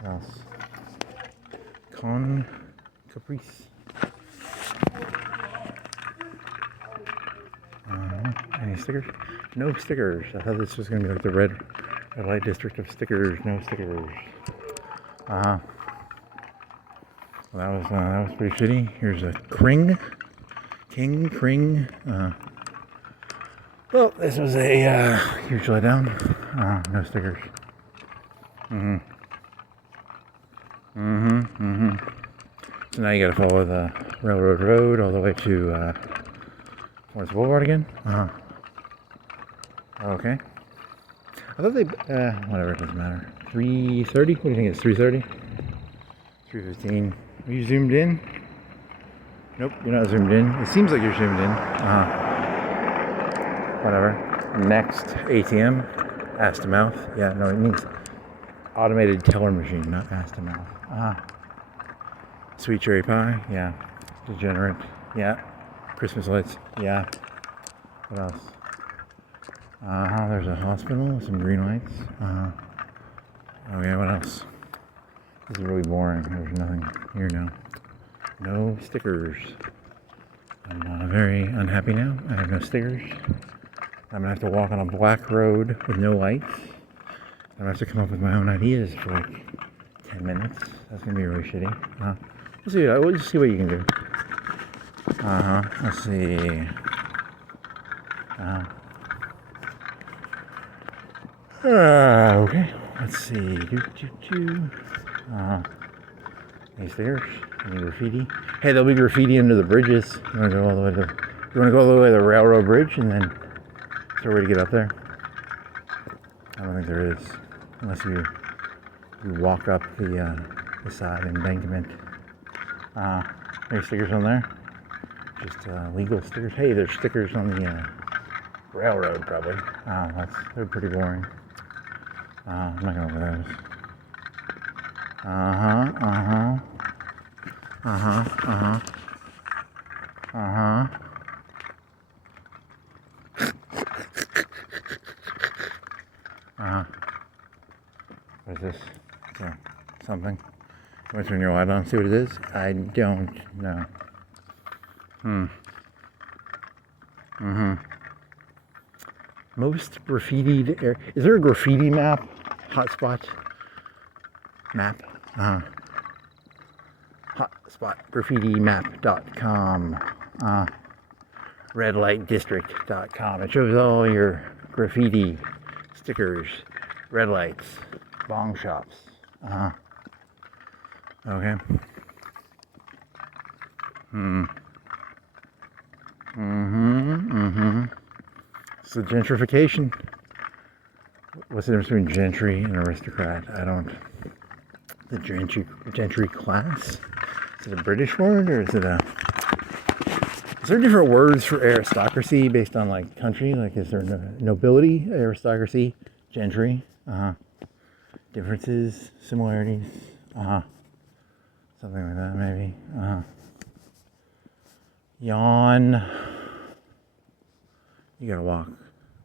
What else? Caprice. Any stickers? No stickers. I thought this was going to be like the red light district of stickers. No stickers. Well, that was pretty shitty. Here's a King. Well, this was a huge letdown. No stickers. So now you got to follow the railroad road all the way to Forest Boulevard again. Okay. I thought they, whatever, it doesn't matter. 3:30? What do you think it's 3:30? 3:15. Are you zoomed in? Nope, you're not zoomed in. It seems like you're zoomed in. Whatever. Next ATM. Ass to mouth. Yeah, no, it means automated teller machine, not ass to mouth. Sweet cherry pie. Yeah. Degenerate. Yeah. Christmas lights. Yeah. What else? There's a hospital, some green lights. Oh yeah, what else? This is really boring. There's nothing here now. No stickers. I'm very unhappy now. I have no stickers. I'm gonna have to walk on a black road with no lights. I'm gonna have to come up with my own ideas for like 10 minutes. That's gonna be really shitty. We'll just see what you can do. Let's see. Okay. Let's see. Any stairs? Any graffiti? Hey, there'll be graffiti under the bridges. You wanna go all the way to the railroad bridge and then is there a way to get up there? I don't think there is. Unless you walk up the side embankment. Any stickers on there? Just legal stickers. Hey, there's stickers on the railroad, probably. They're pretty boring. I'm not gonna look at those. Uh-huh. What is this? So, something. You want to turn your light on, see what it is? I don't know. Most graffitied air. Is there a graffiti map? Hotspot map? Hotspotgraffitimap.com. Redlightdistrict.com. It shows all your graffiti stickers, red lights, bong shops. Okay. So gentrification. What's the difference between gentry and aristocrat? I don't. The gentry class? Is it a British word or is it a? Is there different words for aristocracy based on like country? Like, is there nobility, aristocracy, gentry? Differences, similarities? Something like that, maybe. Yawn. You gotta walk a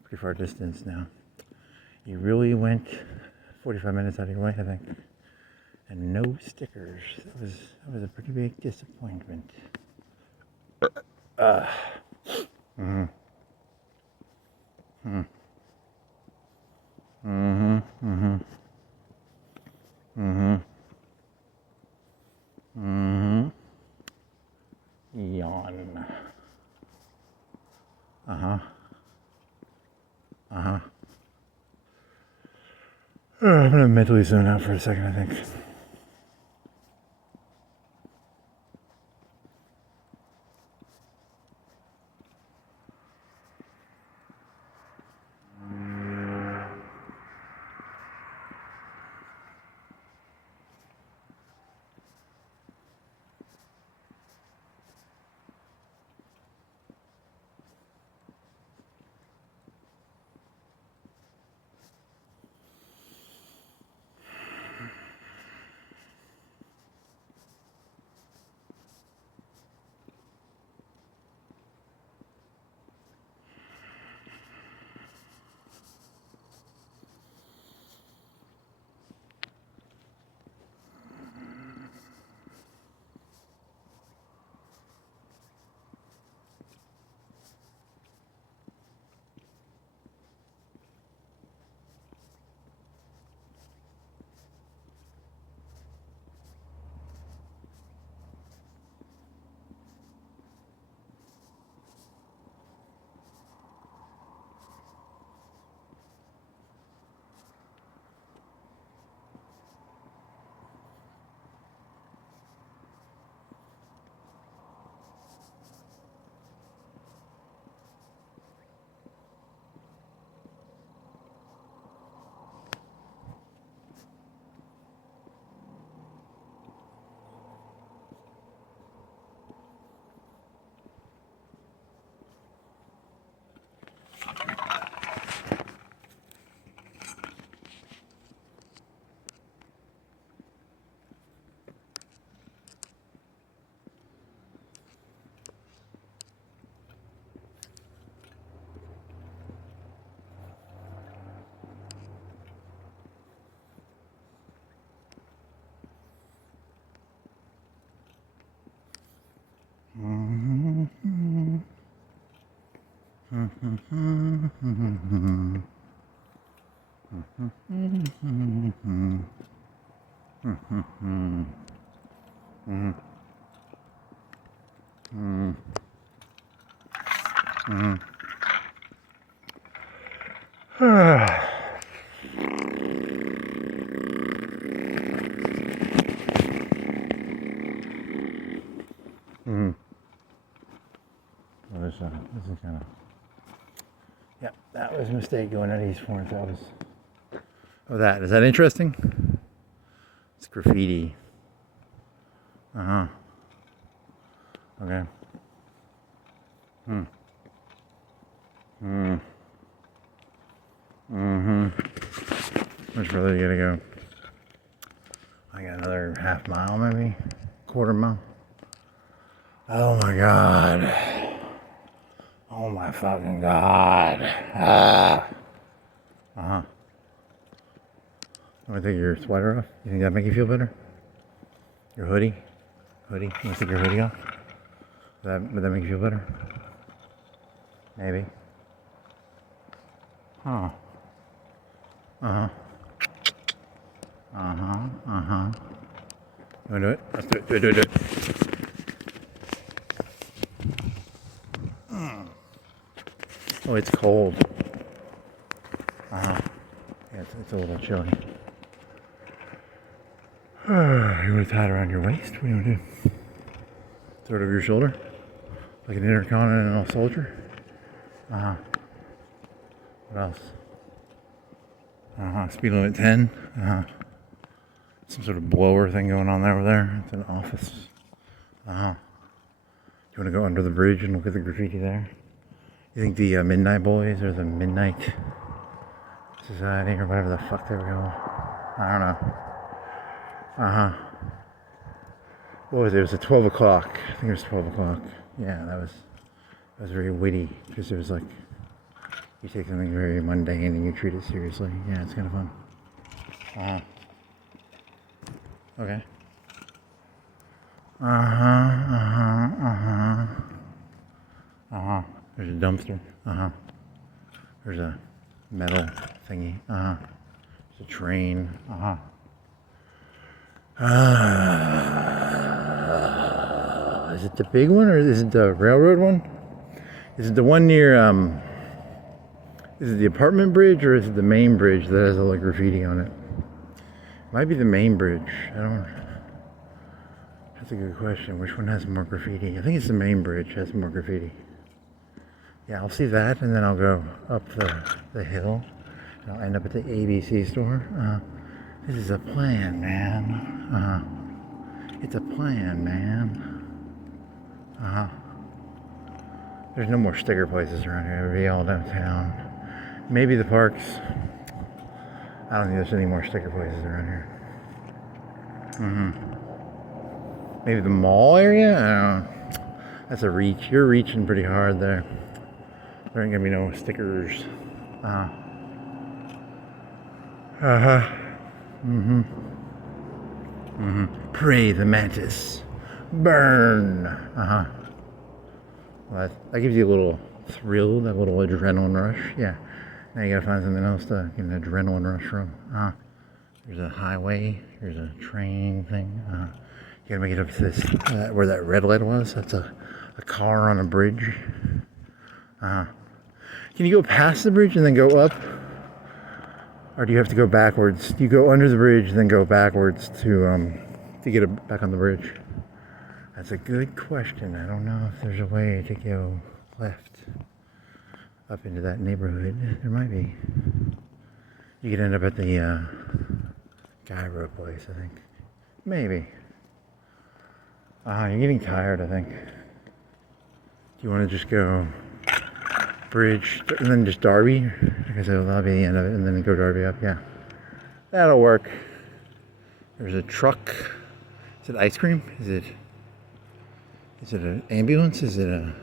pretty far distance now. You really went 45 minutes out of your way, I think. And no stickers. That was a pretty big disappointment. Yawn. I'm gonna mentally zone out for a second, I think. This is kind of. Yep, that was a mistake going at East Florence. That was. Oh, that. Is that interesting? It's graffiti. Okay. Much further you gotta go? I got another half mile, maybe? Quarter mile? Oh my god. Oh my fucking god. Want to take your sweater off? You think that'd make you feel better? Your hoodie? Hoodie? You want to take your hoodie off? Would that make you feel better? Maybe. Huh. Uh-huh. Uh-huh. Uh-huh. You want to do it? Let's do it. Do it. Oh, it's cold. Uh-huh. Yeah, it's a little chilly. You want to tie it around your waist? What do you want to do? Throw it over your shoulder? Like an intercontinental soldier? Uh-huh. What else? Uh-huh. Speed limit 10. Uh-huh. Some sort of blower thing going on over there. It's an office. Uh-huh. You want to go under the bridge and look at the graffiti there? You think the Midnight Boys or the Midnight Society or whatever the fuck they were called? I don't know. Uh-huh. What was it? It was at 12 o'clock. I think it was 12 o'clock. Yeah, that was very witty because it was like you take something very mundane and you treat it seriously. Yeah, it's kind of fun. Uh-huh. Okay. Uh-huh, uh-huh, uh-huh. Uh-huh. There's a dumpster. Uh-huh. There's a metal thingy. Uh-huh. There's a train. Uh-huh. Is it the big one or is it the railroad one? Is it the one near, is it the apartment bridge or is it the main bridge that has all the graffiti on it? Might be the main bridge. I don't. That's a good question. Which one has more graffiti? I think it's the main bridge has more graffiti. Yeah, I'll see that and then I'll go up the hill and I'll end up at the ABC store. This is a plan, man. It's a plan, man. There's no more sticker places around here. It'll be all downtown. Maybe the parks. I don't think there's any more sticker places around here. Maybe the mall area? I don't know. That's a reach. You're reaching pretty hard there. There ain't gonna be no stickers. Pray the mantis. Burn. Well, that gives you a little thrill, that little adrenaline rush. Yeah. Now you gotta find something else to get an adrenaline rush from. There's a highway. Here's a train thing. You gotta make it up to this, where that red light was. That's a car on a bridge. Can you go past the bridge and then go up? Or do you have to go backwards? Do you go under the bridge and then go backwards to get it back on the bridge? That's a good question. I don't know if there's a way to go left up into that neighborhood. There might be. You could end up at the Guy Road place, I think. Maybe. You're getting tired, I think. Do you want to just go bridge and then just Darby? Because that'll be the end of it, and then go Darby up. Yeah, that'll work. There's a truck. Is it ice cream? Is it an ambulance? Is it a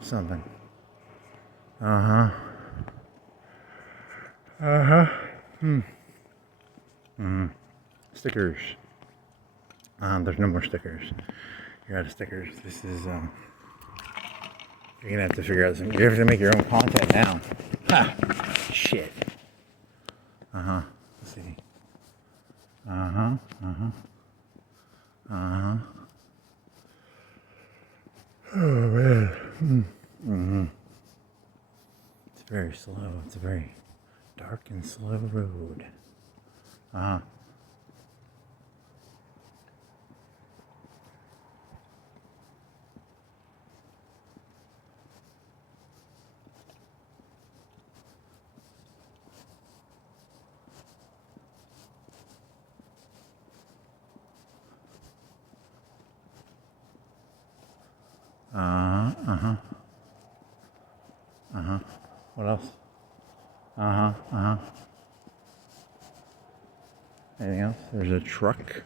something? Stickers. There's no more stickers. You're out of stickers. This is you're gonna have to figure out something. You have to make your own content now. Ha! Shit. Let's see. Oh man. It's very slow. It's a very dark and slow road. What else? Anything else? There's a truck.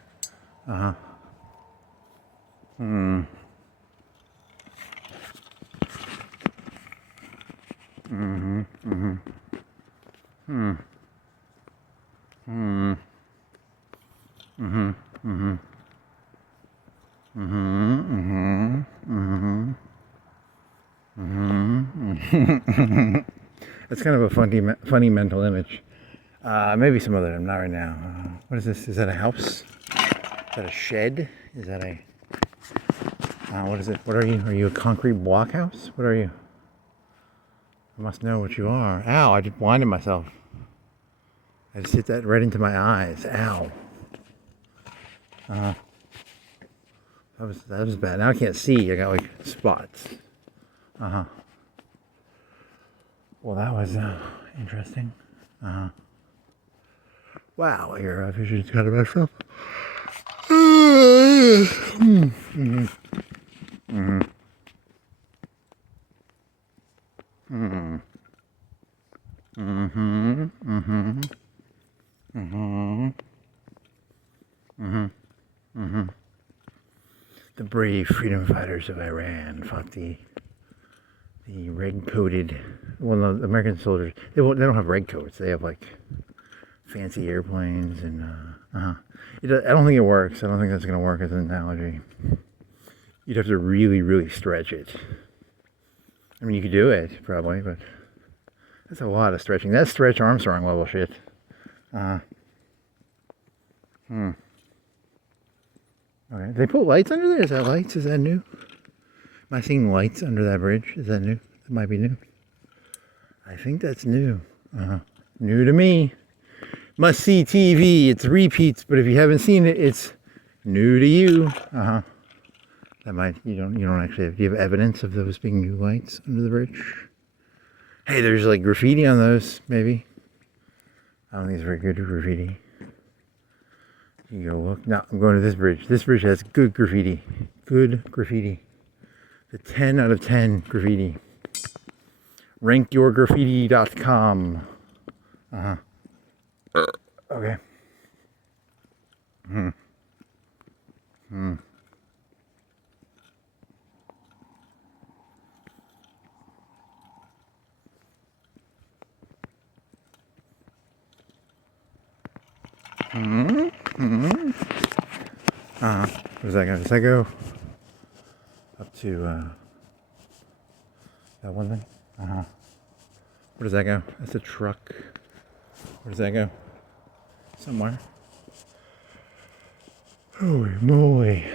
Hmm. Mm-hmm. Mm-hmm. Mm-hmm. Mm-hmm. Mm-hmm. Mm-hmm. That's kind of a funny mental image. Maybe some other time, not right now. What is this? Is that a house? Is that a shed? Is that a... what is it? What are you? Are you a concrete block house? What are you? I must know what you are. Ow, I just blinded myself. I just hit that right into my eyes. Ow. That was bad. Now I can't see. I got like spots. Well, that was interesting. Wow, your vision's kind of messed up. Mm-hmm. Mm-hmm. Mm-hmm. Mm-hmm. Mm-hmm. Mm-hmm. Mm-hmm. Mm-hmm. The brave freedom fighters of Iran fought the red-coated... Well, no, the American soldiers, they don't have red coats. They have, like, fancy airplanes and... I don't think it works. I don't think that's going to work as an analogy. You'd have to really, really stretch it. I mean, you could do it, probably, but... That's a lot of stretching. That's Stretch Armstrong level shit. Okay. They put lights under there? Is that lights? Is that new? Am I seeing lights under that bridge? Is that new? That might be new. I think that's new. New to me. Must see TV. It's repeats, but if you haven't seen it, it's new to you. That might you don't actually have. Do you have evidence of those being new lights under the bridge? Hey, there's like graffiti on those, maybe. I don't think it's very good graffiti. You go look. No, I'm going to this bridge. This bridge has good graffiti. Good graffiti. The 10 out of 10 graffiti. Rankyourgraffiti.com. Okay. Where does that go? Does that go up to that one thing? Where does that go? That's a truck. Where does that go? Somewhere. Holy moly.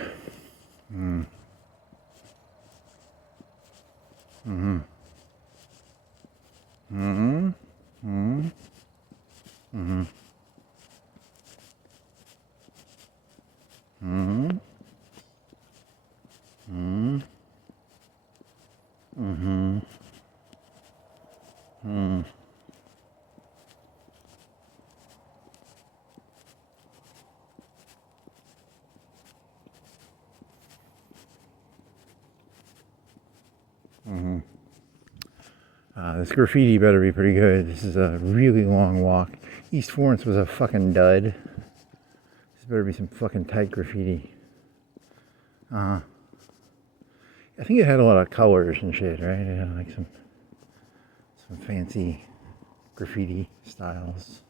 This graffiti better be pretty good. This is a really long walk. East Florence was a fucking dud. This better be some fucking tight graffiti. I think it had a lot of colors and shit, right? It had like some fancy graffiti styles.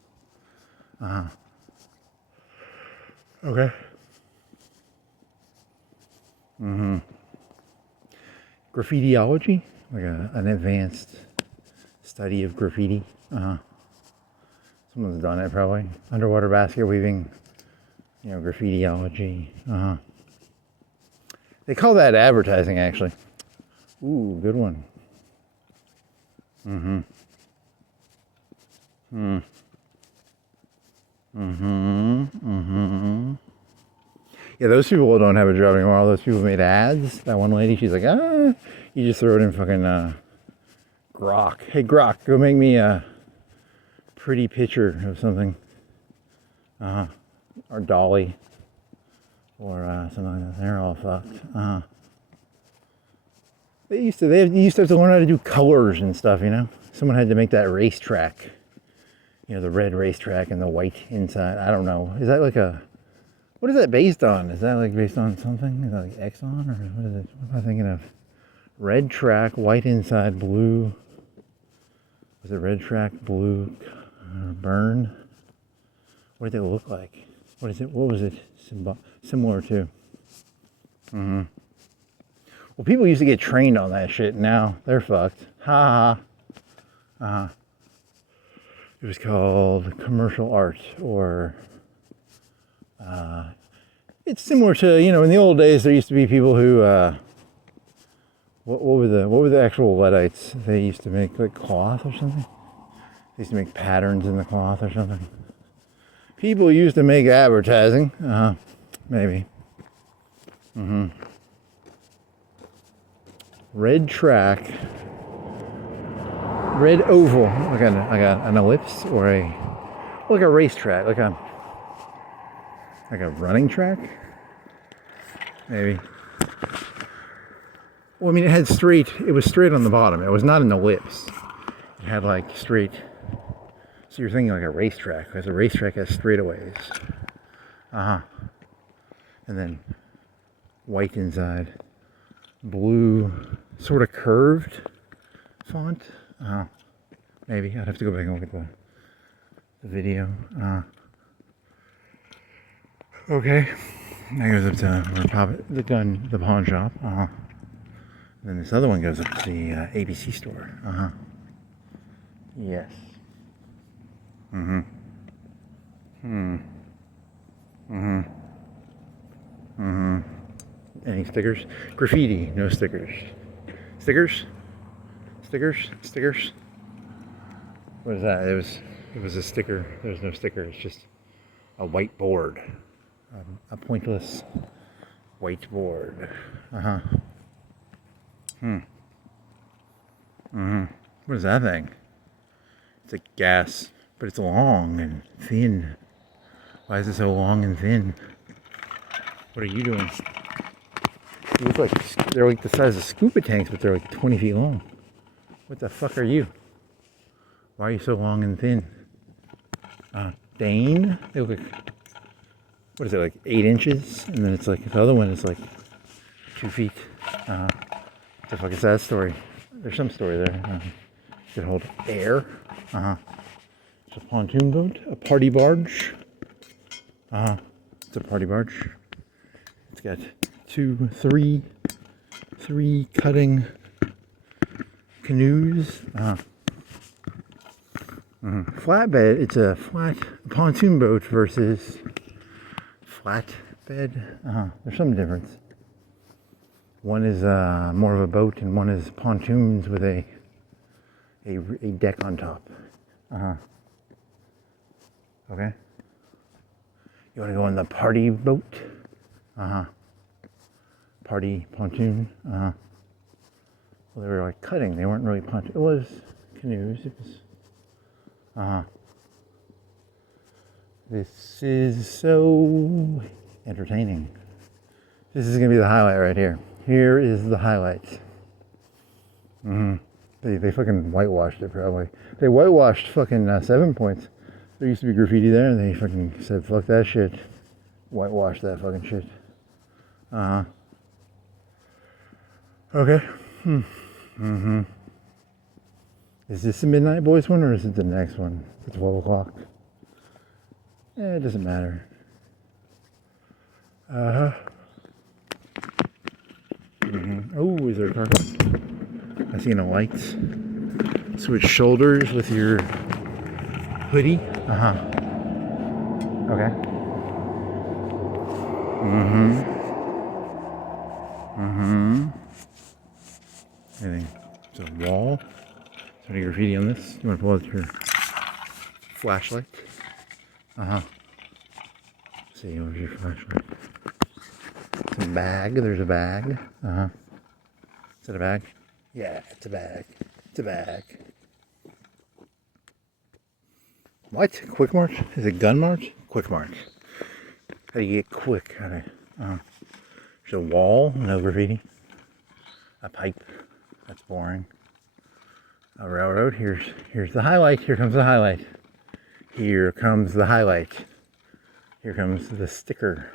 Okay. Graffitiology? Like an advanced study of graffiti. Someone's done it probably. Underwater basket weaving, graffitiology. They call that advertising, actually. Ooh, good one. Yeah, those people don't have a job anymore. All those people made ads. That one lady, she's like, you just throw it in fucking Grok. Hey, Grok, go make me a pretty picture of something. Or Dolly. Or something like that. They're all fucked. They used to have to learn how to do colors and stuff, Someone had to make that racetrack. The red racetrack and the white inside. I don't know. Is that like what is that based on? Is that like based on something? Is that like Exxon or what is it? What am I thinking of? Red track, white inside, blue. Was it red track, blue, burn? What did they look like? What is it? What was it similar to? Mm-hmm. Well, people used to get trained on that shit. Now they're fucked. Ha ha. It was called commercial art, or it's similar to, you know, in the old days there used to be people who what were the actual Luddites? They used to make like cloth or something. They used to make patterns in the cloth or something. People used to make advertising. Maybe. Mm-hmm. Red track. Red oval. I got an ellipse or like a racetrack, like a running track. Maybe. Well, I mean, it was straight on the bottom. It was not an ellipse. It had like straight. So you're thinking like a racetrack, because a racetrack has straightaways. And then white inside. Blue, sort of curved font. Maybe. I'd have to go back and look at the video. Okay. That goes up to the pawn shop. And then this other one goes up to the ABC store. Yes. Any stickers? Graffiti, no stickers. Stickers? What is that? It was a sticker. There's no sticker. It's just a whiteboard. A pointless whiteboard. What is that thing? It's a gas, but it's long and thin. Why is it so long and thin? What are you doing? You look like they're like the size of scuba tanks, but they're like 20 feet long. What the fuck are you? Why are you so long and thin? Dane? They look like, what is it, like 8 inches? And then it's like, the other one is like 2 feet. What the fuck is that story? There's some story there. Could hold air. It's a pontoon boat, a party barge. It's a party barge. It's got three cutting canoes. Flatbed, it's a flat pontoon boat versus flatbed. There's some difference. One is more of a boat, and one is pontoons with a deck on top. Okay. You want to go on the party boat? Party pontoon. Well, they were like cutting. They weren't really pontoon. It was canoes. It was. This is so entertaining. This is gonna be the highlight right here. Here is the highlight. They fucking whitewashed it probably. They whitewashed fucking 7 Points. There used to be graffiti there, and they fucking said, fuck that shit. Whitewash that fucking shit. Okay. Is this the Midnight Boys one, or is it the next one? The 12 o'clock? It doesn't matter. Oh, is there a car? I see no lights. Switch shoulders with your hoodie. Okay. Anything? It's a wall. Is there any graffiti on this? You want to pull out your flashlight? Let's see, where's your flashlight? It's a bag. There's a bag. Is that a bag? Yeah, it's a bag. It's a bag. What? Quick march? Is it gun march? Quick march. How do you get quick? There's a wall, no graffiti. A pipe. That's boring. A railroad. Here's the highlight. Here comes the highlight. Here comes the highlight. Here comes the sticker.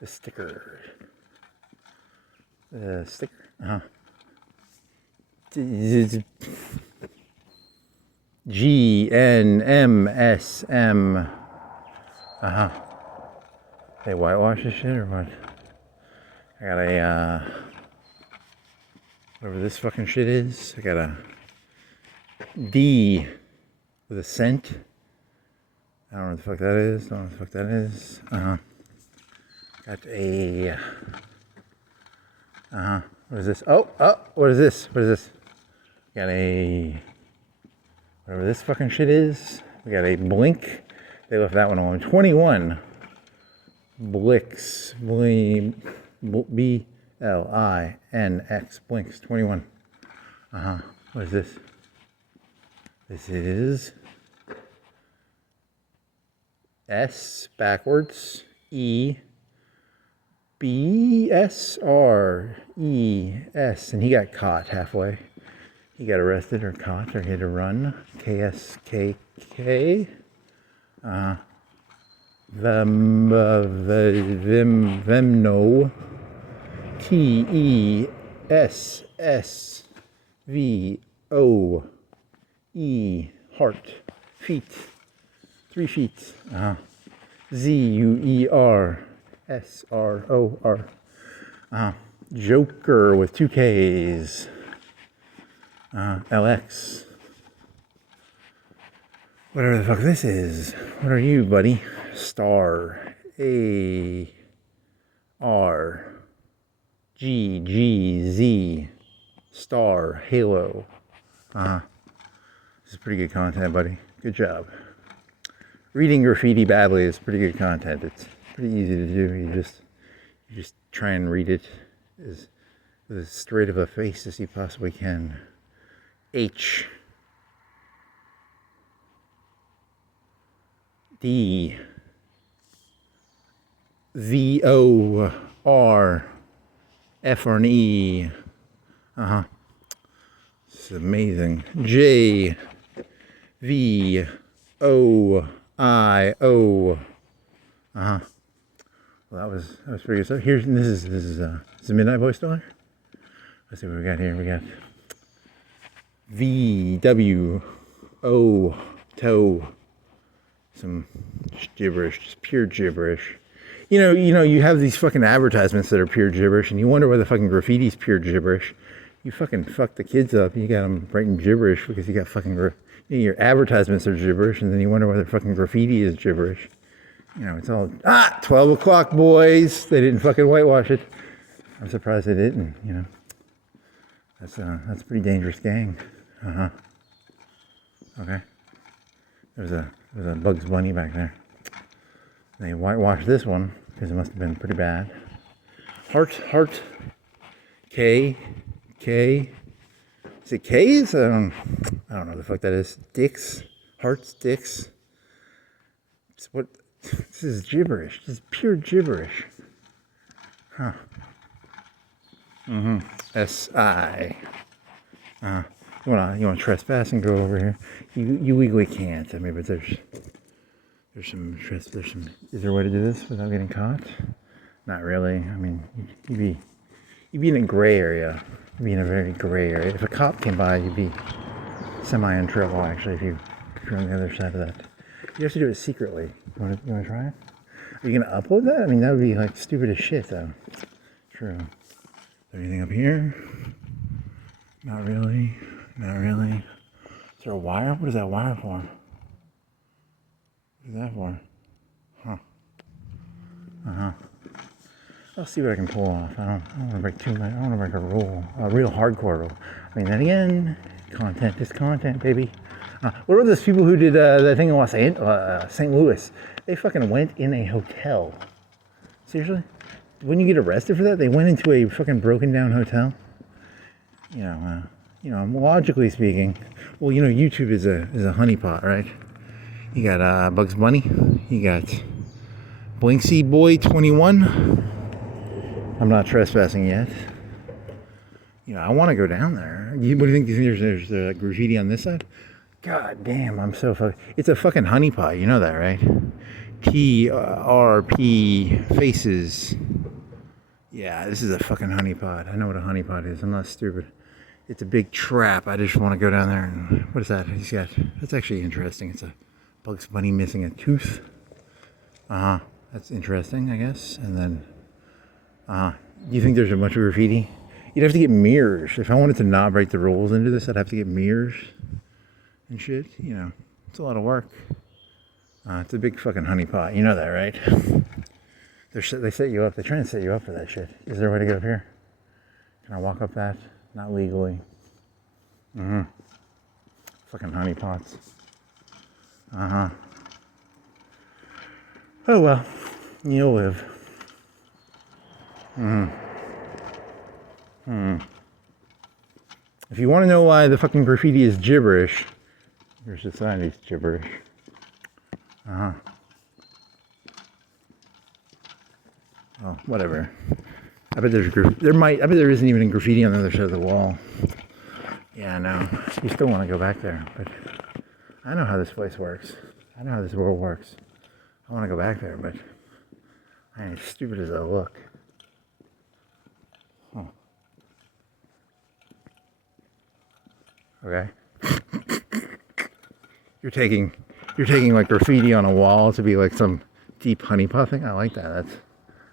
The sticker. The sticker. GNMSM They whitewash this shit or what? I got a, whatever this fucking shit is. I got a D with a cent. I don't know what the fuck that is. Don't know what the fuck that is. Got a, what is this? Oh, what is this? What is this? Got a, whatever this fucking shit is. We got a blink. They left that one on. 21 Blinks. B-L-I-N-X. Blinks. 21. What is this? This is S backwards. E. B-S-R-E-S. And he got caught halfway. He got arrested or caught or he had to run. K-S-K-K. Vemno. T-E-S-S-V-O-E. Heart. Feet. 3 feet. Z-U-E-R-S-R-O-R. Joker with 2 Ks. LX. Whatever the fuck this is. What are you, buddy? Star. A-R-G-G-Z. Star. Halo. This is pretty good content, buddy. Good job. Reading graffiti badly is pretty good content. It's pretty easy to do. You just try and read it as with as straight of a face as you possibly can. H D V O R F R and E. This is amazing. J V O I O. Well, that was pretty good. So here's this is a Midnight Voice still there? Let's see what we got here. We got V W O toe. Some gibberish, just pure gibberish. You know, you have these fucking advertisements that are pure gibberish, and you wonder why the fucking graffiti's pure gibberish. You fucking fuck the kids up. You got them writing gibberish because you got fucking your advertisements are gibberish, and then you wonder why the fucking graffiti is gibberish. You know, it's all 12 o'clock, boys. They didn't fucking whitewash it. I'm surprised they didn't. You know, that's a pretty dangerous gang. Okay. There's a Bugs Bunny back there. They whitewashed this one because it must have been pretty bad. Heart. K. Is it K's? I don't know what the fuck that is. Dicks. Hearts. Dicks. It's what? This is gibberish. This is pure gibberish. S-I. You wanna trespass and go over here? You legally can't. I mean, but there's some. Is there a way to do this without getting caught? Not really. I mean, you'd be in a gray area. You'd be in a very gray area. If a cop came by, you'd be semi in trouble. Actually, if you're on the other side of that, you have to do it secretly. You wanna try it? Are you gonna upload that? I mean, that would be like stupid as shit, though. True. Is there anything up here? Not really. Is there a wire? What is that wire for? What is that for? I'll see what I can pull off. I don't want to break too much. I don't want to break a real hardcore rule. I mean, then again, content is content, baby. What about those people who did that thing in St. Louis? They fucking went in a hotel. Seriously? When you get arrested for that, they went into a fucking broken down hotel. Logically speaking, well, YouTube is a honeypot, right? You got Bugs Bunny, you got Blinksy Boy 21. I'm not trespassing yet. I want to go down there. What do you think? There's graffiti on this side? God damn, I'm so fucking. It's a fucking honeypot. You know that, right? TRP faces. Yeah, this is a fucking honeypot. I know what a honeypot is. I'm not stupid. It's a big trap. I just want to go down there and... What is that? That's actually interesting. It's a Bugs Bunny missing a tooth. That's interesting, I guess. And then, do you think there's a bunch of graffiti? You'd have to get mirrors. If I wanted to not break the rules into this, I'd have to get mirrors and shit. You know, it's a lot of work. It's a big fucking honeypot. You know that, right? They set you up. They're trying to set you up for that shit. Is there a way to get up here? Can I walk up that? Not legally. Fucking honeypots. Oh well, you'll live. If you want to know why the fucking graffiti is gibberish, your society's gibberish. Oh, whatever. I bet there's I bet there isn't even graffiti on the other side of the wall. Yeah, no. You still want to go back there, but I know how this place works. I know how this world works. I want to go back there, but I ain't as stupid as I look. Huh. Okay. You're taking like graffiti on a wall to be like some deep honeypot thing. I like that.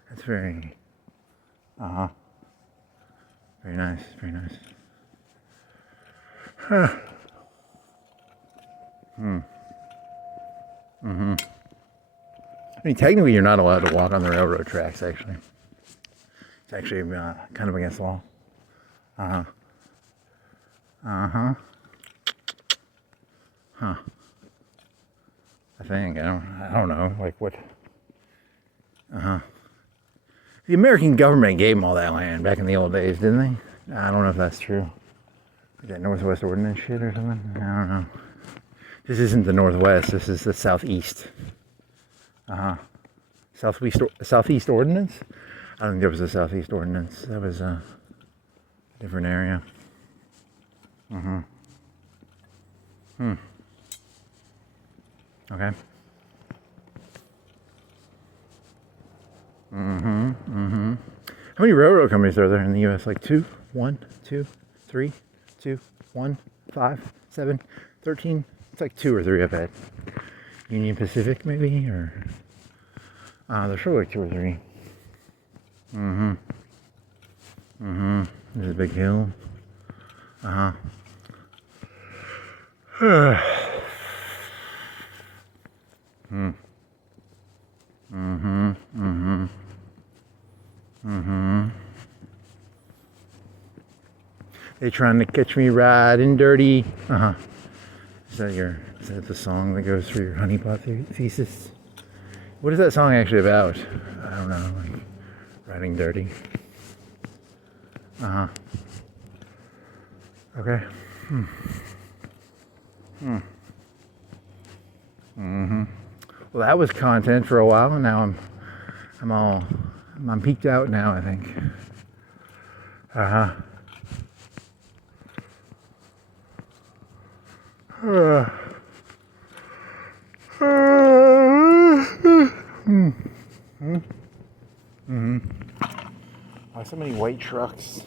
That's very very nice, very nice. Huh. I mean, technically, you're not allowed to walk on the railroad tracks. Actually, it's actually kind of against the law. Huh. I think I don't know. Like what? The American government gave them all that land back in the old days, didn't they? I don't know if that's true. Like that Northwest Ordinance shit or something. I don't know. This isn't the Northwest. This is the Southeast. Southeast Ordinance? I don't think there was a Southeast Ordinance. That was a different area. Okay. How many railroad companies are there in the U.S.? Like 2, 1, 2, 3, 2, 1, 5, 7, 13. It's like 2 or 3 I've had. Union Pacific, maybe, or there's probably like 2 or 3. There's a big hill. They trying to catch me riding dirty. Is that the song that goes through your honeypot thesis? What is that song actually about? I don't know, like riding dirty. Okay. Well, that was content for a while, and now I'm peaked out now, I think. Why so many white trucks?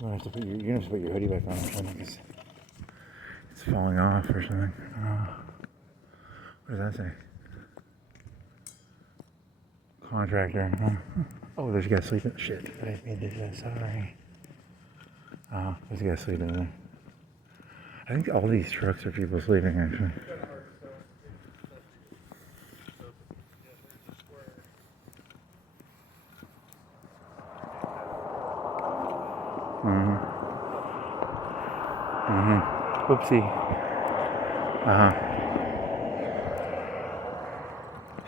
You're gonna have to put your hoodie back on or something, because it's falling off or something. What does that say? Contractor. Oh, there's a guy sleeping. Shit, I didn't mean to do that. Sorry. There's a guy sleeping in there. I think all these trucks are people sleeping, actually. Whoopsie.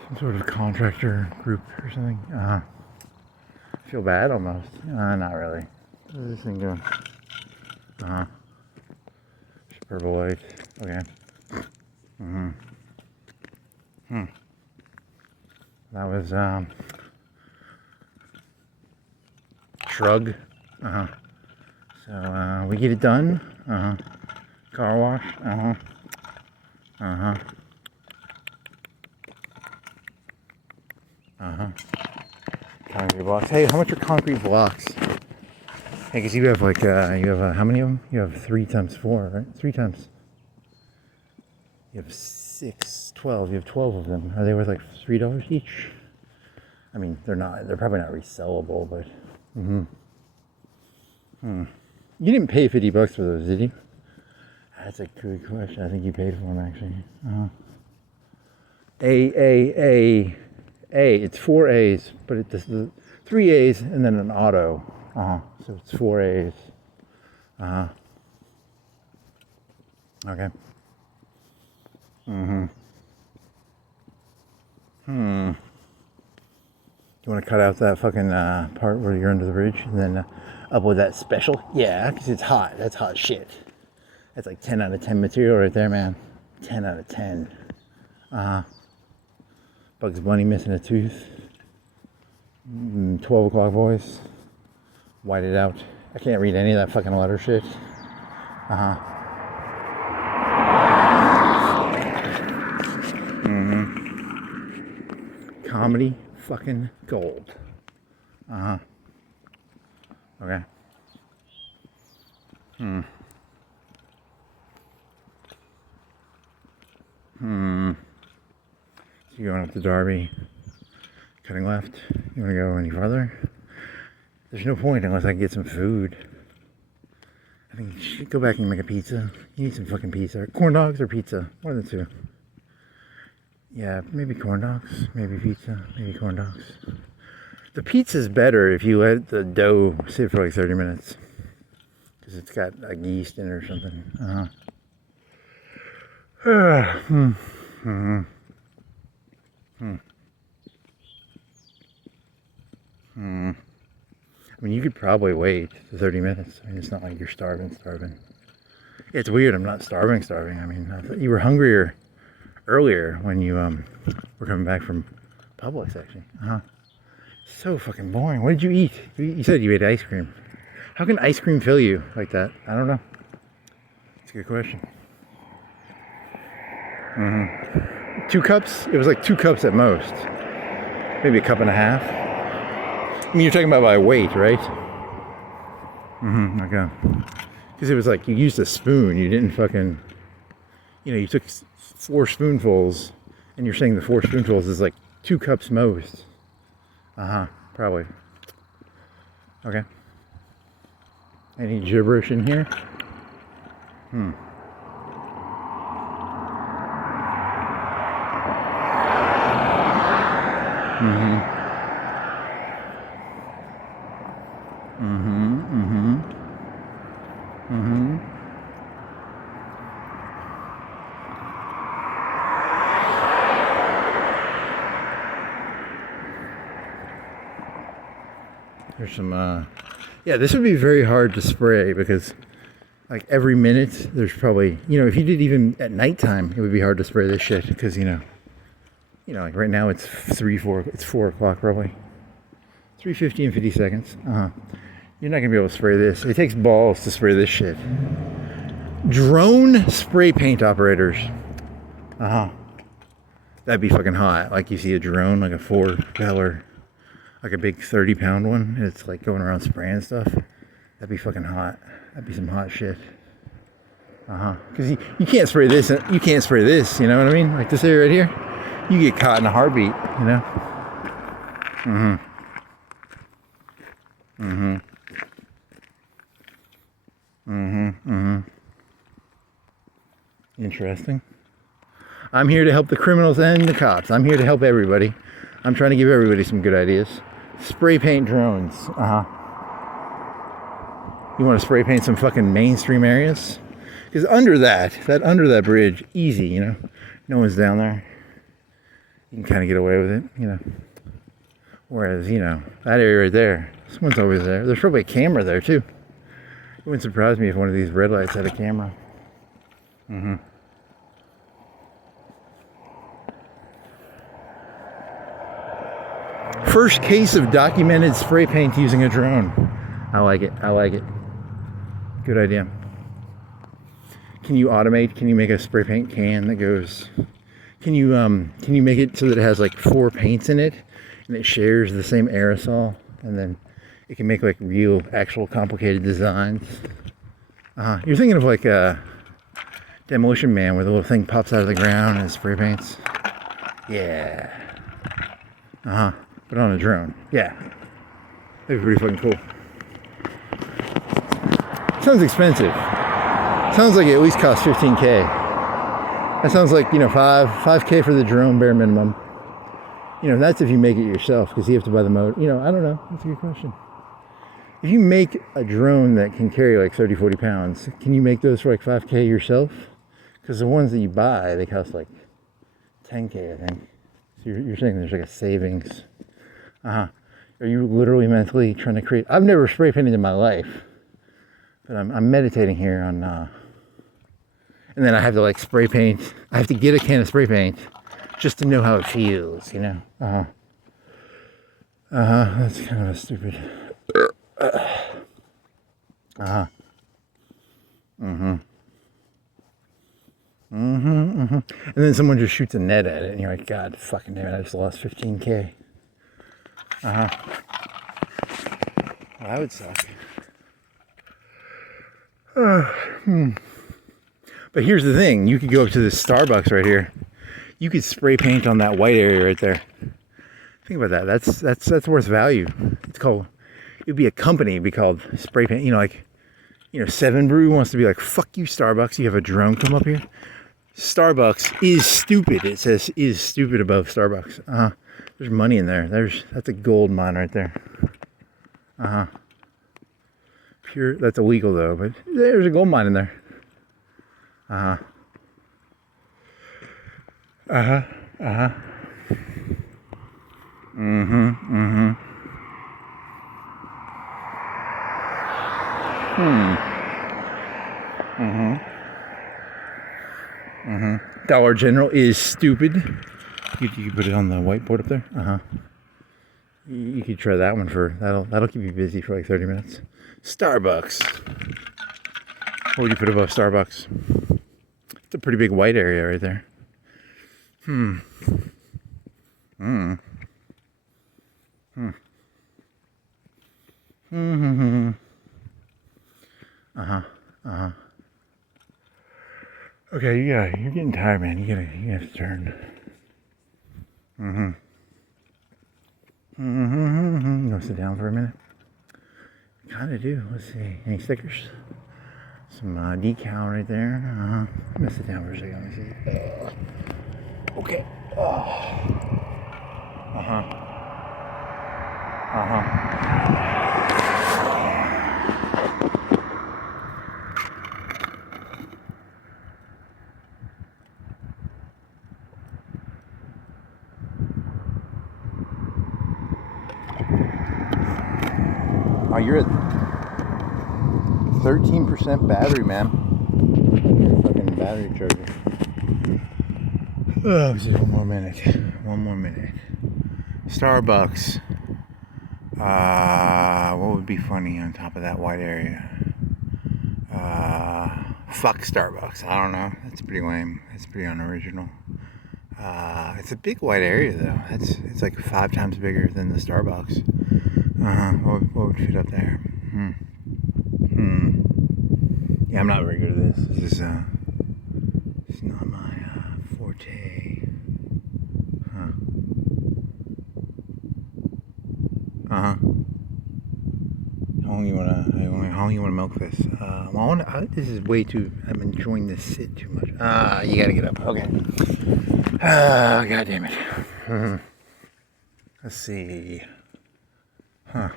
Some sort of contractor group or something. I feel bad almost. Not really. What is this thing doing? Purple light. Okay. That was shrug. So we get it done. Car wash. Concrete blocks. Hey, how much are concrete blocks? Hey, because you have like how many of them? You have 3 times 4, right? 3 times. You have 12. You have 12 of them. Are they worth like $3 each? I mean, they're not. They're probably not resellable, but. You didn't pay $50 for those, did you? That's a good question. I think you paid for them actually. A. It's 4 A's, but it's 3 A's and then an auto. So it's 4 A's. Okay. You want to cut out that fucking part where you're under the bridge and then upload that special? Yeah, because it's hot. That's hot shit. That's like 10 out of 10 material right there, man. 10 out of 10. Bugs Bunny missing a tooth. 12 o'clock voice. White it out. I can't read any of that fucking letter shit. Comedy fucking gold. Okay. So you're going up to Derby, cutting left. You want to go any farther? There's no point unless I can get some food. I think you should go back and make a pizza. You need some fucking pizza. Corn dogs or pizza? One of the two. Yeah, maybe corn dogs, maybe pizza, maybe corn dogs. The pizza's better if you let the dough sit for like 30 minutes. Because it's got like yeast in it or something. I mean, you could probably wait the 30 minutes. I mean, it's not like you're starving. It's weird, I'm not starving. I mean, I thought you were hungrier earlier when you were coming back from Publix, actually. So fucking boring. What did you eat? You said you ate ice cream. How can ice cream fill you like that? I don't know. It's a good question. 2 cups? It was like 2 cups at most. Maybe a cup and a half. I mean, you're talking about by weight, right? Okay. Because it was like you used a spoon. You didn't fucking... you took 4 spoonfuls, and you're saying the 4 spoonfuls is like 2 cups most. Probably. Okay. Any gibberish in here? There's some, yeah, this would be very hard to spray because like every minute there's probably, if you did even at nighttime, it would be hard to spray this shit because, like right now it's 4 o'clock probably. 3:50 and 50 seconds. You're not gonna be able to spray this. It takes balls to spray this shit. Drone spray paint operators. That'd be fucking hot. Like you see a drone, like a 4-propeller, like a big 30-pound one, and it's like going around spraying stuff. That'd be fucking hot. That'd be some hot shit. Because you can't spray this. You can't spray this. You know what I mean? Like this area right here, you get caught in a heartbeat. Interesting. I'm here to help the criminals and the cops. I'm here to help everybody. I'm trying to give everybody some good ideas. Spray paint drones. You want to spray paint some fucking mainstream areas? Because under that bridge, easy, no one's down there. You can kind of get away with it, Whereas, that area right there, someone's always there. There's probably a camera there too. It wouldn't surprise me if one of these red lights had a camera. First case of documented spray paint using a drone. I like it. Good idea. Can you automate? Can you make a spray paint can that goes... Can you make it so that it has like 4 paints in it and it shares the same aerosol, and then it can make like real, actual complicated designs? You're thinking of like Demolition Man, where the little thing pops out of the ground and spray paints. Yeah. But on a drone. Yeah. That'd be pretty fucking cool. Sounds expensive. Sounds like it at least costs 15K. That sounds like, you know, 5K for the drone, bare minimum. You know, that's if you make it yourself, because you have to buy the motor. You know, I don't know. That's a good question. If you make a drone that can carry like 30, 40 pounds, can you make those for like 5K yourself? Because the ones that you buy, they cost like 10K, I think. So you're saying there's like a savings. Are you literally mentally trying to create? I've never spray painted in my life, but I'm meditating here on, and then I have to like spray paint. I have to get a can of spray paint just to know how it feels, you know? That's kind of a stupid. And then someone just shoots a net at it, and you're like, God fucking damn it, I just lost 15K. Well, that would suck. But here's the thing, you could go up to this Starbucks right here. You could spray paint on that white area right there. Think about that. That's worth value. It's called, it'd be a company, it'd be called Spray Paint. You know, like, you know, Seven Brew wants to be like, fuck you, Starbucks. You have a drone come up here. Starbucks is stupid. It says is stupid above Starbucks. There's money in there. That's a gold mine right there. Pure. That's illegal though, but there's a gold mine in there. Dollar General is stupid. You could put it on the whiteboard up there. You could try that one for that'll keep you busy for like 30 minutes. Starbucks. What would you put above Starbucks? It's a pretty big white area right there. Okay, you're getting tired, man. You have to turn. You want to sit down for a minute? Kinda do. Let's see. Any stickers? Some decal right there. I'm gonna sit down for a second. Let me see. Okay. Oh, you're at 13% battery, man. Your fucking battery charger. Oh, just one more minute. Starbucks. What would be funny on top of that white area? Fuck Starbucks. I don't know. That's pretty lame. That's pretty unoriginal. It's a big white area though. It's like 5 times bigger than the Starbucks. What would fit up there? Yeah, I'm not very good at this. This is not my forte. How long you wanna milk this? This is way too. I'm enjoying this sit too much. You gotta get up. Okay. God damn it. Let's see. You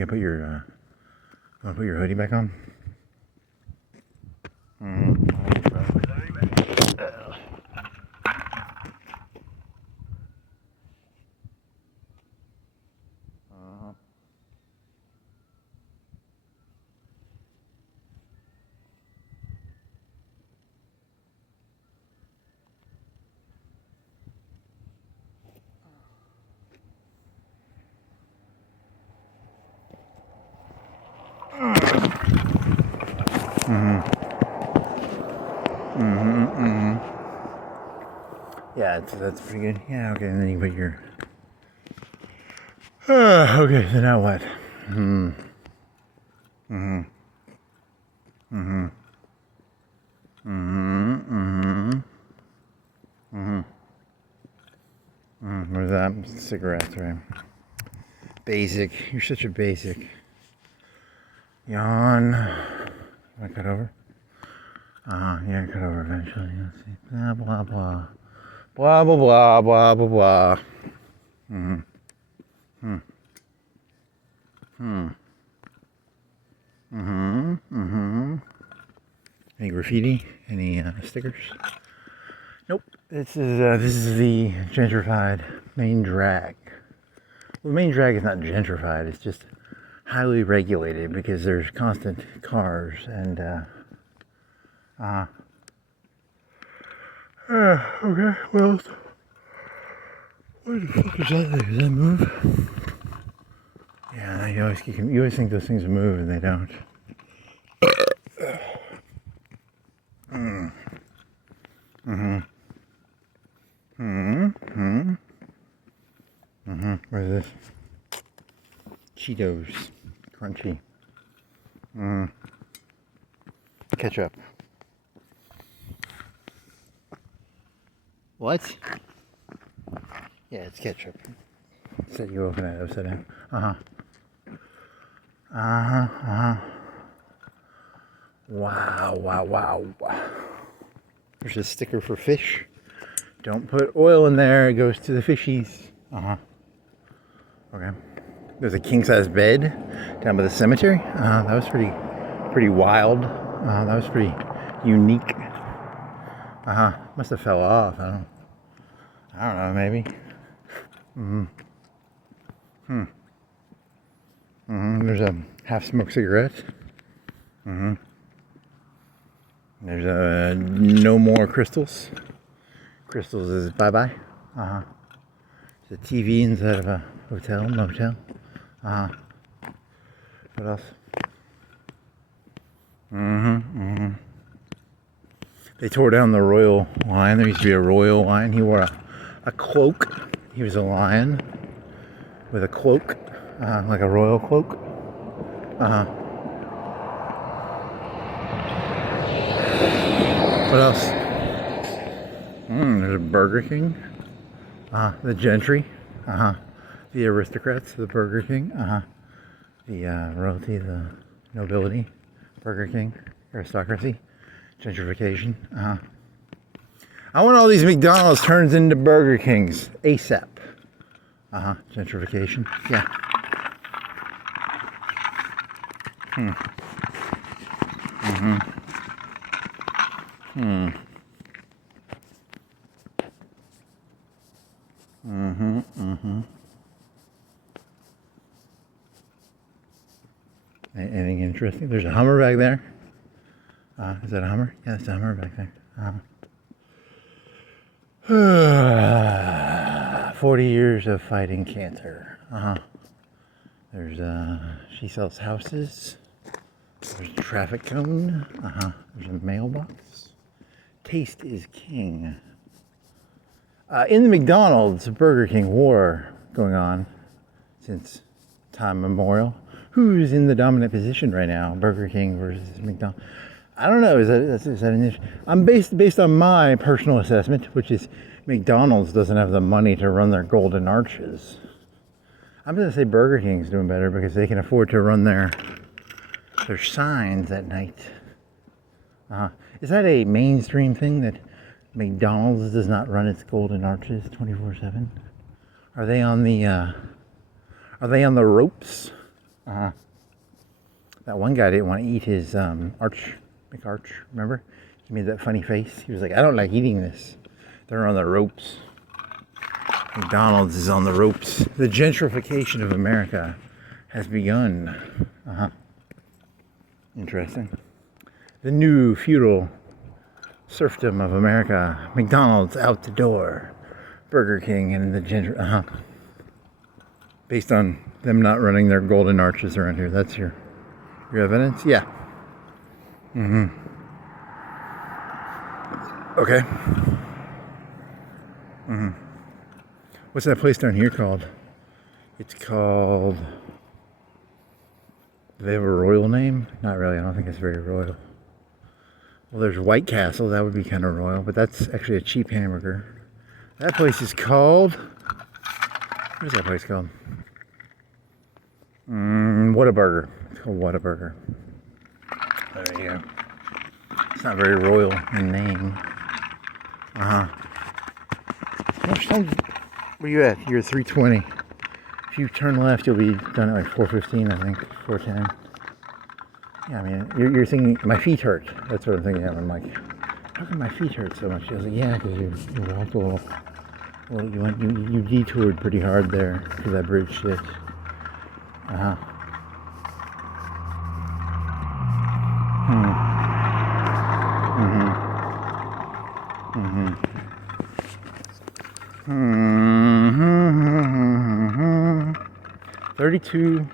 gotta put your wanna put your hoodie back on? Yeah, that's pretty good. Yeah, okay, and then you put your... okay, so now what? Mm-hmm. Mm-hmm. Mm-hmm. Mm-hmm. Where's that? Cigarettes, right? Basic. You're such a basic. Yawn. Want to cut over? Yeah, cut over eventually. Let's see. Blah, blah, blah. Blah, blah, blah, blah, blah, blah. Mm-hmm. Hmm. Hmm. Mm-hmm. Mm-hmm. Any graffiti? Any stickers? Nope. This is the gentrified main drag. Well, the main drag is not gentrified. It's just highly regulated because there's constant cars and okay. Well, what the fuck is that thing? Does that move? Yeah, you always think those things move and they don't. What is this? Cheetos. Crunchy. Ketchup. What? Yeah, it's ketchup. Said you open it upside down. Wow. There's a sticker for fish. Don't put oil in there, it goes to the fishies. Okay. There's a king-size bed down by the cemetery. That was pretty wild. That was pretty unique. Must have fell off. I don't know, maybe. There's a half-smoked cigarette. There's a no more crystals. Crystals is bye-bye. There's a TV inside of a motel. What else? They tore down the royal lion. There used to be a royal lion. He wore a cloak. He was a lion with a cloak, like a royal cloak. What else? There's a Burger King. The gentry. The aristocrats, the Burger King. The royalty, the nobility. Burger King. Aristocracy. Gentrification. I want all these McDonald's turns into Burger Kings ASAP. Gentrification. Yeah. Anything interesting? There's a Hummer back there. Is that a Hummer? Yeah, it's a Hummer back there. 40 years of fighting cancer. There's she sells houses. There's a traffic cone. There's a mailbox. Taste is king. In the McDonald's Burger King war going on since time immemorial. Who's in the dominant position right now? Burger King versus McDonald's. I don't know. Is that an issue? I'm based on my personal assessment, which is McDonald's doesn't have the money to run their golden arches. I'm going to say Burger King's doing better because they can afford to run their signs at night. Is that a mainstream thing that McDonald's does not run its golden arches 24/7? Are they on the ropes? That one guy didn't want to eat his McArch, remember? He made that funny face. He was like, I don't like eating this. They're on the ropes. McDonald's is on the ropes. The gentrification of America has begun. Interesting. The new feudal serfdom of America. McDonald's out the door. Burger King and the based on them not running their golden arches around here. That's your evidence? Yeah. Okay. What's that place down here called? It's called... Do they have a royal name? Not really. I don't think it's very royal. Well, there's White Castle. That would be kind of royal, but that's actually a cheap hamburger. That place is called... What is that place called? Whataburger. It's called Whataburger. There you go. It's not very royal in name. How much time? Where you at? You're at 3:20. If you turn left, you'll be done at like 4:15, I think. 4:10. Yeah, I mean, you're thinking, my feet hurt. That's what I'm thinking of. I'm like, how come my feet hurt so much? I was like, yeah, because you walked a little. Well, you detoured pretty hard there because that bridge shit. Mm-hmm. 32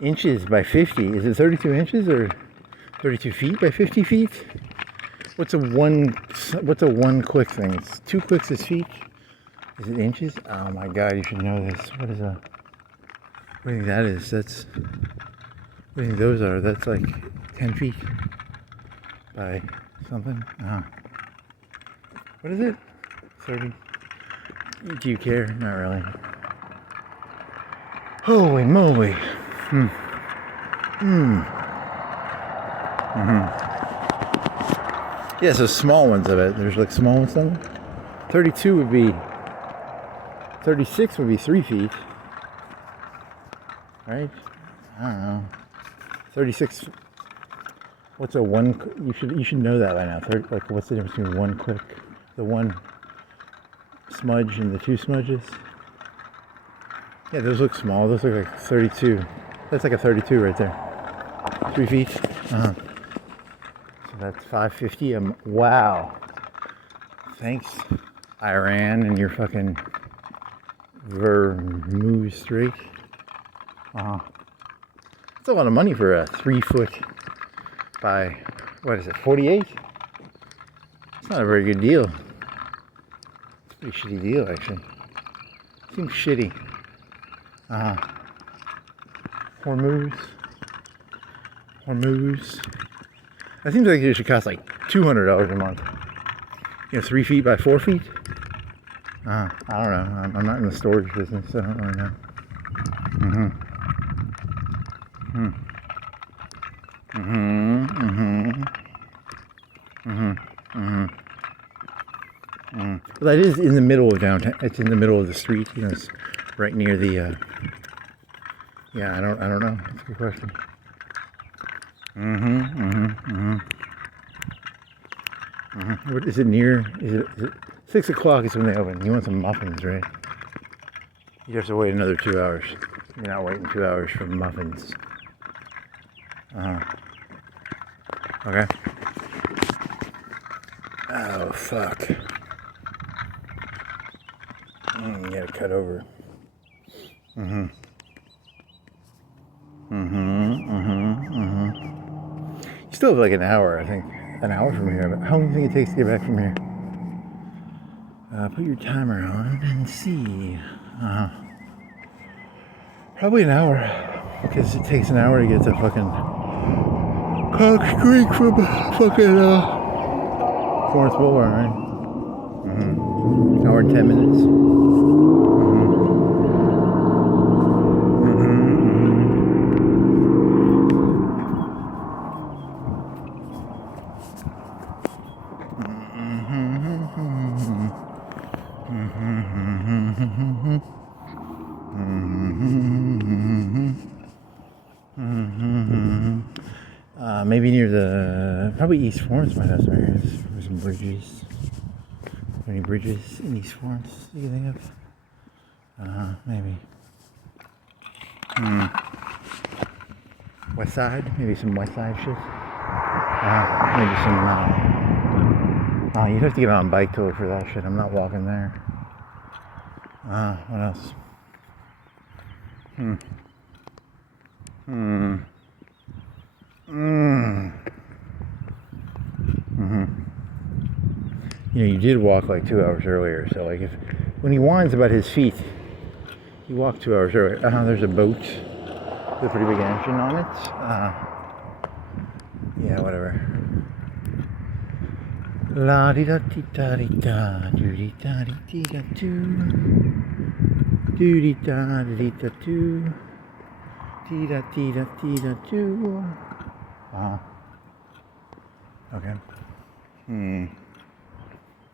inches by 50. Is it 32 inches or 32 feet by 50 feet? What's a one quick thing? It's 2 clicks is feet. Is it inches? Oh my god, you should know this. What is a... What do you think that is? That's... What do you think those are? That's like 10 feet by something. What is it? 30? Do you care? Not really. Holy moly. Yeah, so small ones of it. There's like small ones somewhere. 32 would be... 36 would be 3 feet. Right? I don't know. 36... What's a one... You should know that by now. Like, what's the difference between one quick... The one smudge and the 2 smudges? Yeah, those look small. Those look like 32. That's like a 32 right there. 3 feet. So that's 550. Wow. Thanks, Iran, and your fucking Vermouth Strait. That's a lot of money for a 3 foot by, what is it, 48? It's not a very good deal. It's a pretty shitty deal, actually. Seems shitty. Hormuz. That seems like it should cost like $200 a month. 3 feet by 4 feet? I don't know. I'm not in the storage business, so I don't really know. Well, that is in the middle of downtown. It's in the middle of the street. It's right near the. Yeah, I don't know. That's a good question. What is it near? Is it 6 o'clock is when they open? You want some muffins, right? You have to wait another 2 hours. You're not waiting 2 hours for muffins. Okay. Oh, fuck. You gotta cut over. You still have like an hour, I think. An hour from here. How long do you think it takes to get back from here? Put your timer on and see. Probably an hour. Because it takes an hour to get to fucking Cox Creek from fucking Florence Boulevard, right? Hour and 10 minutes. Maybe near the, probably East Florence might have some areas for some bridges. Any bridges in East Florence you can think of? Maybe. West Side? Maybe some West Side shit? Maybe some, you'd have to get on a bike tour for that shit. I'm not walking there. What else? You did walk like 2 hours earlier, so like when he whines about his feet, he walked 2 hours earlier. There's a boat with a pretty big engine on it. Yeah, whatever. La di da di da di da, do di da di da do, do di da di da do, di da do. Okay. Hmm.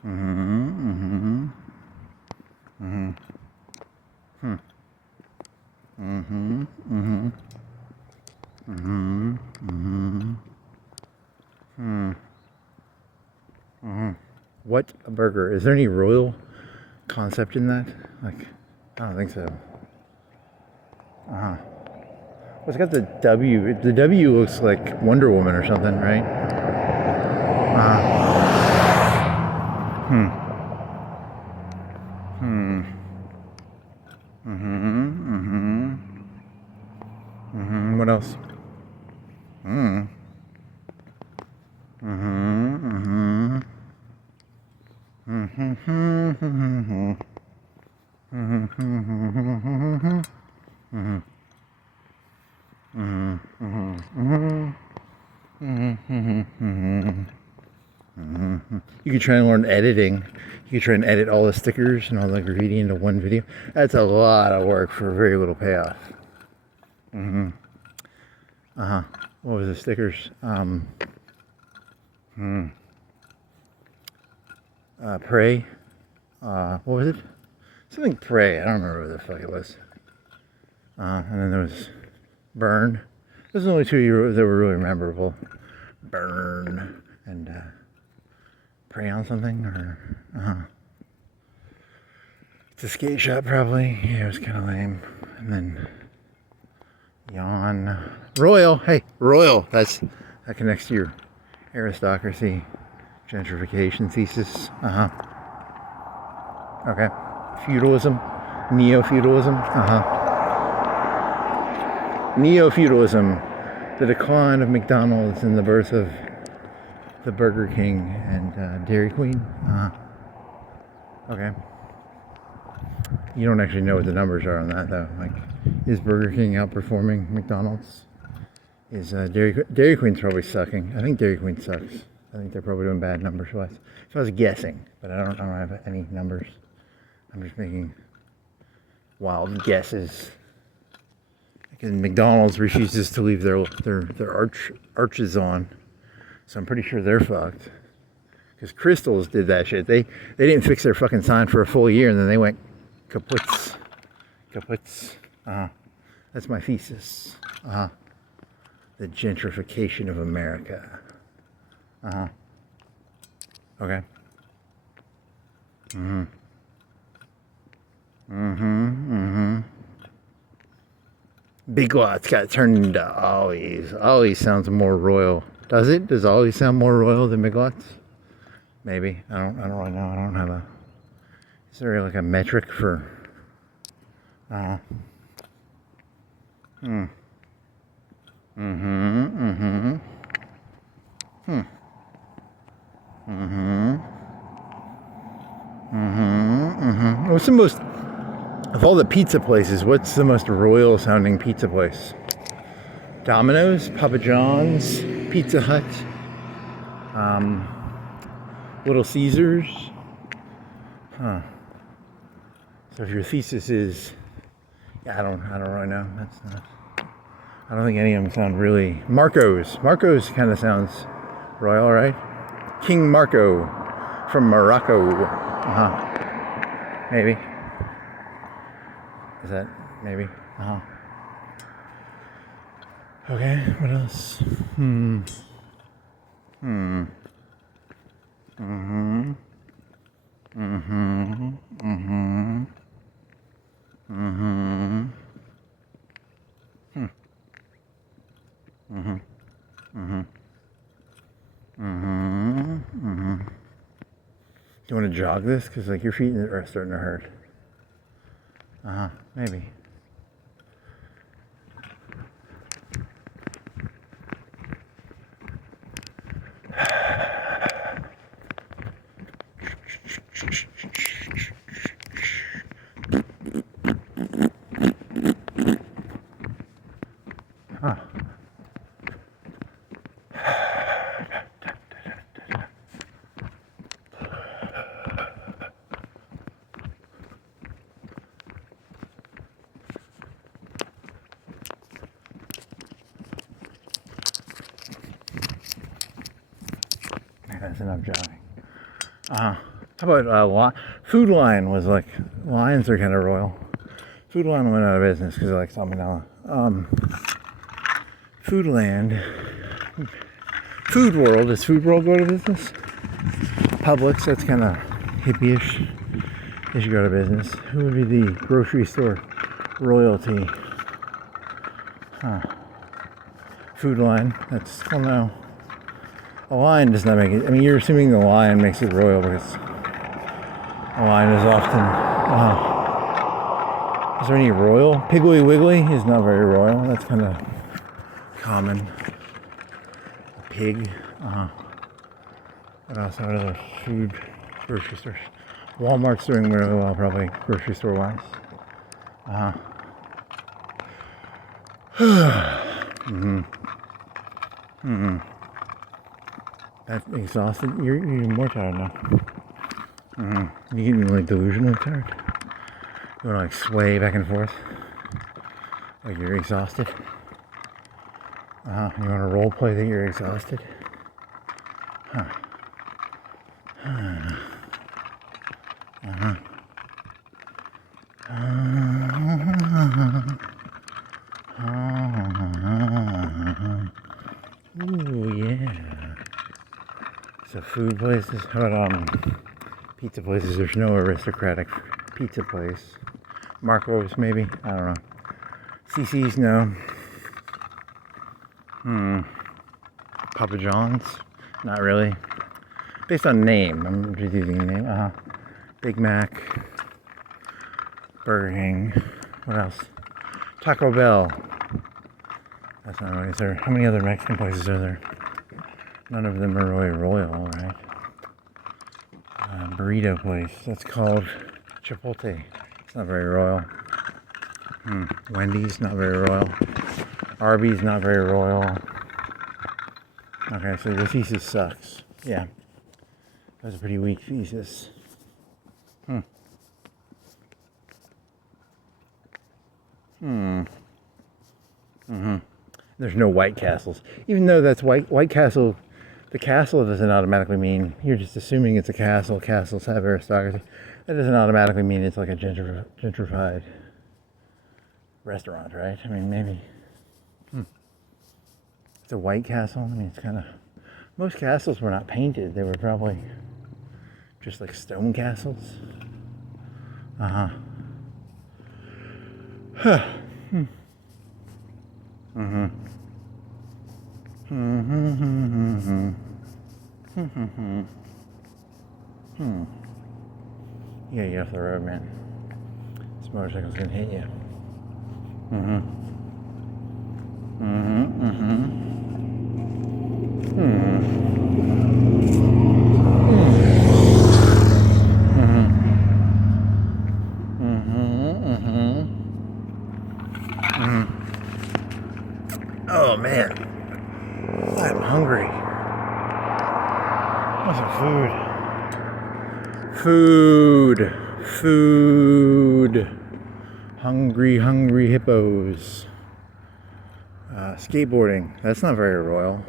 Mm-hmm. Mm-hmm. Hmm. Mm-hmm. Mm-hmm. Mm-hmm. Mm-hmm. Hmm. Mm-hmm. What a burger. Is there any royal concept in that? Like, I don't think so. Uh-huh. Well, it's got the W. The W looks like Wonder Woman or something, right? Hmm. Hmm. Mm-hmm. Mm-hmm. Mm-hmm. What else? Hmm. Mm-hmm. Mm-hmm. Mm-hmm. Mm-hmm. Mm-hmm. Mm-hmm. Mm-hmm. Mm-hmm. Mm-hmm. Mm-hmm. Mm-hmm. You could try and learn editing. You could try and edit all the stickers and all the graffiti into one video. That's a lot of work for very little payoff. Mm-hmm. Uh-huh. What was the stickers? Pray. What was it? Something pray. I don't remember what the fuck it was. And then there was burn. Those are the only two that were really memorable. Burn and pray on something, or it's a skate shop probably. Yeah, it was kind of lame. And then yawn. Royal. Hey, royal. That connects to your aristocracy, gentrification thesis. Okay. Feudalism, neo-feudalism. Neo-feudalism, the decline of McDonald's and the birth of the Burger King and Dairy Queen. Okay. You don't actually know what the numbers are on that though. Like, is Burger King outperforming McDonald's? Is Dairy Queen's probably sucking? I think Dairy Queen sucks. I think they're probably doing bad numbers wise. So I was guessing, but I don't have any numbers. I'm just making wild guesses. Because McDonald's refuses to leave their arches on, so I'm pretty sure they're fucked. Because Crystals did that shit. They didn't fix their fucking sign for a full year, and then they went kaputs. That's my thesis. The gentrification of America. Okay. Big Lots got turned into Ollie's. Ollie's sounds more royal. Does it? Does Ollie's sound more royal than Big Lots? Maybe. I don't really know. I don't have a... Is there like a metric for... What's the most... Of all the pizza places, what's the most royal sounding pizza place? Domino's, Papa John's, Pizza Hut, Little Caesars. So if your thesis is, yeah, I don't really know. That's not. I don't think any of them sound really. Marco's kind of sounds royal, right? King Marco from Morocco. Maybe. Is that maybe? Okay, what else? Do you want to jog this? Because like your feet are starting to hurt. Maybe. that's enough jogging. How about Food Lion was like, lions are kind of royal. Food Lion went out of business because they're like salmonella. Foodland, Food World, does Food World go to business? Publix, that's kind of hippie-ish. They should go to business. Who would be the grocery store royalty? Food Line, that's, well no. A lion does not make it, I mean, you're assuming the lion makes it royal because a lion is often, is there any royal? Piggly Wiggly is not very royal, that's kind of common. A pig, what else, what other food, grocery stores? Walmart's doing really well, probably, grocery store wise. That's exhausted. You're even more tired now. You getting like delusionally tired? You wanna like sway back and forth? Like you're exhausted? You wanna role play that you're exhausted? Ooh, yeah. So food places, how about pizza places? There's no aristocratic pizza place. Marco's maybe, I don't know. CC's, no. Papa John's, not really. Based on name, I'm just using a name. Big Mac, Burger King, what else? Taco Bell. That's not really, is there, how many other Mexican places are there? None of them are really royal, right? Burrito place, that's called Chipotle. It's not very royal. Wendy's, not very royal. Arby's, not very royal. Okay, so the thesis sucks. Yeah. That was a pretty weak thesis. There's no White Castles. Even though that's White Castle, the castle doesn't automatically mean, you're just assuming it's a castle. Castles have aristocracy. That doesn't automatically mean it's like a gentrified restaurant, right? I mean, maybe. It's a White Castle. I mean, it's kind of, most castles were not painted. They were probably just like stone castles. Yeah, get off the road, man. This motorcycle's gonna hit you. Oh man, I'm hungry. What's some food? Food. Hungry hippos. Skateboarding, that's not very royal.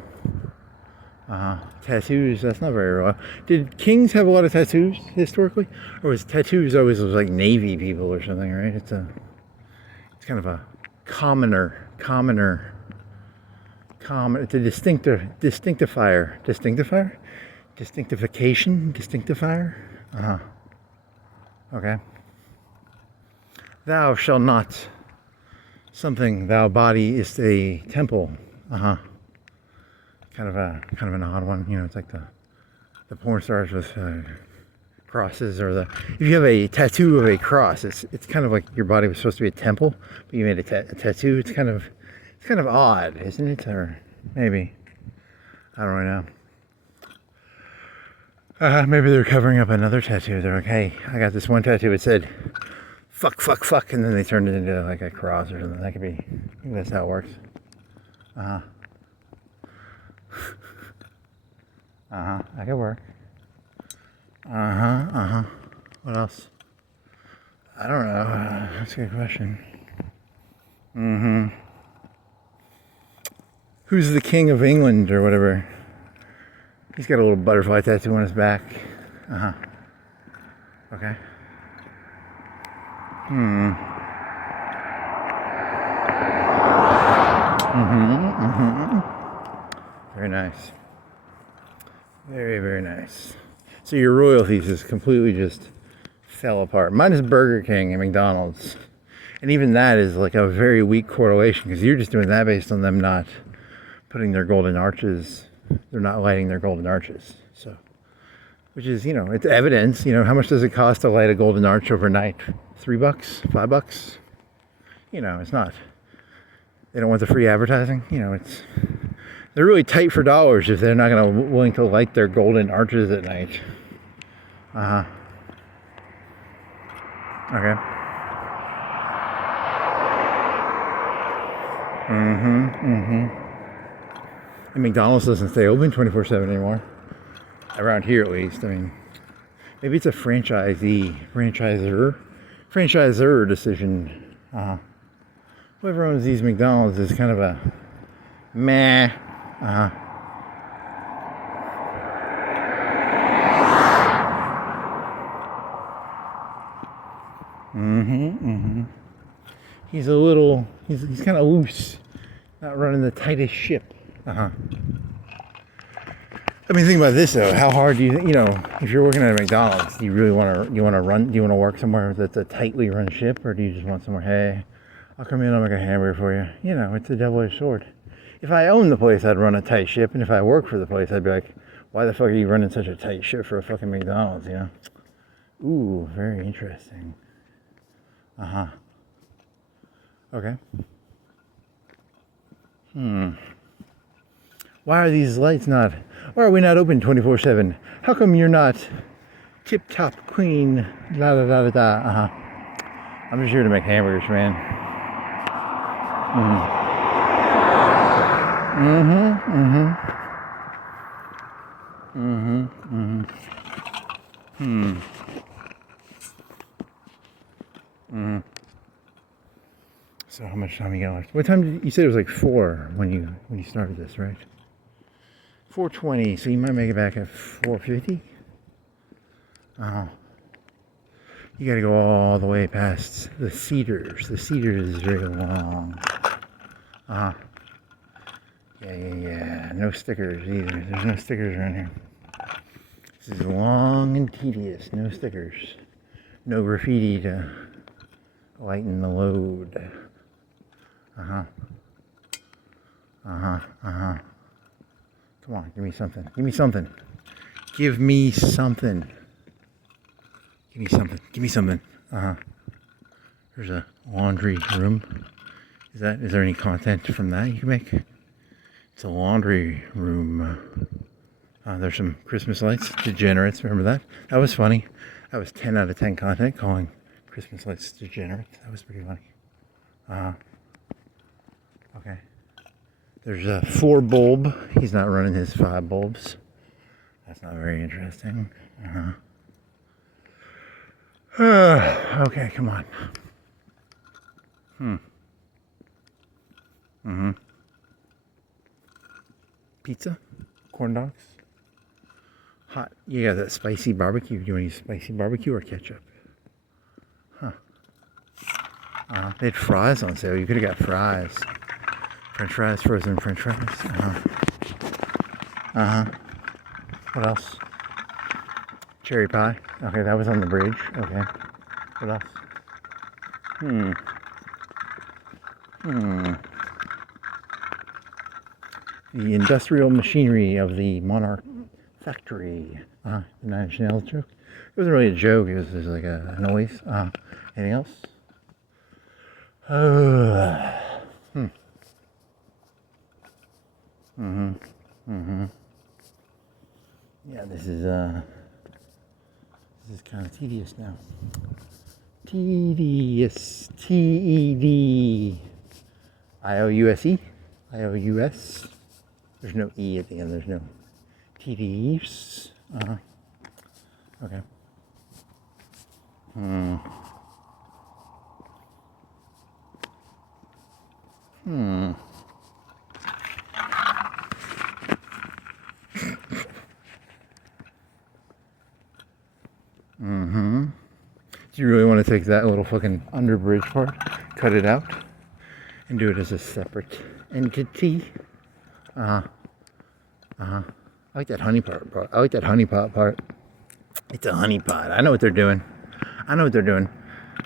Tattoos, that's not very royal. Did kings have a lot of tattoos historically? Or was tattoos always like Navy people or something, right? It's kind of a commoner. It's a distinctifier. Distinctifier? Okay. Thou shalt not. Something, thou body is a temple. Kind of an odd one. You know, it's like the porn stars with crosses, or if you have a tattoo of a cross, it's kind of like your body was supposed to be a temple, but you made a tattoo. It's kind of odd, isn't it? Or maybe, I don't really know. Maybe they're covering up another tattoo. They're like, hey, I got this one tattoo. It said fuck, and then they turned it into like a cross or something. That could be, I think that's how it works. That could work. What else? I don't know. That's a good question. Who's the king of England or whatever? He's got a little butterfly tattoo on his back. Okay. Very nice. Very, very nice. So your royalties just completely just fell apart. Mine is Burger King and McDonald's. And even that is like a very weak correlation because you're just doing that based on them not putting their golden arches. They're not lighting their golden arches. So, which is, you know, it's evidence. You know, how much does it cost to light a golden arch overnight? $3? $5? You know, it's not. They don't want the free advertising. You know, it's, they're really tight for dollars if they're not going to willing to light their golden arches at night. Okay. And McDonald's doesn't stay open 24/7 anymore. Around here, at least. I mean, maybe it's a franchisor decision. Whoever owns these McDonald's is kind of a meh. He's a little, he's kind of loose, not running the tightest ship. I mean, think about this though. How hard do you know, if you're working at a McDonald's, do you really want to work somewhere that's a tightly run ship, or do you just want somewhere, hey, I'll come in, I'll make a hamburger for you. You know, it's a double-edged sword. If I owned the place, I'd run a tight ship, and if I worked for the place, I'd be like, why the fuck are you running such a tight ship for a fucking McDonald's, you know? Ooh, very interesting. Okay. Why are these lights not, why are we not open 24/7? How come you're not tip-top queen, da-da-da-da-da? I'm just here to make hamburgers, man. So how much time you got left? What time did you said it was like 4 when you started this, right? 4:20, so you might make it back at 4:50. You gotta go all the way past the Cedars. The Cedars is very long. Yeah. No stickers either. There's no stickers around here. This is long and tedious. No stickers. No graffiti to lighten the load. Come on, give me something. Give me something. Give me something. Give me something. Give me something. There's a laundry room. Is there any content from that you can make? It's a laundry room. There's some Christmas lights. Degenerates, remember that? That was funny. That was 10 out of 10 content, calling Christmas lights degenerates. That was pretty funny. Okay. There's a 4 bulb. He's not running his 5 bulbs. That's not very interesting. Okay, come on. Pizza? Corn dogs? Hot. You got that spicy barbecue. Do you want to use spicy barbecue or ketchup? They had fries on sale. You could have got fries. French fries, frozen French fries. What else? Cherry pie. Okay, that was on the bridge. Okay. What else? The industrial machinery of the Monarch factory. The 9 Inch Nails joke. It wasn't really a joke. It was just like a noise. Anything else? Yeah, this is kind of tedious now. Tedious. T-E-D. I-O-U-S-E. I-O-U-S. There's no E at the end. There's no tedious. Okay. Mm-hmm. Do you really want to take that little fucking underbridge part, cut it out, and do it as a separate entity? I like that honey part. I like that honey pot part. It's a honey pot. I know what they're doing.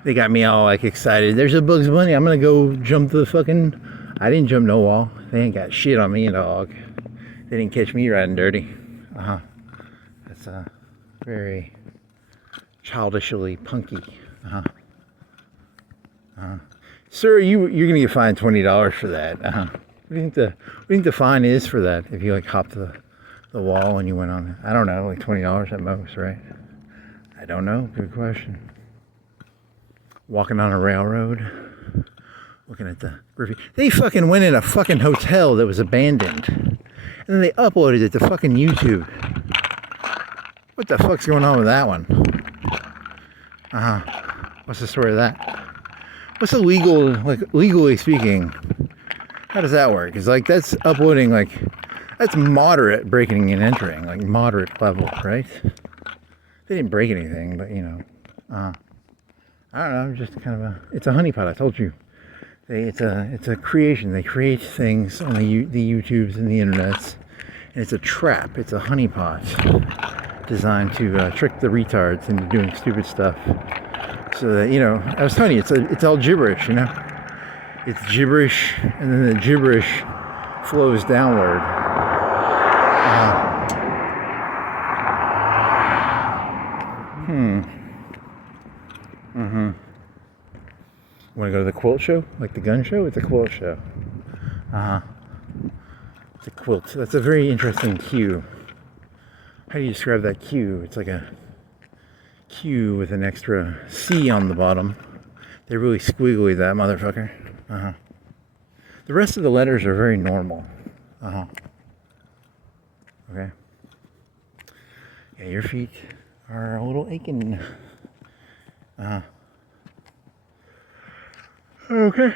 They got me all like excited. There's a Bugs Bunny. I'm gonna go jump the fucking. I didn't jump no wall. They ain't got shit on me, dog. They didn't catch me riding dirty. That's very childishly punky. Sir, you're gonna get fined $20 for that. What do you think the fine is for that? If you like hopped the wall and you went on, I don't know, like $20 at most, right? I don't know. Good question. Walking on a railroad, looking at the graffiti. They fucking went in a fucking hotel that was abandoned, and then they uploaded it to fucking YouTube. What the fuck's going on with that one? What's the story of that? What's the legally speaking, how does that work? Because like that's uploading, like that's moderate breaking and entering, like moderate level, right? They didn't break anything, but you know, I don't know, just kind of it's a honeypot. I told you, it's a creation. They create things on the YouTubes and the internets, and it's a trap. It's a honeypot designed to trick the retards into doing stupid stuff. So that, you know, I was telling you, it's all gibberish, you know. It's gibberish, and then the gibberish flows downward. Want to go to the quilt show? Like the gun show? It's a quilt show. It's a quilt. That's a very interesting cue. How do you describe that cue? It's like a Q with an extra C on the bottom. They really squiggly, that motherfucker. The rest of the letters are very normal. Okay. Yeah, your feet are a little aching. Okay.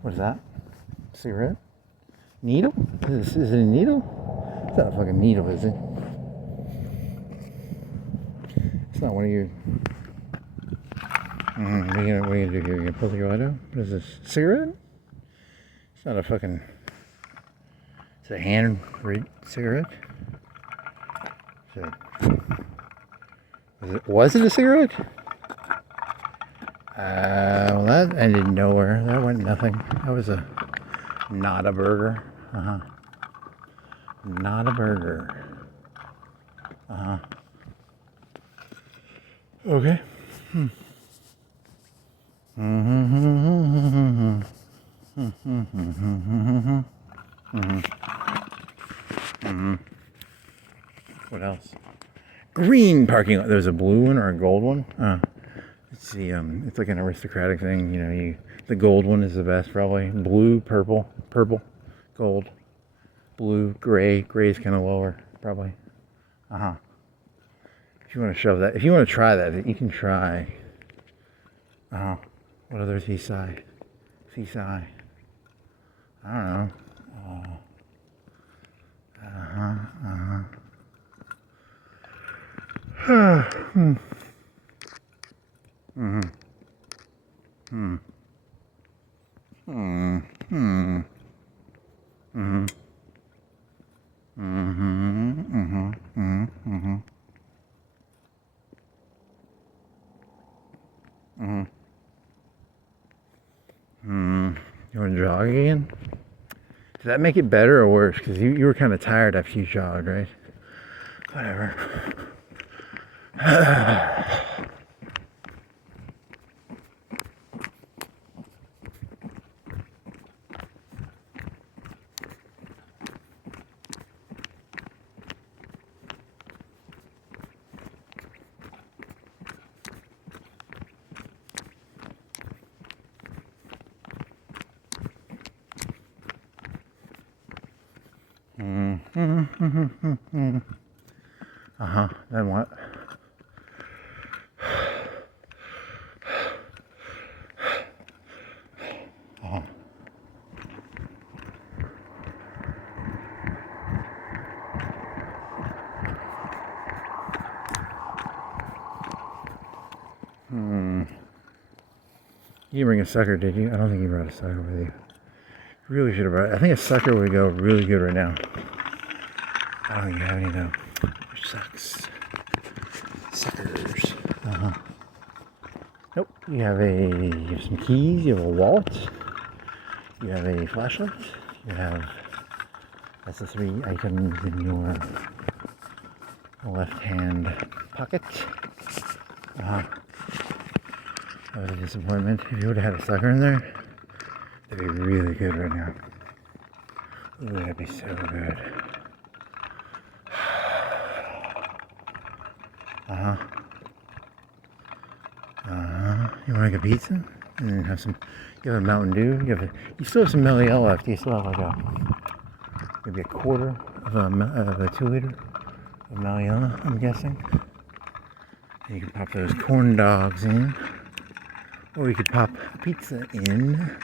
What is that? Cigarette? Needle? Is it a needle? It's not a fucking needle, is it? It's not one of your... What are you gonna do here? You gonna pull your light out? What is this? Cigarette? It's not a fucking... It's a hand-read cigarette? Was it a cigarette? Well, that ended nowhere. That went nothing. That was not a burger. Not a burger. Okay. What else? Green parking lot. There's a blue one or a gold one. Let's see. It's like an aristocratic thing. You know, the gold one is the best, probably. Blue, purple, gold, blue, gray. Gray is kind of lower, probably. If you want to shove that, if you want to try that, you can try. What other seaside? I don't know. You want to jog again? Does that make it better or worse? Because you were kind of tired after you jogged, right? Whatever. Then what? You didn't bring a sucker, did you? I don't think you brought a sucker with you. Really should have brought it. I think a sucker would go really good right now. I don't think you have any though. Which sucks. Suckers. Nope. You have some keys. You have a wallet. You have a flashlight. You have. That's the 3 items in your left-hand pocket. That was a disappointment. If you would have had a sucker in there, that'd be really good right now. Ooh, that'd be so good. You want to make a pizza? And then have some, you have a Mountain Dew, you still have some Meliel left. You still have like maybe a quarter of a 2 liter of Meliel, I'm guessing. And you can pop those corn dogs in. Or you could pop pizza in.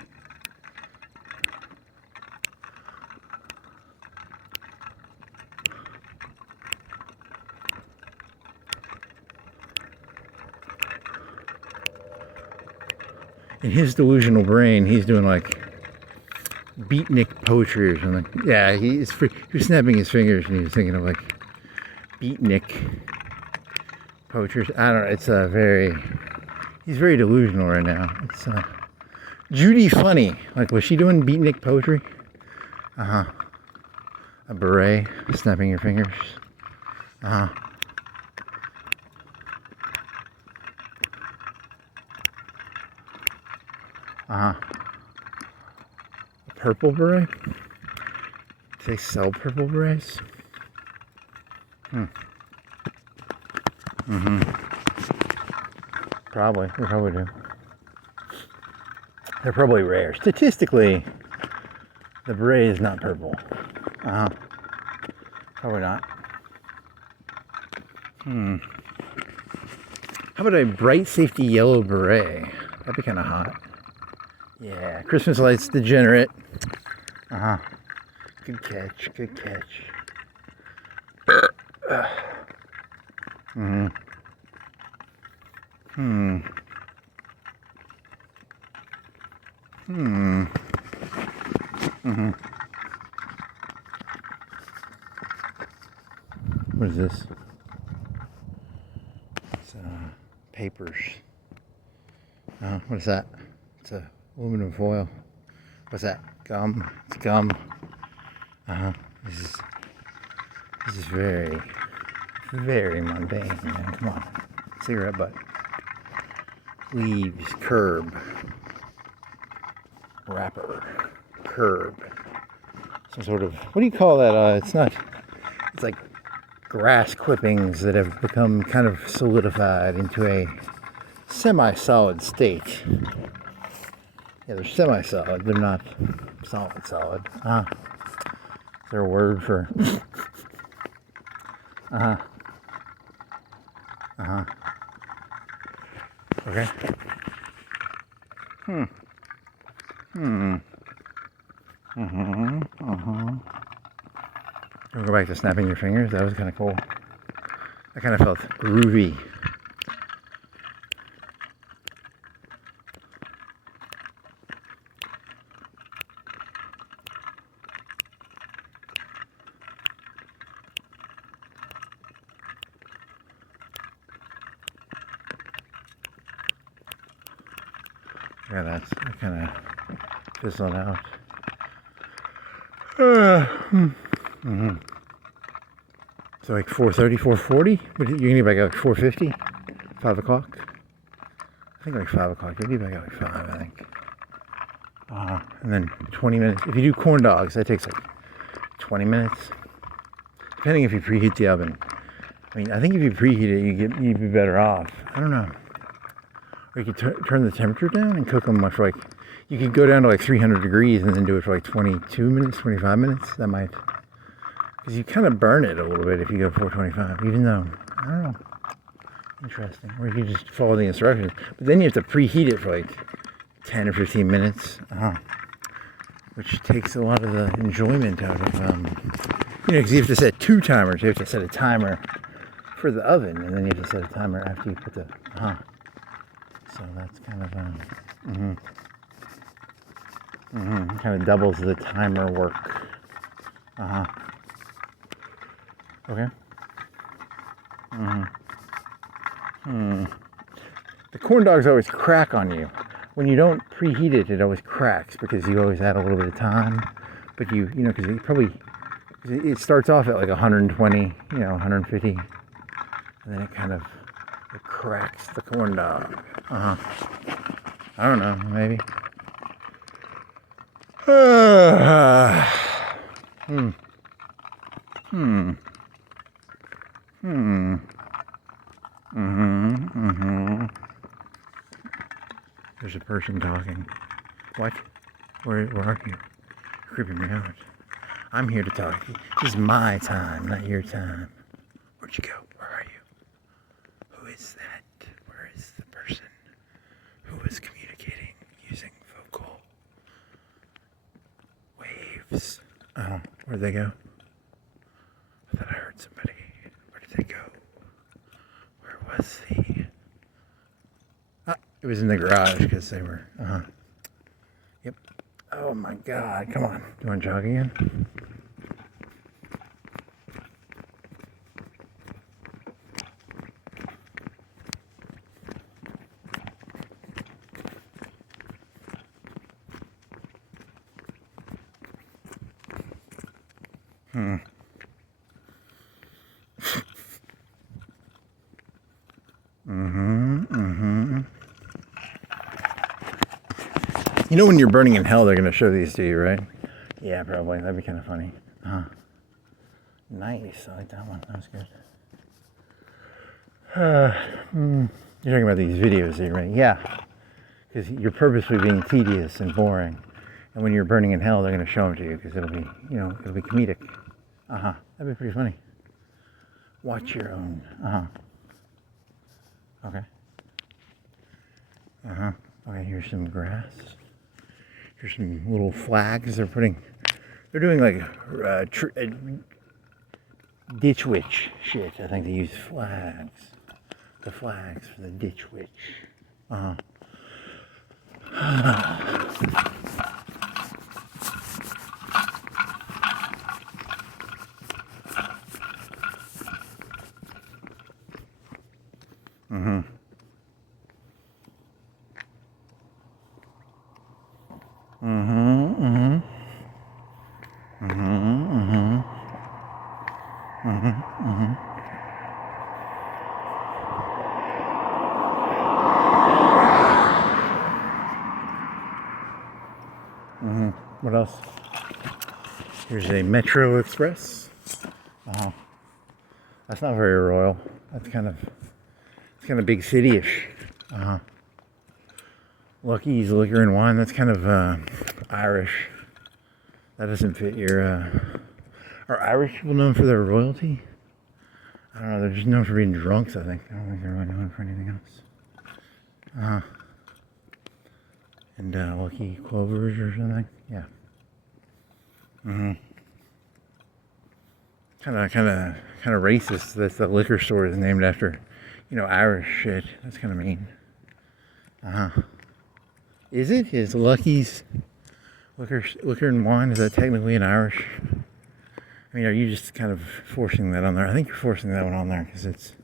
In his delusional brain, he's doing like beatnik poetry or something. Yeah, he was snapping his fingers and he was thinking of like beatnik poetry. I don't know, it's he's very delusional right now. It's Judy Funny. Like, was she doing beatnik poetry? A beret, snapping your fingers. A purple beret? Do they sell purple berets? Probably. They probably do. They're probably rare. Statistically, the beret is not purple. Probably not. How about a bright safety yellow beret? That'd be kind of hot. Yeah, Christmas lights degenerate. Good catch, good catch. What is this? It's papers. What is that? It's a aluminum foil. What's that? Gum. It's gum. This is very, very mundane, man. Come on. Cigarette butt. Leaves, curb. Wrapper. Curb. Some sort of, what do you call that? It's like grass clippings that have become kind of solidified into a semi-solid state. Yeah, they're semi-solid. They're not solid. Is there a word for? Okay. We'll go back to snapping your fingers. That was kind of cool. I kind of felt groovy. Yeah, that's kind of fizzled out. So like 4:30, 4:40? But you're gonna be back at like 4:50? 5 o'clock? I think like 5 o'clock. You'll be back at like 5, I think. And then 20 minutes. If you do corn dogs, that takes like 20 minutes. Depending if you preheat the oven. I mean, I think if you preheat it, you'd be better off. I don't know. Or you could turn the temperature down and cook them for like, you could go down to like 300 degrees and then do it for like 22 minutes, 25 minutes. That might Because you kind of burn it a little bit if you go 425, even though, I don't know. Interesting. Or you can just follow the instructions. But then you have to preheat it for like 10 or 15 minutes. Which takes a lot of the enjoyment out of, because you have to set 2 timers. You have to set a timer for the oven, and then you have to set a timer after you put the, So that's kind of, kind of doubles the timer work. Okay. The corn dogs always crack on you. When you don't preheat it, it always cracks because you always add a little bit of time. But because it starts off at like 120, 150, and then it cracks the corn dog. I don't know, maybe. There's a person talking. What? Where are you? You're creeping me out. I'm here to talk. This is my time, not your time. Where'd you go? Where are you? Who is that? Where is the person who is communicating using vocal waves? Oh, where'd they go? I thought I heard somebody. Where did they go? Where was he? It was in the garage because they were, Yep. Oh my God, come on. You want to jog again? You know when you're burning in hell, they're going to show these to you, right? Yeah, probably. That'd be kind of funny. Nice. I like that one. That was good. You're talking about these videos here, right? Yeah. Because you're purposely being tedious and boring. And when you're burning in hell, they're going to show them to you because it'll be, it'll be comedic. That'd be pretty funny. Watch your own. Okay. Okay, here's some grass. Here's some little flags they're doing like ditch witch shit. I think they use flags. The flags for the ditch witch. What else? Here's a Metro Express. That's not very royal. It's kind of big city-ish. Lucky's Liquor and Wine. That's kind of Irish. That doesn't fit your. Are Irish people known for their royalty? I don't know. They're just known for being drunks. I think. I don't think they're really known for anything else. And Lucky Clovers or something. Yeah. Kind of racist that the liquor store is named after, Irish shit. That's kind of mean. Is it? Is Lucky's Liquor and Wine, is that technically an Irish? I mean, are you just kind of forcing that on there? I think you're forcing that one on there because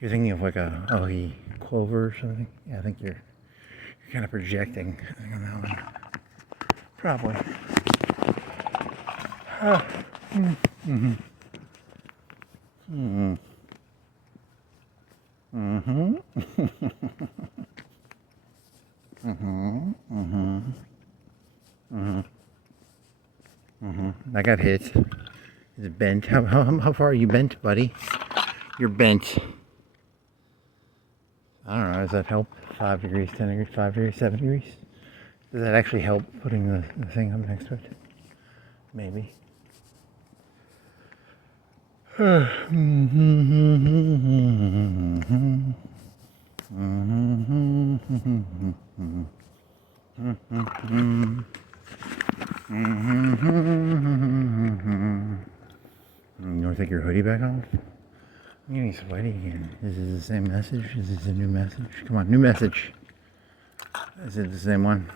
you're thinking of like a Lucky Clover or something. Yeah, I think you're kind of projecting on that one. Probably. I got hit. Is it bent? How far are you bent, buddy? You're bent. I don't know. Does that help? 5 degrees, 10 degrees, 5 degrees, 7 degrees? Does that actually help putting the thing up next to it? Maybe. You want to take your hoodie back off? I'm getting sweaty again. Is this the same message? Is this a new message? Come on, new message. Is it the same one?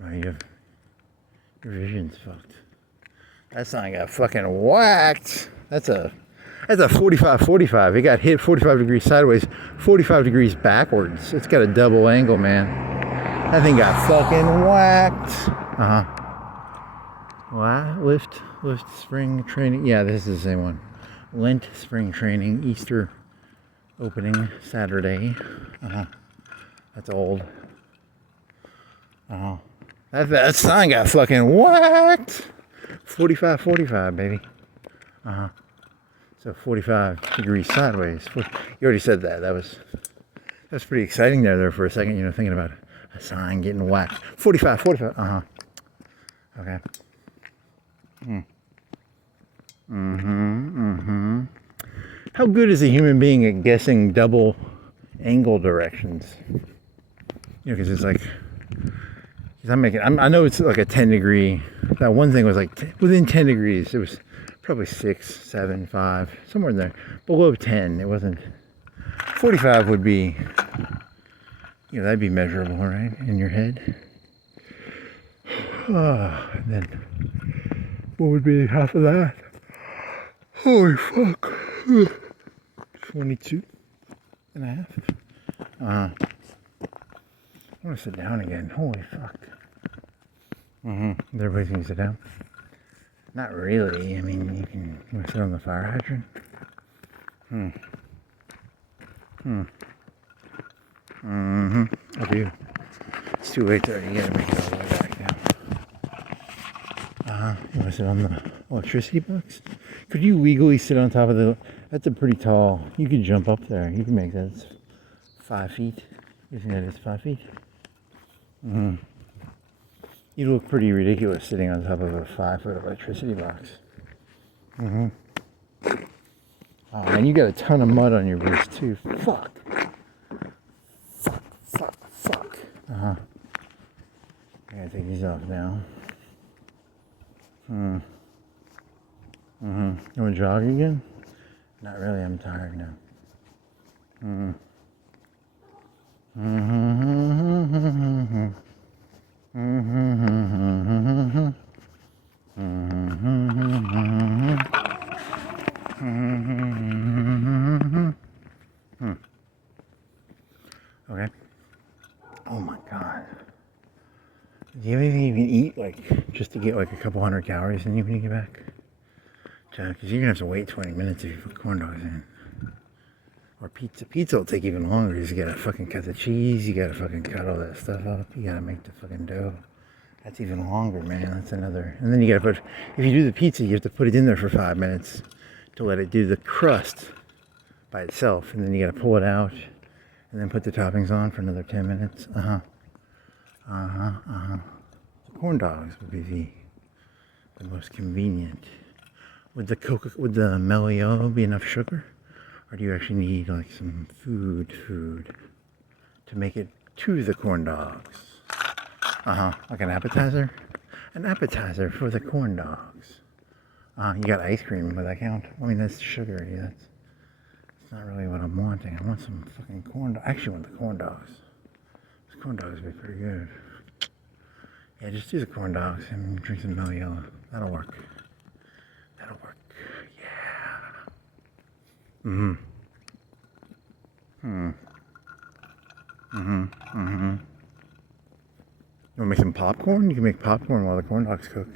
Oh, your vision's fucked. That sign got fucking whacked. That's a 45-45. It got hit 45 degrees sideways, 45 degrees backwards. It's got a double angle, man. That thing got fucking whacked. What? Lift spring training. Yeah, this is the same one. Lent spring training, Easter opening Saturday. That's old. That sign got fucking whacked. 45-45, baby. So 45 degrees sideways. You already said that. That was pretty exciting there for a second, you know, thinking about a sign getting whacked. 45. Okay. How good is a human being at guessing double angle directions? You know, because it's like, I know it's like a 10 degree. That one thing was like within 10 degrees. It was probably 6, 7, 5, somewhere in there. Below 10, it wasn't. 45 would be, you know, that'd be measurable, right, in your head. And then, what would be half of that? Holy fuck. 22 and a half. I want to sit down again. Holy fuck. Everybody can sit down. Not really. I mean, you can sit on the fire hydrant. Up you. It's too late there. You gotta make it all the way back now. You want to sit on the electricity box? Could you legally sit on top of the... That's a pretty tall... You could jump up there. You can make that. It's 5 feet. You think that is 5 feet? You look pretty ridiculous sitting on top of a 5-foot electricity box. Oh, and you got a ton of mud on your boots too. Fuck. I gotta take these off now. You wanna jog again? Not really, I'm tired now. Okay. Oh my god. Do you have anything you can eat, like, just to get like a couple hundred calories in you when you get back? Because you're gonna have to wait 20 minutes if you put corn dogs in. Or pizza. Pizza will take even longer because you gotta fucking cut the cheese, you gotta fucking cut all that stuff up, you gotta make the fucking dough. That's even longer, man. That's another. And then you gotta put, if you do the pizza, you have to put it in there for 5 minutes to let it do the crust by itself. And then you gotta pull it out and then put the toppings on for another 10 minutes. So corn dogs would be the most convenient. Would the Melio be enough sugar? Or do you actually need like some food to make it to the corn dogs? Like an appetizer? An appetizer for the corn dogs. You got ice cream, would that count? I mean, that's sugary. That's not really what I'm wanting. I want some fucking corn dogs. I actually want the corn dogs. Those corn dogs would be pretty good. Yeah, just do the corn dogs and drink some Melio. That'll work. Yeah. You want to make some popcorn? You can make popcorn while the corn dogs cook.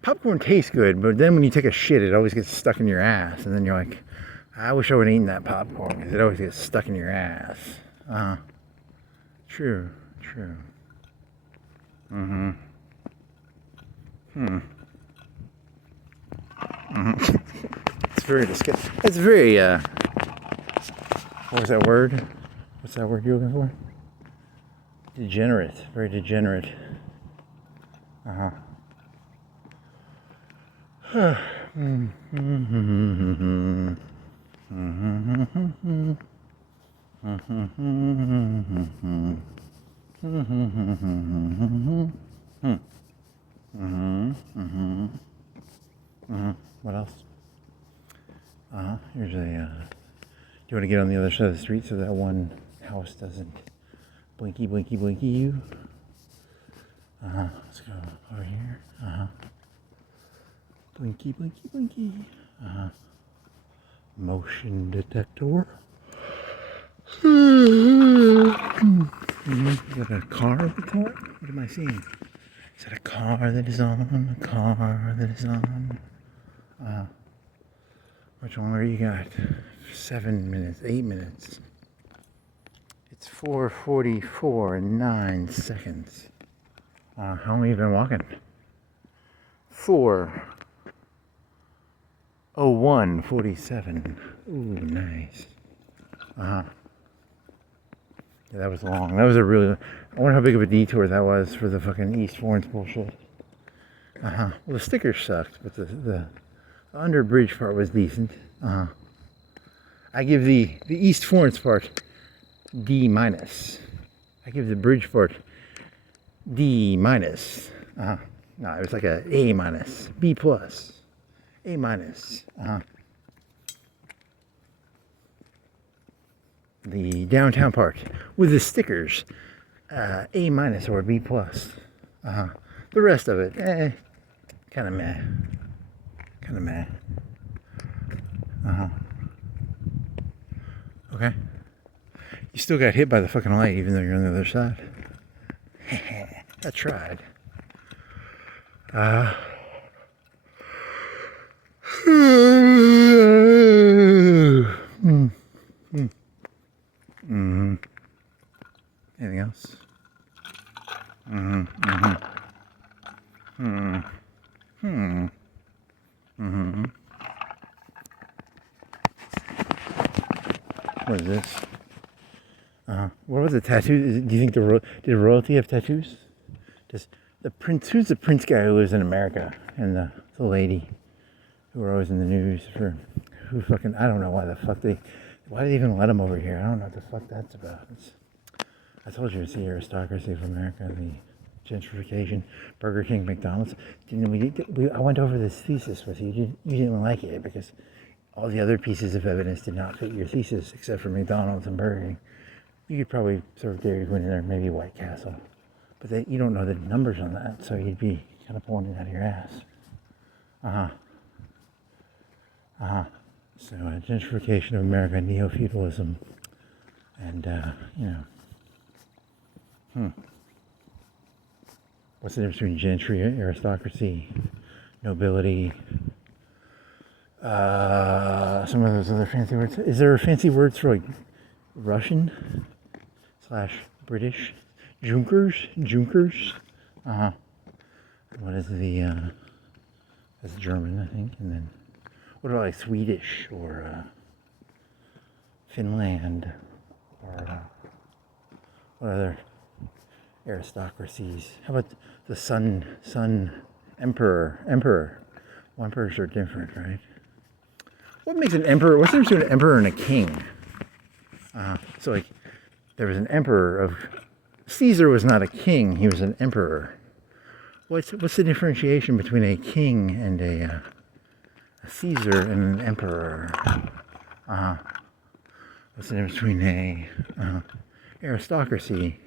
Popcorn tastes good, but then when you take a shit, it always gets stuck in your ass. And then you're like, I wish I would have eaten that popcorn because it always gets stuck in your ass. True. It's very disgusting. It's very, What was that word? What's that word you're looking for? Degenerate. Very degenerate. Uh-huh. What else? Here's a. Do you want to get on the other side of the street so that one house doesn't blinky, blinky, blinky you? Let's go over here. Blinky, blinky, blinky. Motion detector. Is that a car at the top? What am I seeing? Is that a car that is on? A car that is on? Which one? Where you got? 7 minutes, 8 minutes. It's 4:44 and 9 seconds. How long have you been walking? 4:01:47. Ooh, nice. Yeah, that was long. That was a really. I wonder how big of a detour that was for the fucking East Florence bullshit. Well, the stickers sucked, but the under bridge part was decent. I give the East Florence part D minus. I give the bridge part D minus. No, it was like a A minus, B plus, A minus. The downtown part with the stickers, A minus or B plus. The rest of it, kind of meh. Kind of meh. Okay. You still got hit by the fucking light even though you're on the other side. I tried. Anything else? What is this? What was the tattoo? Do you think did royalty have tattoos? Does the prince? Who's the prince guy who lives in America? And the lady who are always in the news for who fucking I don't know why did they even let him over here? I don't know what the fuck that's about. I told you it's the aristocracy of America, the gentrification, Burger King, McDonald's. I went over this thesis with you. You didn't like it because all the other pieces of evidence did not fit your thesis, except for McDonald's and Burger King. You could probably serve Dairy Queen in there, maybe White Castle, but you don't know the numbers on that, so you'd be kind of pulling it out of your ass. So gentrification of America, neo-feudalism, and what's the difference between gentry, aristocracy, nobility? Some of those other fancy words. Is there a fancy words for like Russian / British? Junkers? What is that's German, I think. And then what about like Swedish or Finland or what other aristocracies? How about the Sun Emperor? Well, emperors are different, right? What makes an emperor? What's the difference between an emperor and a king? So like, there was an emperor of Caesar was not a king; he was an emperor. What's the differentiation between a king and a Caesar and an emperor? What's the difference between a aristocracy,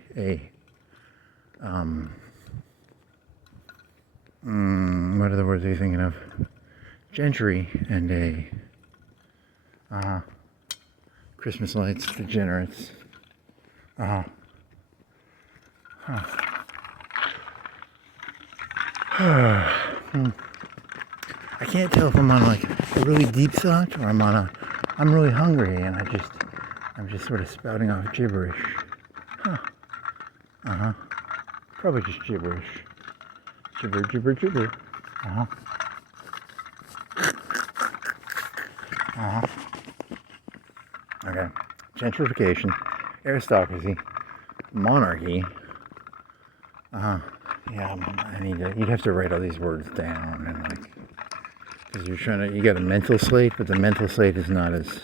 what other words are you thinking of? Gentry and a Christmas lights, degenerates. I can't tell if I'm on like a really deep thought or I'm really hungry and I'm just sort of spouting off gibberish. Probably just gibberish. Gibber. Okay. gentrification, aristocracy, monarchy. Yeah, I need to. You'd have to write all these words down and like, because you're trying to. You got a mental slate, but the mental slate is not as.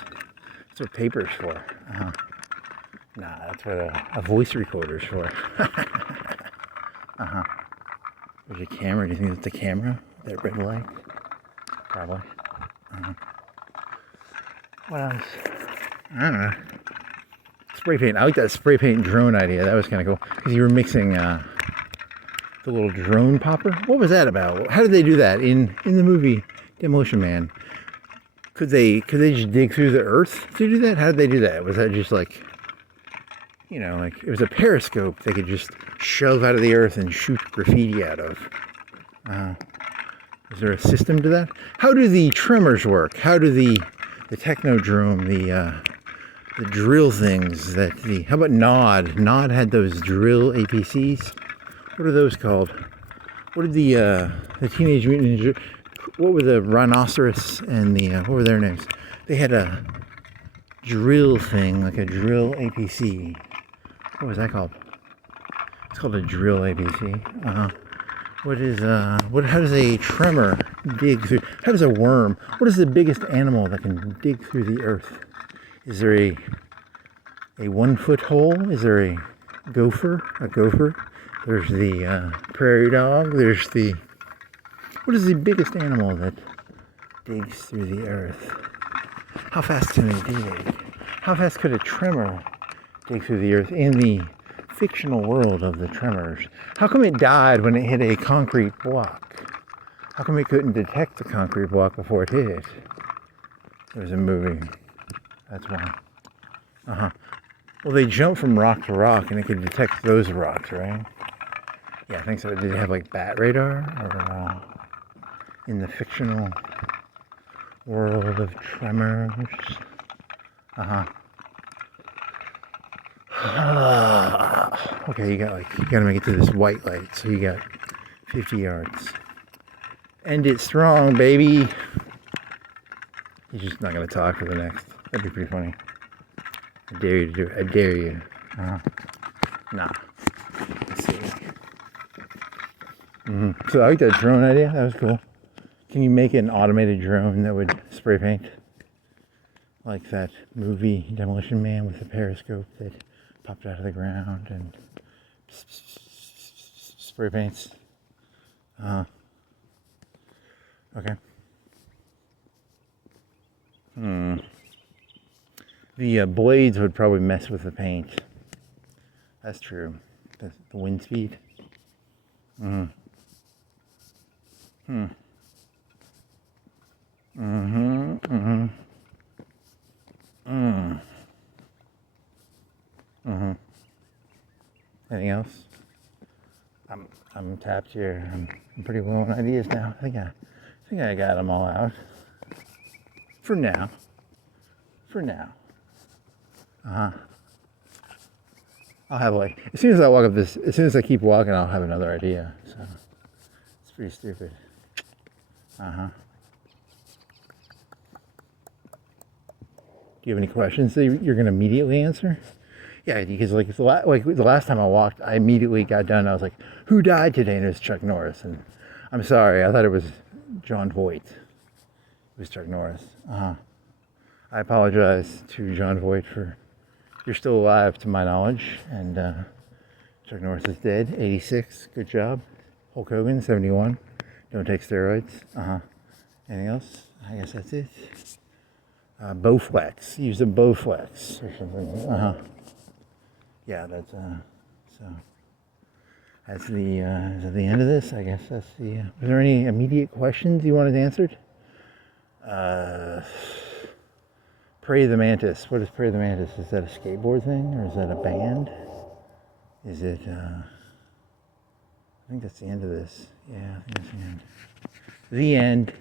That's what paper's for. Nah, that's what a voice recorder's for. There's a camera. Do you think that's the camera? That red light? Probably. What else? I don't know. Spray paint. I like that spray paint drone idea. That was kind of cool. Because you were mixing the little drone popper. What was that about? How did they do that in the movie Demolition Man? Could they just dig through the earth to do that? How did they do that? Was that just like, you know, like it was a periscope they could just shove out of the earth and shoot graffiti out of? Is there a system to that? How do the tremors work? How do the technodrome, the drill things that how about Nod? Nod had those drill APCs. What are those called? What did the Teenage Mutant Ninja? What were the rhinoceros and the what were their names? They had a drill thing, like a drill APC. What was that called? It's called a drill APC. What is how does a tremor dig through? How does a worm? What is the biggest animal that can dig through the earth? Is there a 1 foot hole? Is there a gopher? A gopher? There's the prairie dog. There's the. What is the biggest animal that digs through the earth? How fast can they dig? How fast could a tremor dig through the earth in the fictional world of the tremors? How come it died when it hit a concrete block? How come it couldn't detect the concrete block before it hit it? There was a movie. That's why. Well, they jumped from rock to rock and it could detect those rocks, right? Yeah, I think so. Did it have like bat radar? Or in the fictional world of tremors? Okay, you gotta make it to this white light, so you got 50 yards. End it strong, baby. He's just not gonna talk for the next. That'd be pretty funny. I dare you to do it. I dare you. Nah. Let's see. So I like that drone idea. That was cool. Can you make an automated drone that would spray paint? Like that movie Demolition Man with the periscope that popped out of the ground and spray paints. Okay. The blades would probably mess with the paint. That's true. The wind speed. Anything else? I'm tapped here. I'm pretty low on ideas now. I think I got them all out. For now. I'll have like, as soon as I keep walking, I'll have another idea. So it's pretty stupid. Do you have any questions that you're going to immediately answer? Yeah, because like the last time I walked, I immediately got done. I was like, "Who died today?" And it was Chuck Norris. And I'm sorry, I thought it was John Voight. It was Chuck Norris. I apologize to John Voight for. You're still alive, to my knowledge, and Chuck Norris is dead. 86. Good job. Hulk Hogan, 71. Don't take steroids. Anything else? I guess that's it. Bowflex. Use a Bowflex or something. Yeah, that's so. That's the is that the end of this? I guess that's the. Was there any immediate questions you wanted answered? Pray the Mantis. What is Pray the Mantis? Is that a skateboard thing or is that a band? Is it? I think that's the end of this. Yeah, I think that's the end. The end.